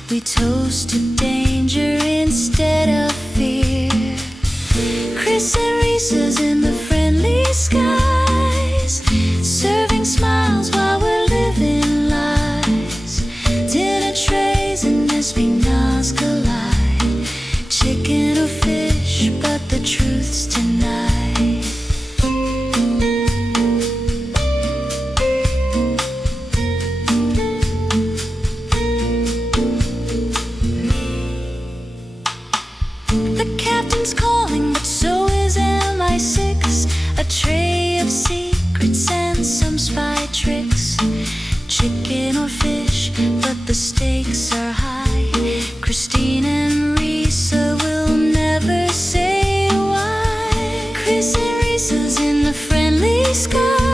we toast to danger instead of fear. Chris and Risa's in the friendly skies, serving smiles while we're living lies. Dinner trays and espionage collide. Chicken or fish, but the truth's denied. The captain's calling, but so is MI6. A tray of secrets and some spy tricks. Chicken or fish, but the stakes are high. Chrisine and Risa will never say why. Chris and Risa's in the friendly sky,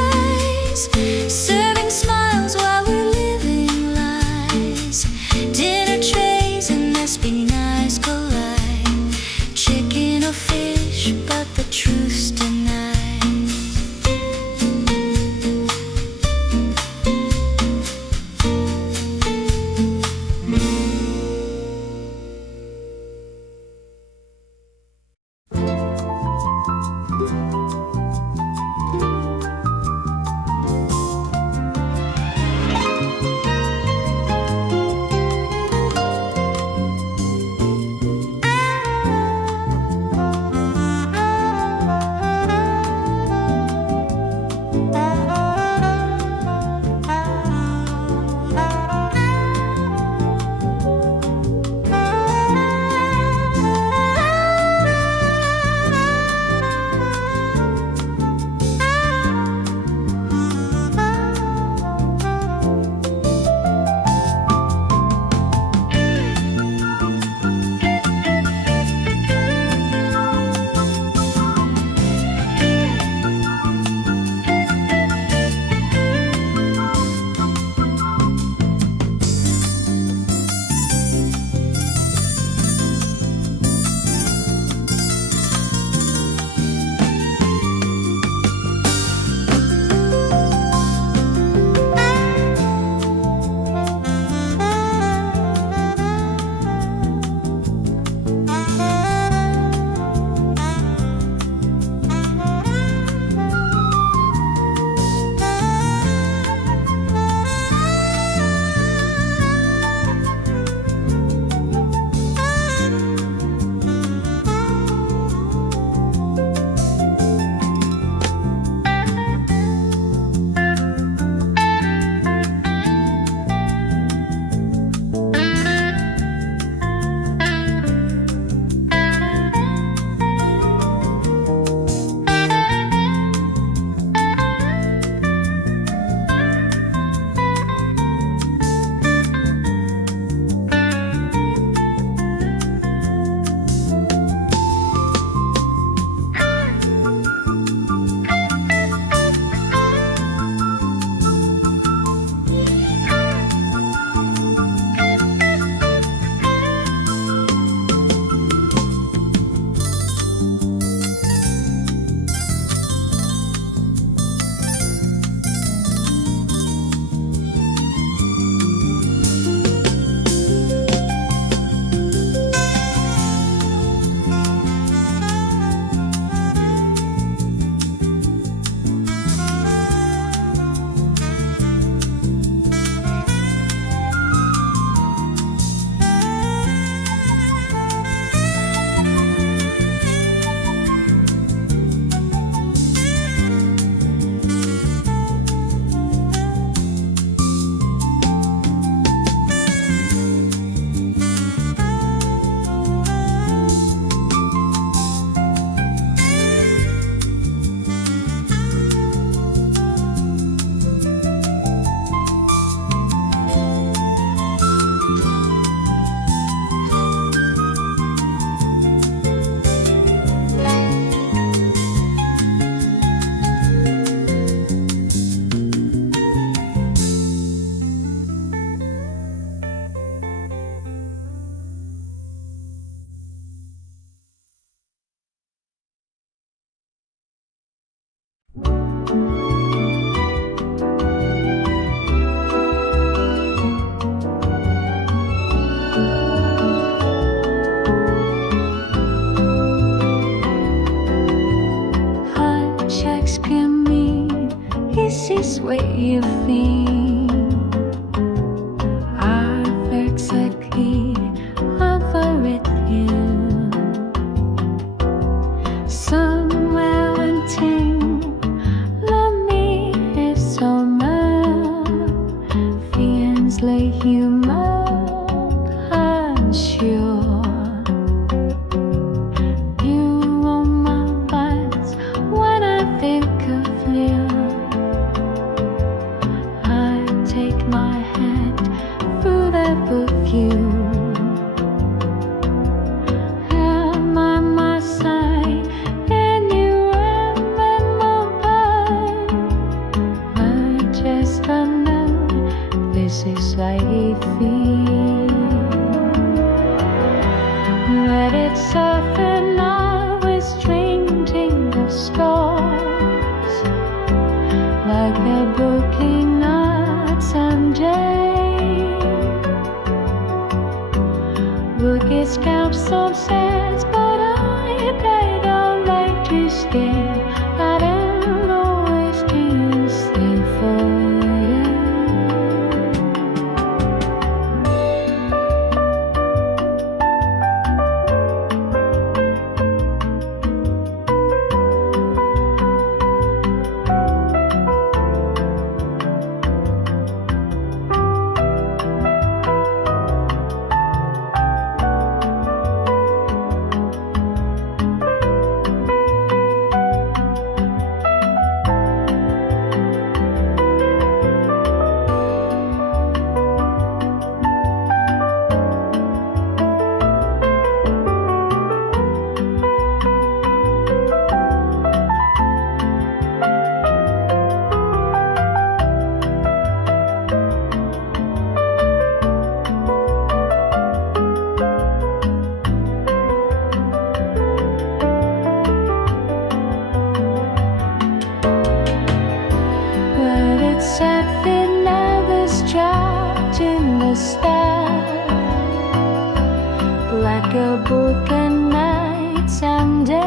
way of being. I've exactly over you. Somewhere wanting, love me is so much. Feelings like human, unsure. You on my mind when I think of you. I take my hand through that perfume. Am I my side and you remember? I just don't know. This is why I feel. Let it soften. I was changing the stars like a broken knot someday. Book is count some sense, but I don't like to stay. I don't always do stay for you. But it's sad that nervous charge in the sky, like a broken night someday.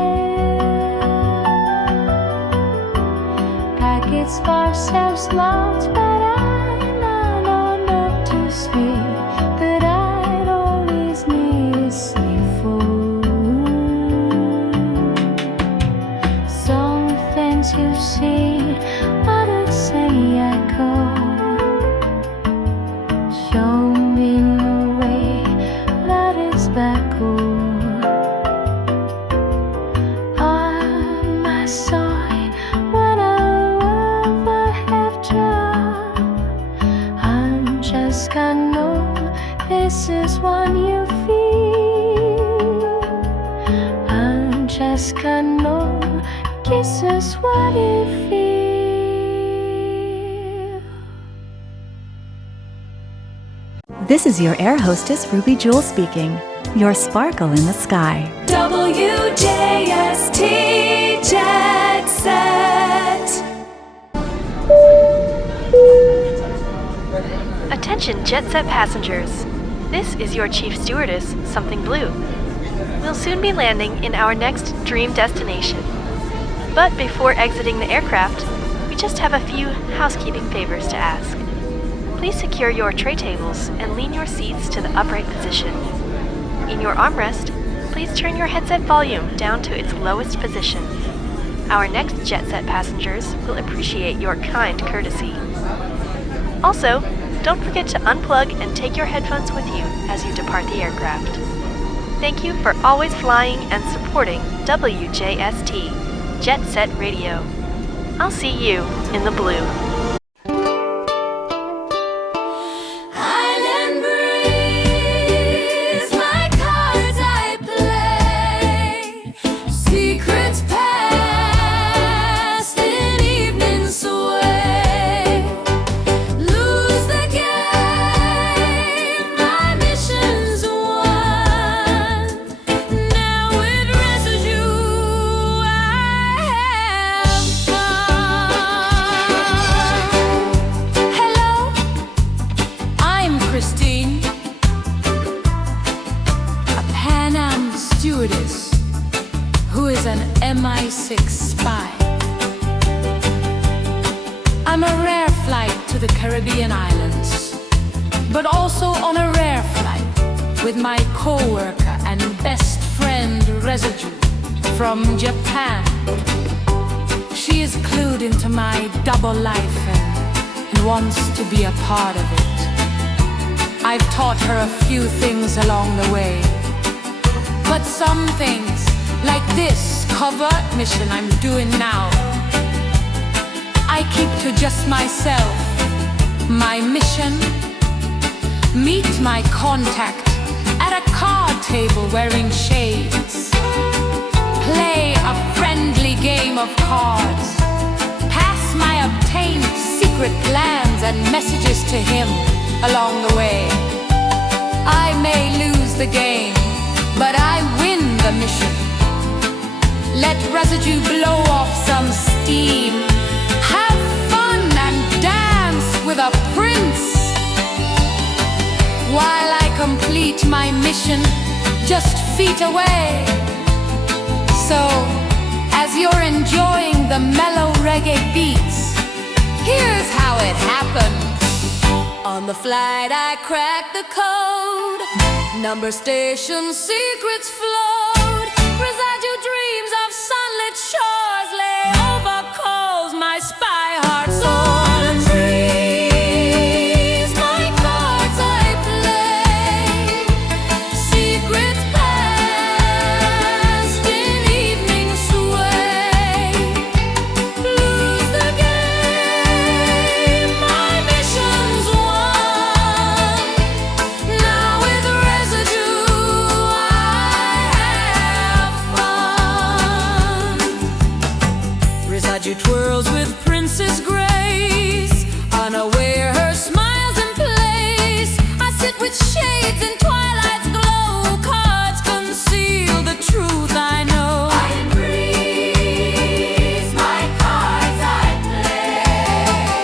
Packets for ourselves lost, but I don't know to speak. But I'd always need a sleep for some things you see. Others say I call. Show me the way that is backward. On my side when I ever have tried. I'm just gonna know this is what you feel. I'm just gonna know this is what you feel. This is your air hostess, Ruby Jewel speaking. Your sparkle in the sky. WJST Jet Set. Attention Jet Set passengers. This is your chief stewardess, Something Blue. We'll soon be landing in our next dream destination. But before exiting the aircraft, we just have a few housekeeping favors to ask. Please secure your tray tables and lean your seats to the upright position. In your armrest, please turn your headset volume down to its lowest position. Our next Jet Set passengers will appreciate your kind courtesy. Also, don't forget to unplug and take your headphones with you as you depart the aircraft. Thank you for always flying and supporting WJST Jet Set Radio. I'll see you in the blue. Island breeze, my cards I play. Secrets past in evening sway. Lose the game, my mission's won. Now with Rasaju I have fun. Hello, I'm Chrisine, a Pan Am stewardess who is an MI6 spy. I'm a rare flight to the Caribbean islands, but also on a rare flight with my co-worker and best friend Rasaju from Japan. She is clued into my double life and wants to be a part of it. I've taught her a few things along the way, but some things, like this covert mission I'm doing now, I keep to just myself. My mission: meet my contact at a card table wearing shades, play a friendly game of cards, pass my obtained secret plans and messages to him along the way. I may lose the game, but I win the mission. Let Risaju blow off some steam, have fun and dance with a prince, while I complete my mission just feet away. So, as you're enjoying the mellow reggae beats, here's how it happened. On the flight I cracked the code, number station secrets flowed. Risaju dreams of sunlit shores lay over coals, my spy heart soared. Twirls with Princess Grace, unaware her smiles in place. I sit with shades in twilight's glow, cards conceal the truth I know. I breeze, my cards I play,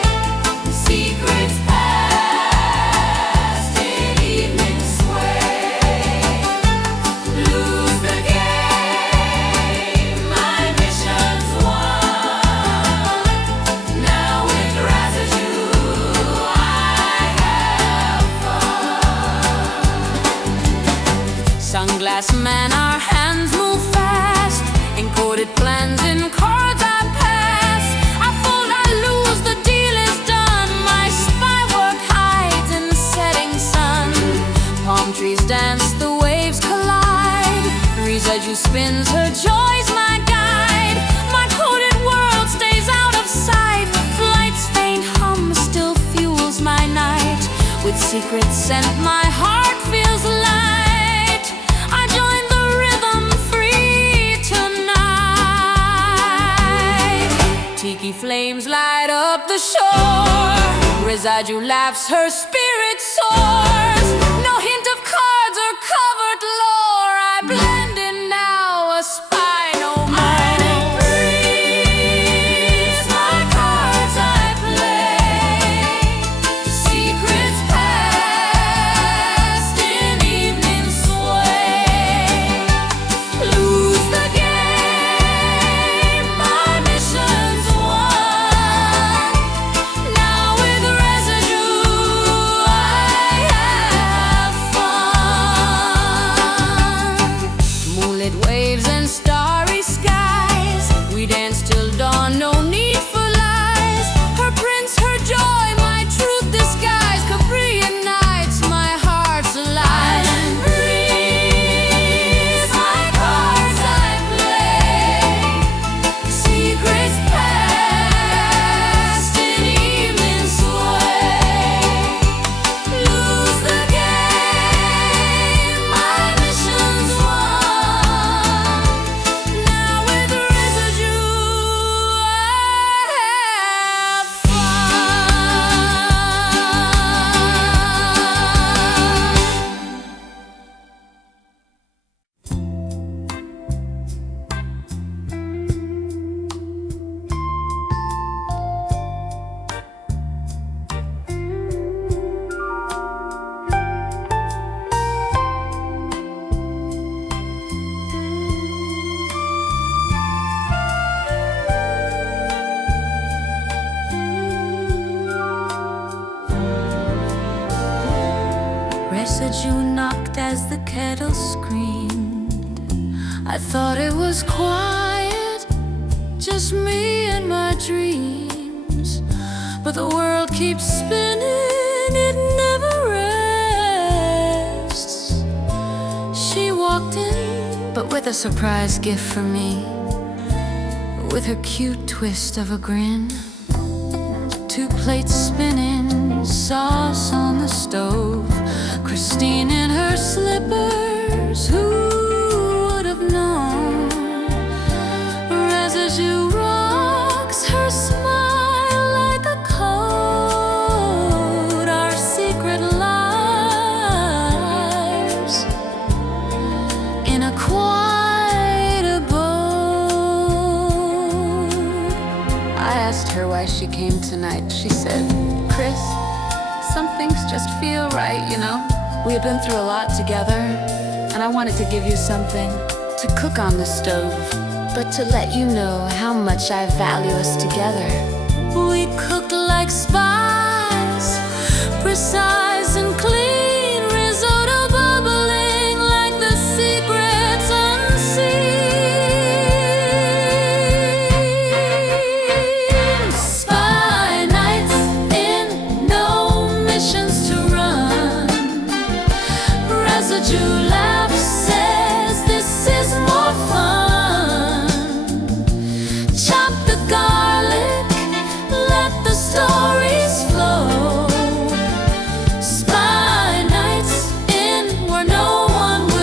secrets past in evening sway. Lose the game, my mission's won. Sunglass man, our hands move fast, encoded plans in cards I pass. I fold, I lose, the deal is done. My spy work hides in the setting sun. Palm trees dance, the waves collide. Risaju spins, her joy's my guide. My coded world stays out of sight. Flight's faint hum still fuels my night. With secrets sent, my heart feels light. Tiki flames light up the shore. Risaju laughs, her spirit soars. No hint of cards or covert lore. I blend in now, a spy no more. My cards I play, secrets past in evening sway. Lose the game, my mission's won. Now with Rasaju I have fun. Moonlit waves and starry skies, we dance till dawn, no need for lies. Her prince, her joy, my truth disguise. Caprian nights, my heart's alive. Breeze, my cards I play, secrets past in evening sway. Lose the game, my mission's won. looked as the kettle screamed. I thought it was quiet, just me and my dreams. But the world keeps spinning, it never rests. She walked in, but with a surprise gift for me. With her cute twist of a grin. 2 plates spinning, sauce on the stove. Chrisine in her slippers, who would have known? Rasaju rocks her smile like a code. Our secret lives in a quiet abode. I asked her why she came tonight. She said, Chris, some things just feel right, you know? We have been through a lot together, and I wanted to give you something to cook on the stove, but to let you know how much I value us together. We cooked like spies, precise and clean, risotto bubbling like the secrets unseen. Spy nights in no missions to run. Rasaju laughs, says this is more fun. Chop the garlic, let the stories flow. Spy nights in where no one will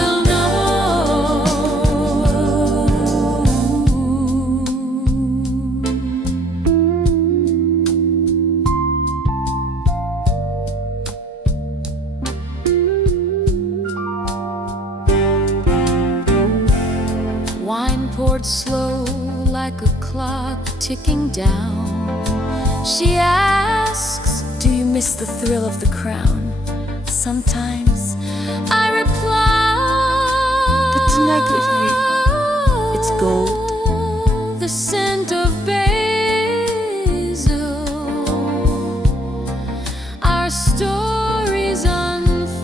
Wine poured slow like a clock ticking down. She asks, do you miss the thrill of the crown? Sometimes I reply, but tonight with you, it's gold. The scent of basil. Our stories unfold.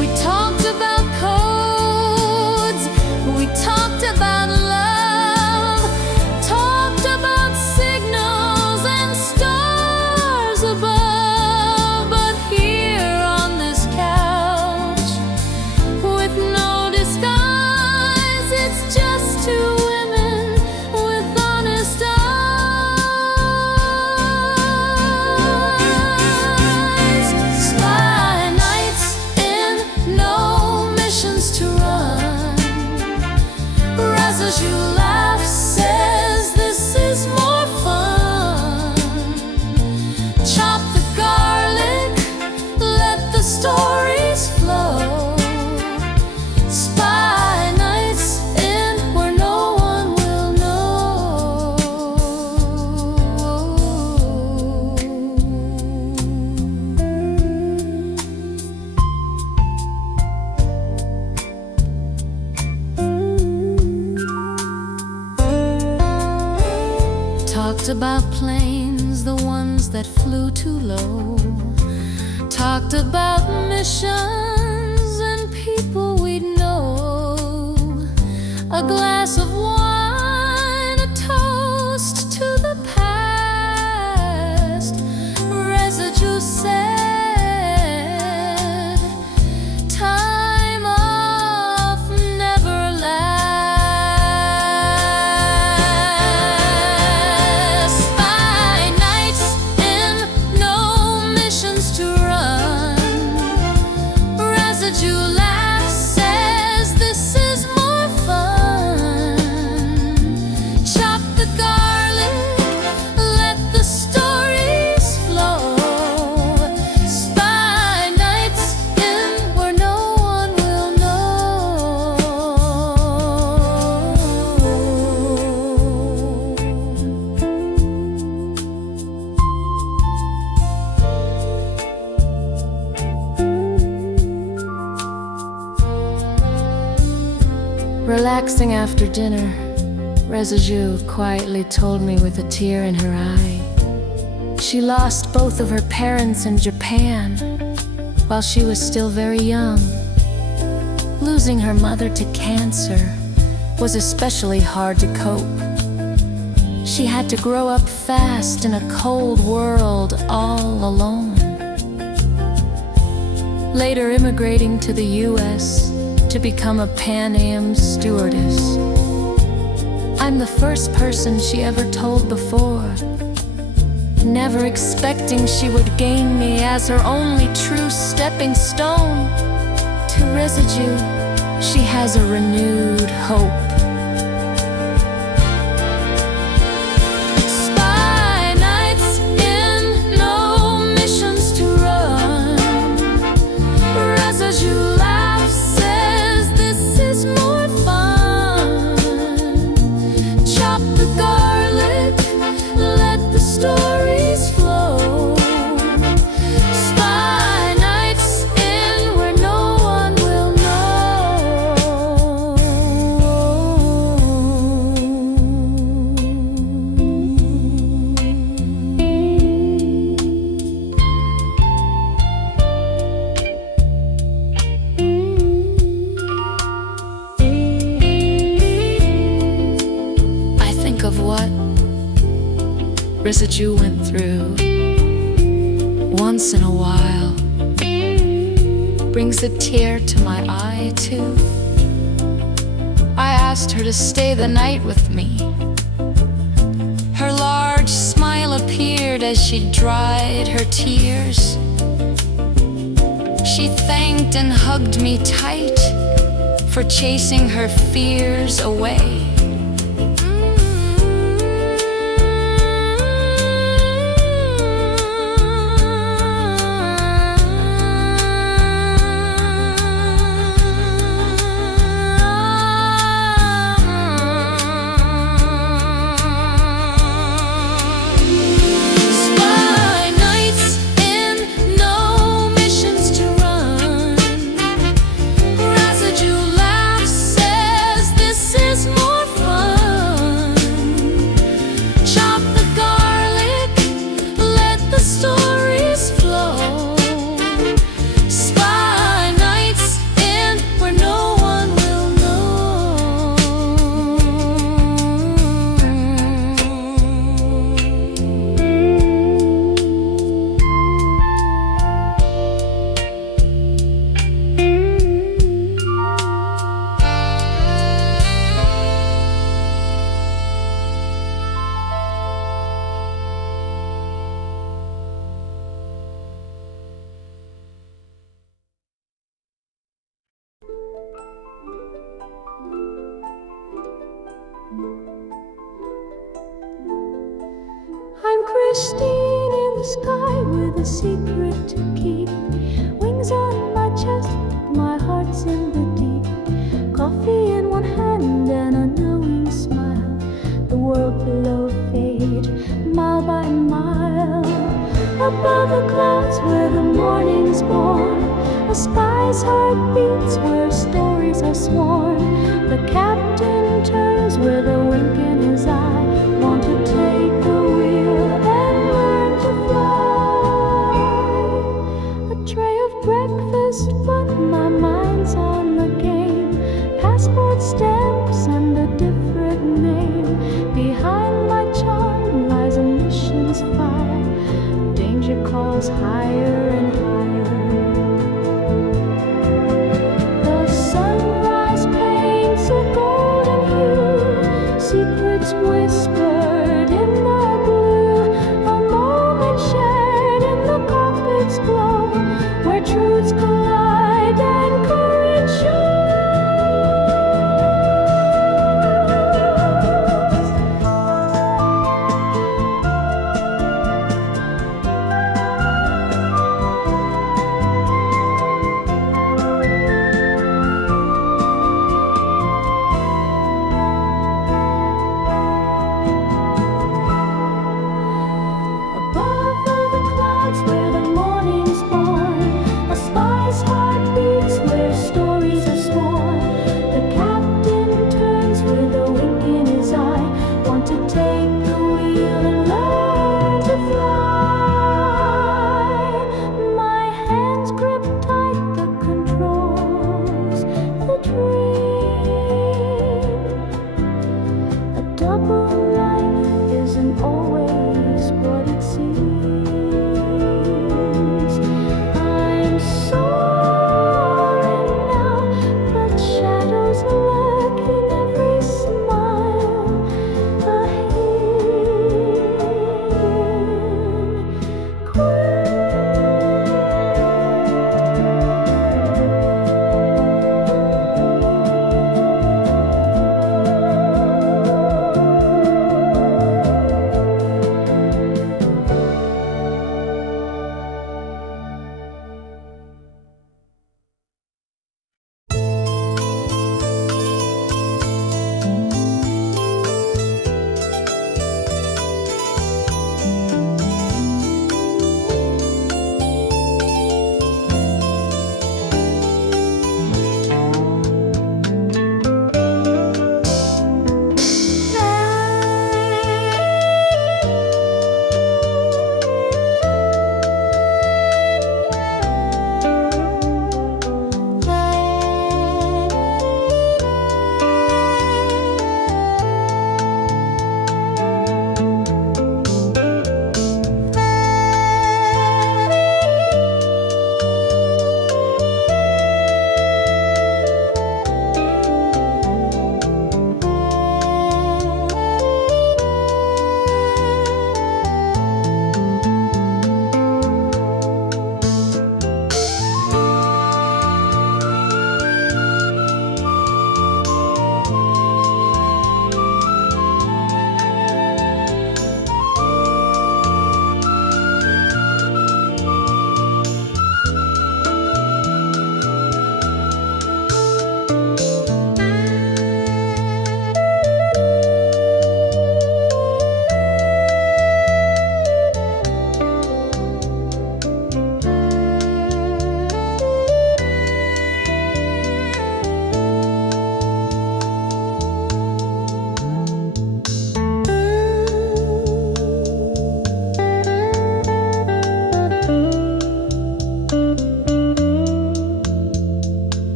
We talked about codes, we talked about love, talked about signals and stars above. But here on this couch, with no disguise, it's just 2 women with honest eyes. Spy nights in no missions to run. Rasaju laughs, says this is more fun. Chop the garlic, let the stories flow. Spy nights in where no one will know. Talked about planes, the ones that flew too low. Talked about missions and people we'd know. A glass of wine, a toast to the past. Rasaju said, time off never lasts. Spy nights in no missions to run. Rasaju laughs, says this is more fun. Chop the garlic, let the stories flow. Spy nights in where no one will Relaxing after dinner, Risaju quietly told me with a tear in her eye, She lost both of her parents in Japan while she was still very young. Losing her mother to cancer was especially hard to cope. She had to grow up fast in a cold world all alone. Later immigrating to the US to become a Pan Am stewardess. I'm the first person she ever told before, never expecting she would gain me as her only true stepping stone. To Risaju, she has a renewed hope. Spy nights in, no missions to run. Rasaju laughs, says this is more fun. Chop the garlic, let the stories flow. Spy nights in where no one will know. I think of what Risaju went through once in a while, brings a tear to my eye too. I asked her to stay the night with me. Her large smile appeared as she dried her tears. She thanked and hugged me tight for chasing her fears away. I'm Chrisine in the sky with a secret to keep. Wings on my chest, my heart's in the deep. Coffee in one hand and a knowing smile. The world below fade, mile by mile. Above the clouds where the morning's born, a spy's heart beats where stories are sworn. The captain turns with a wink in his eye. Want to take the wheel and learn to fly. A tray of breakfast, but my mind's on the game. Passport stamps and a different name. Behind my charm lies a mission's fire. Danger calls higher and higher. The sunrise paints a golden hue. Secrets whispered in the blue. A moment shared in the cockpit's glow, where truths collide.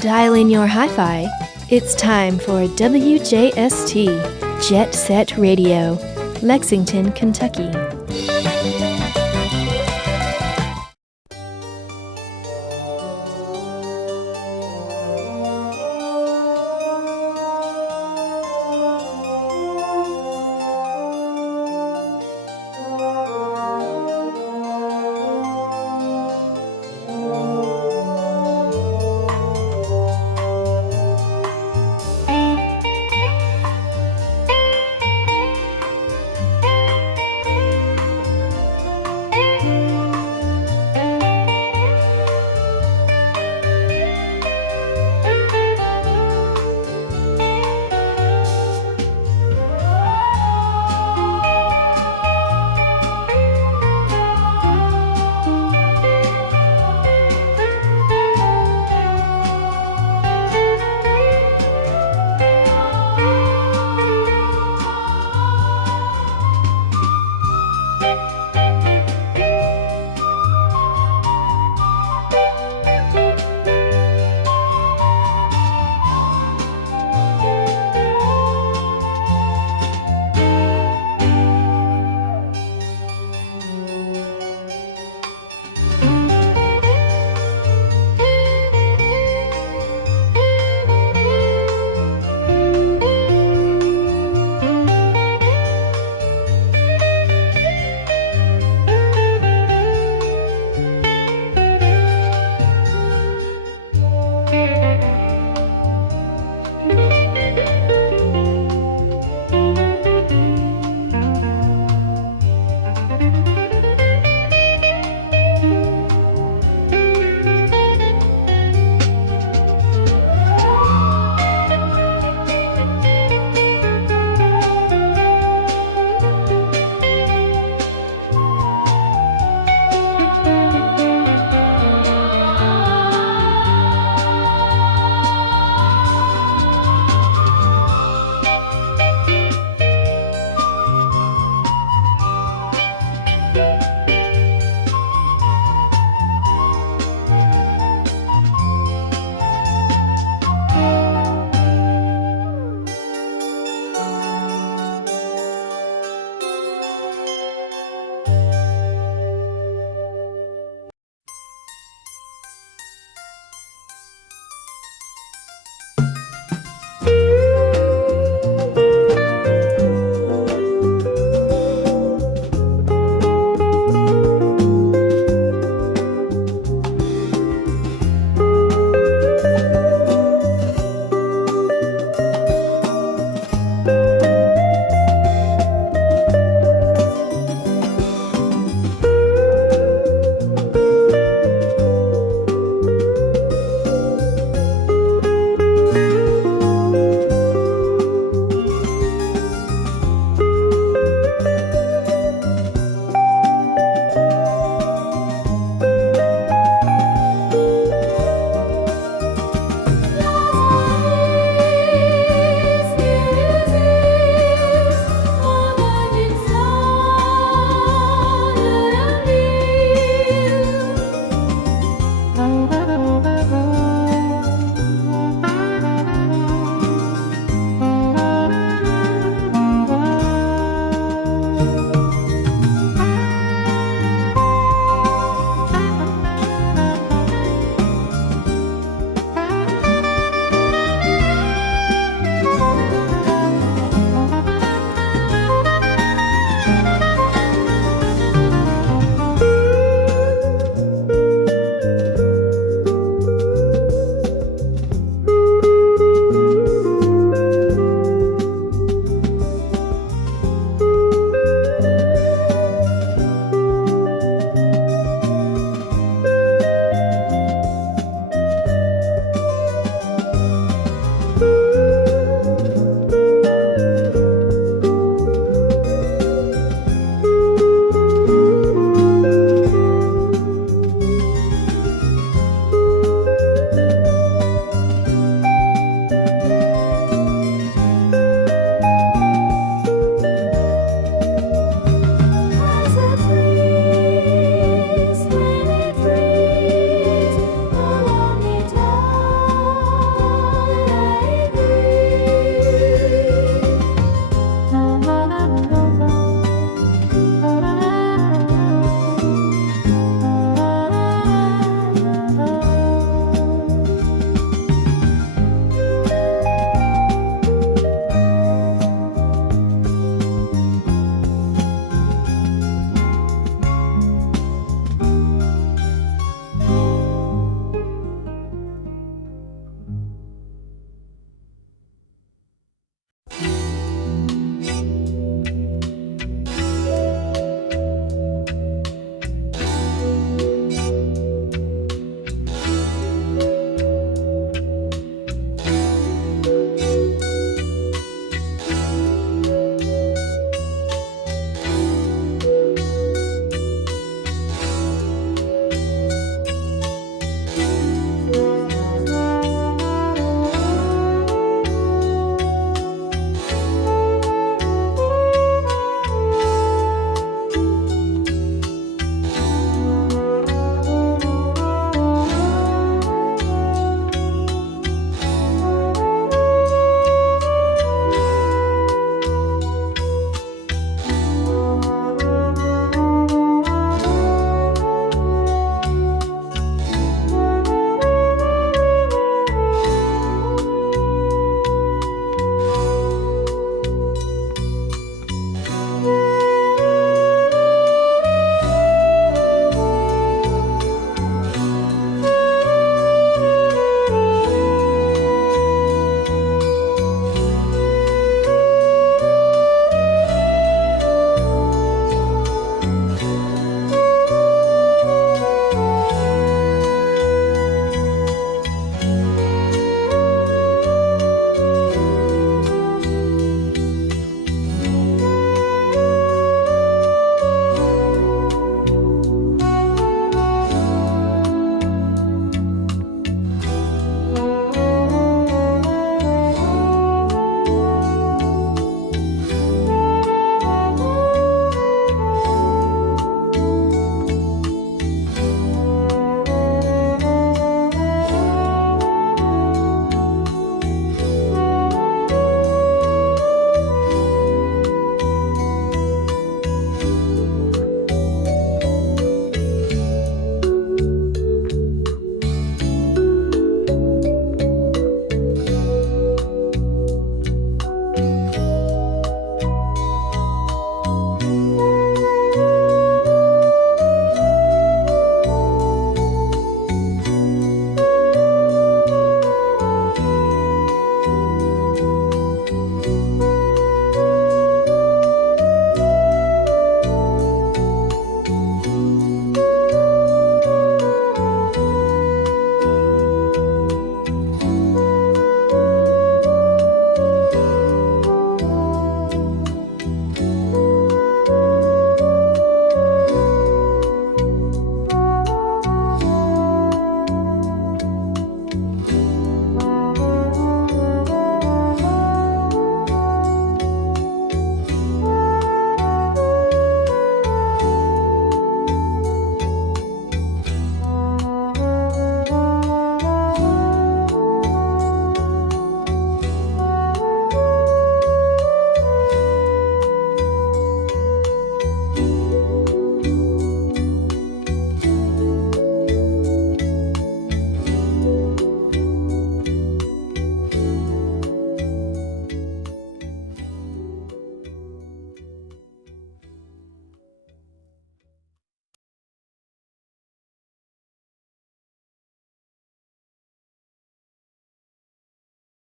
Dial in your hi-fi. It's time for WJST Jet Set Radio, Lexington, Kentucky.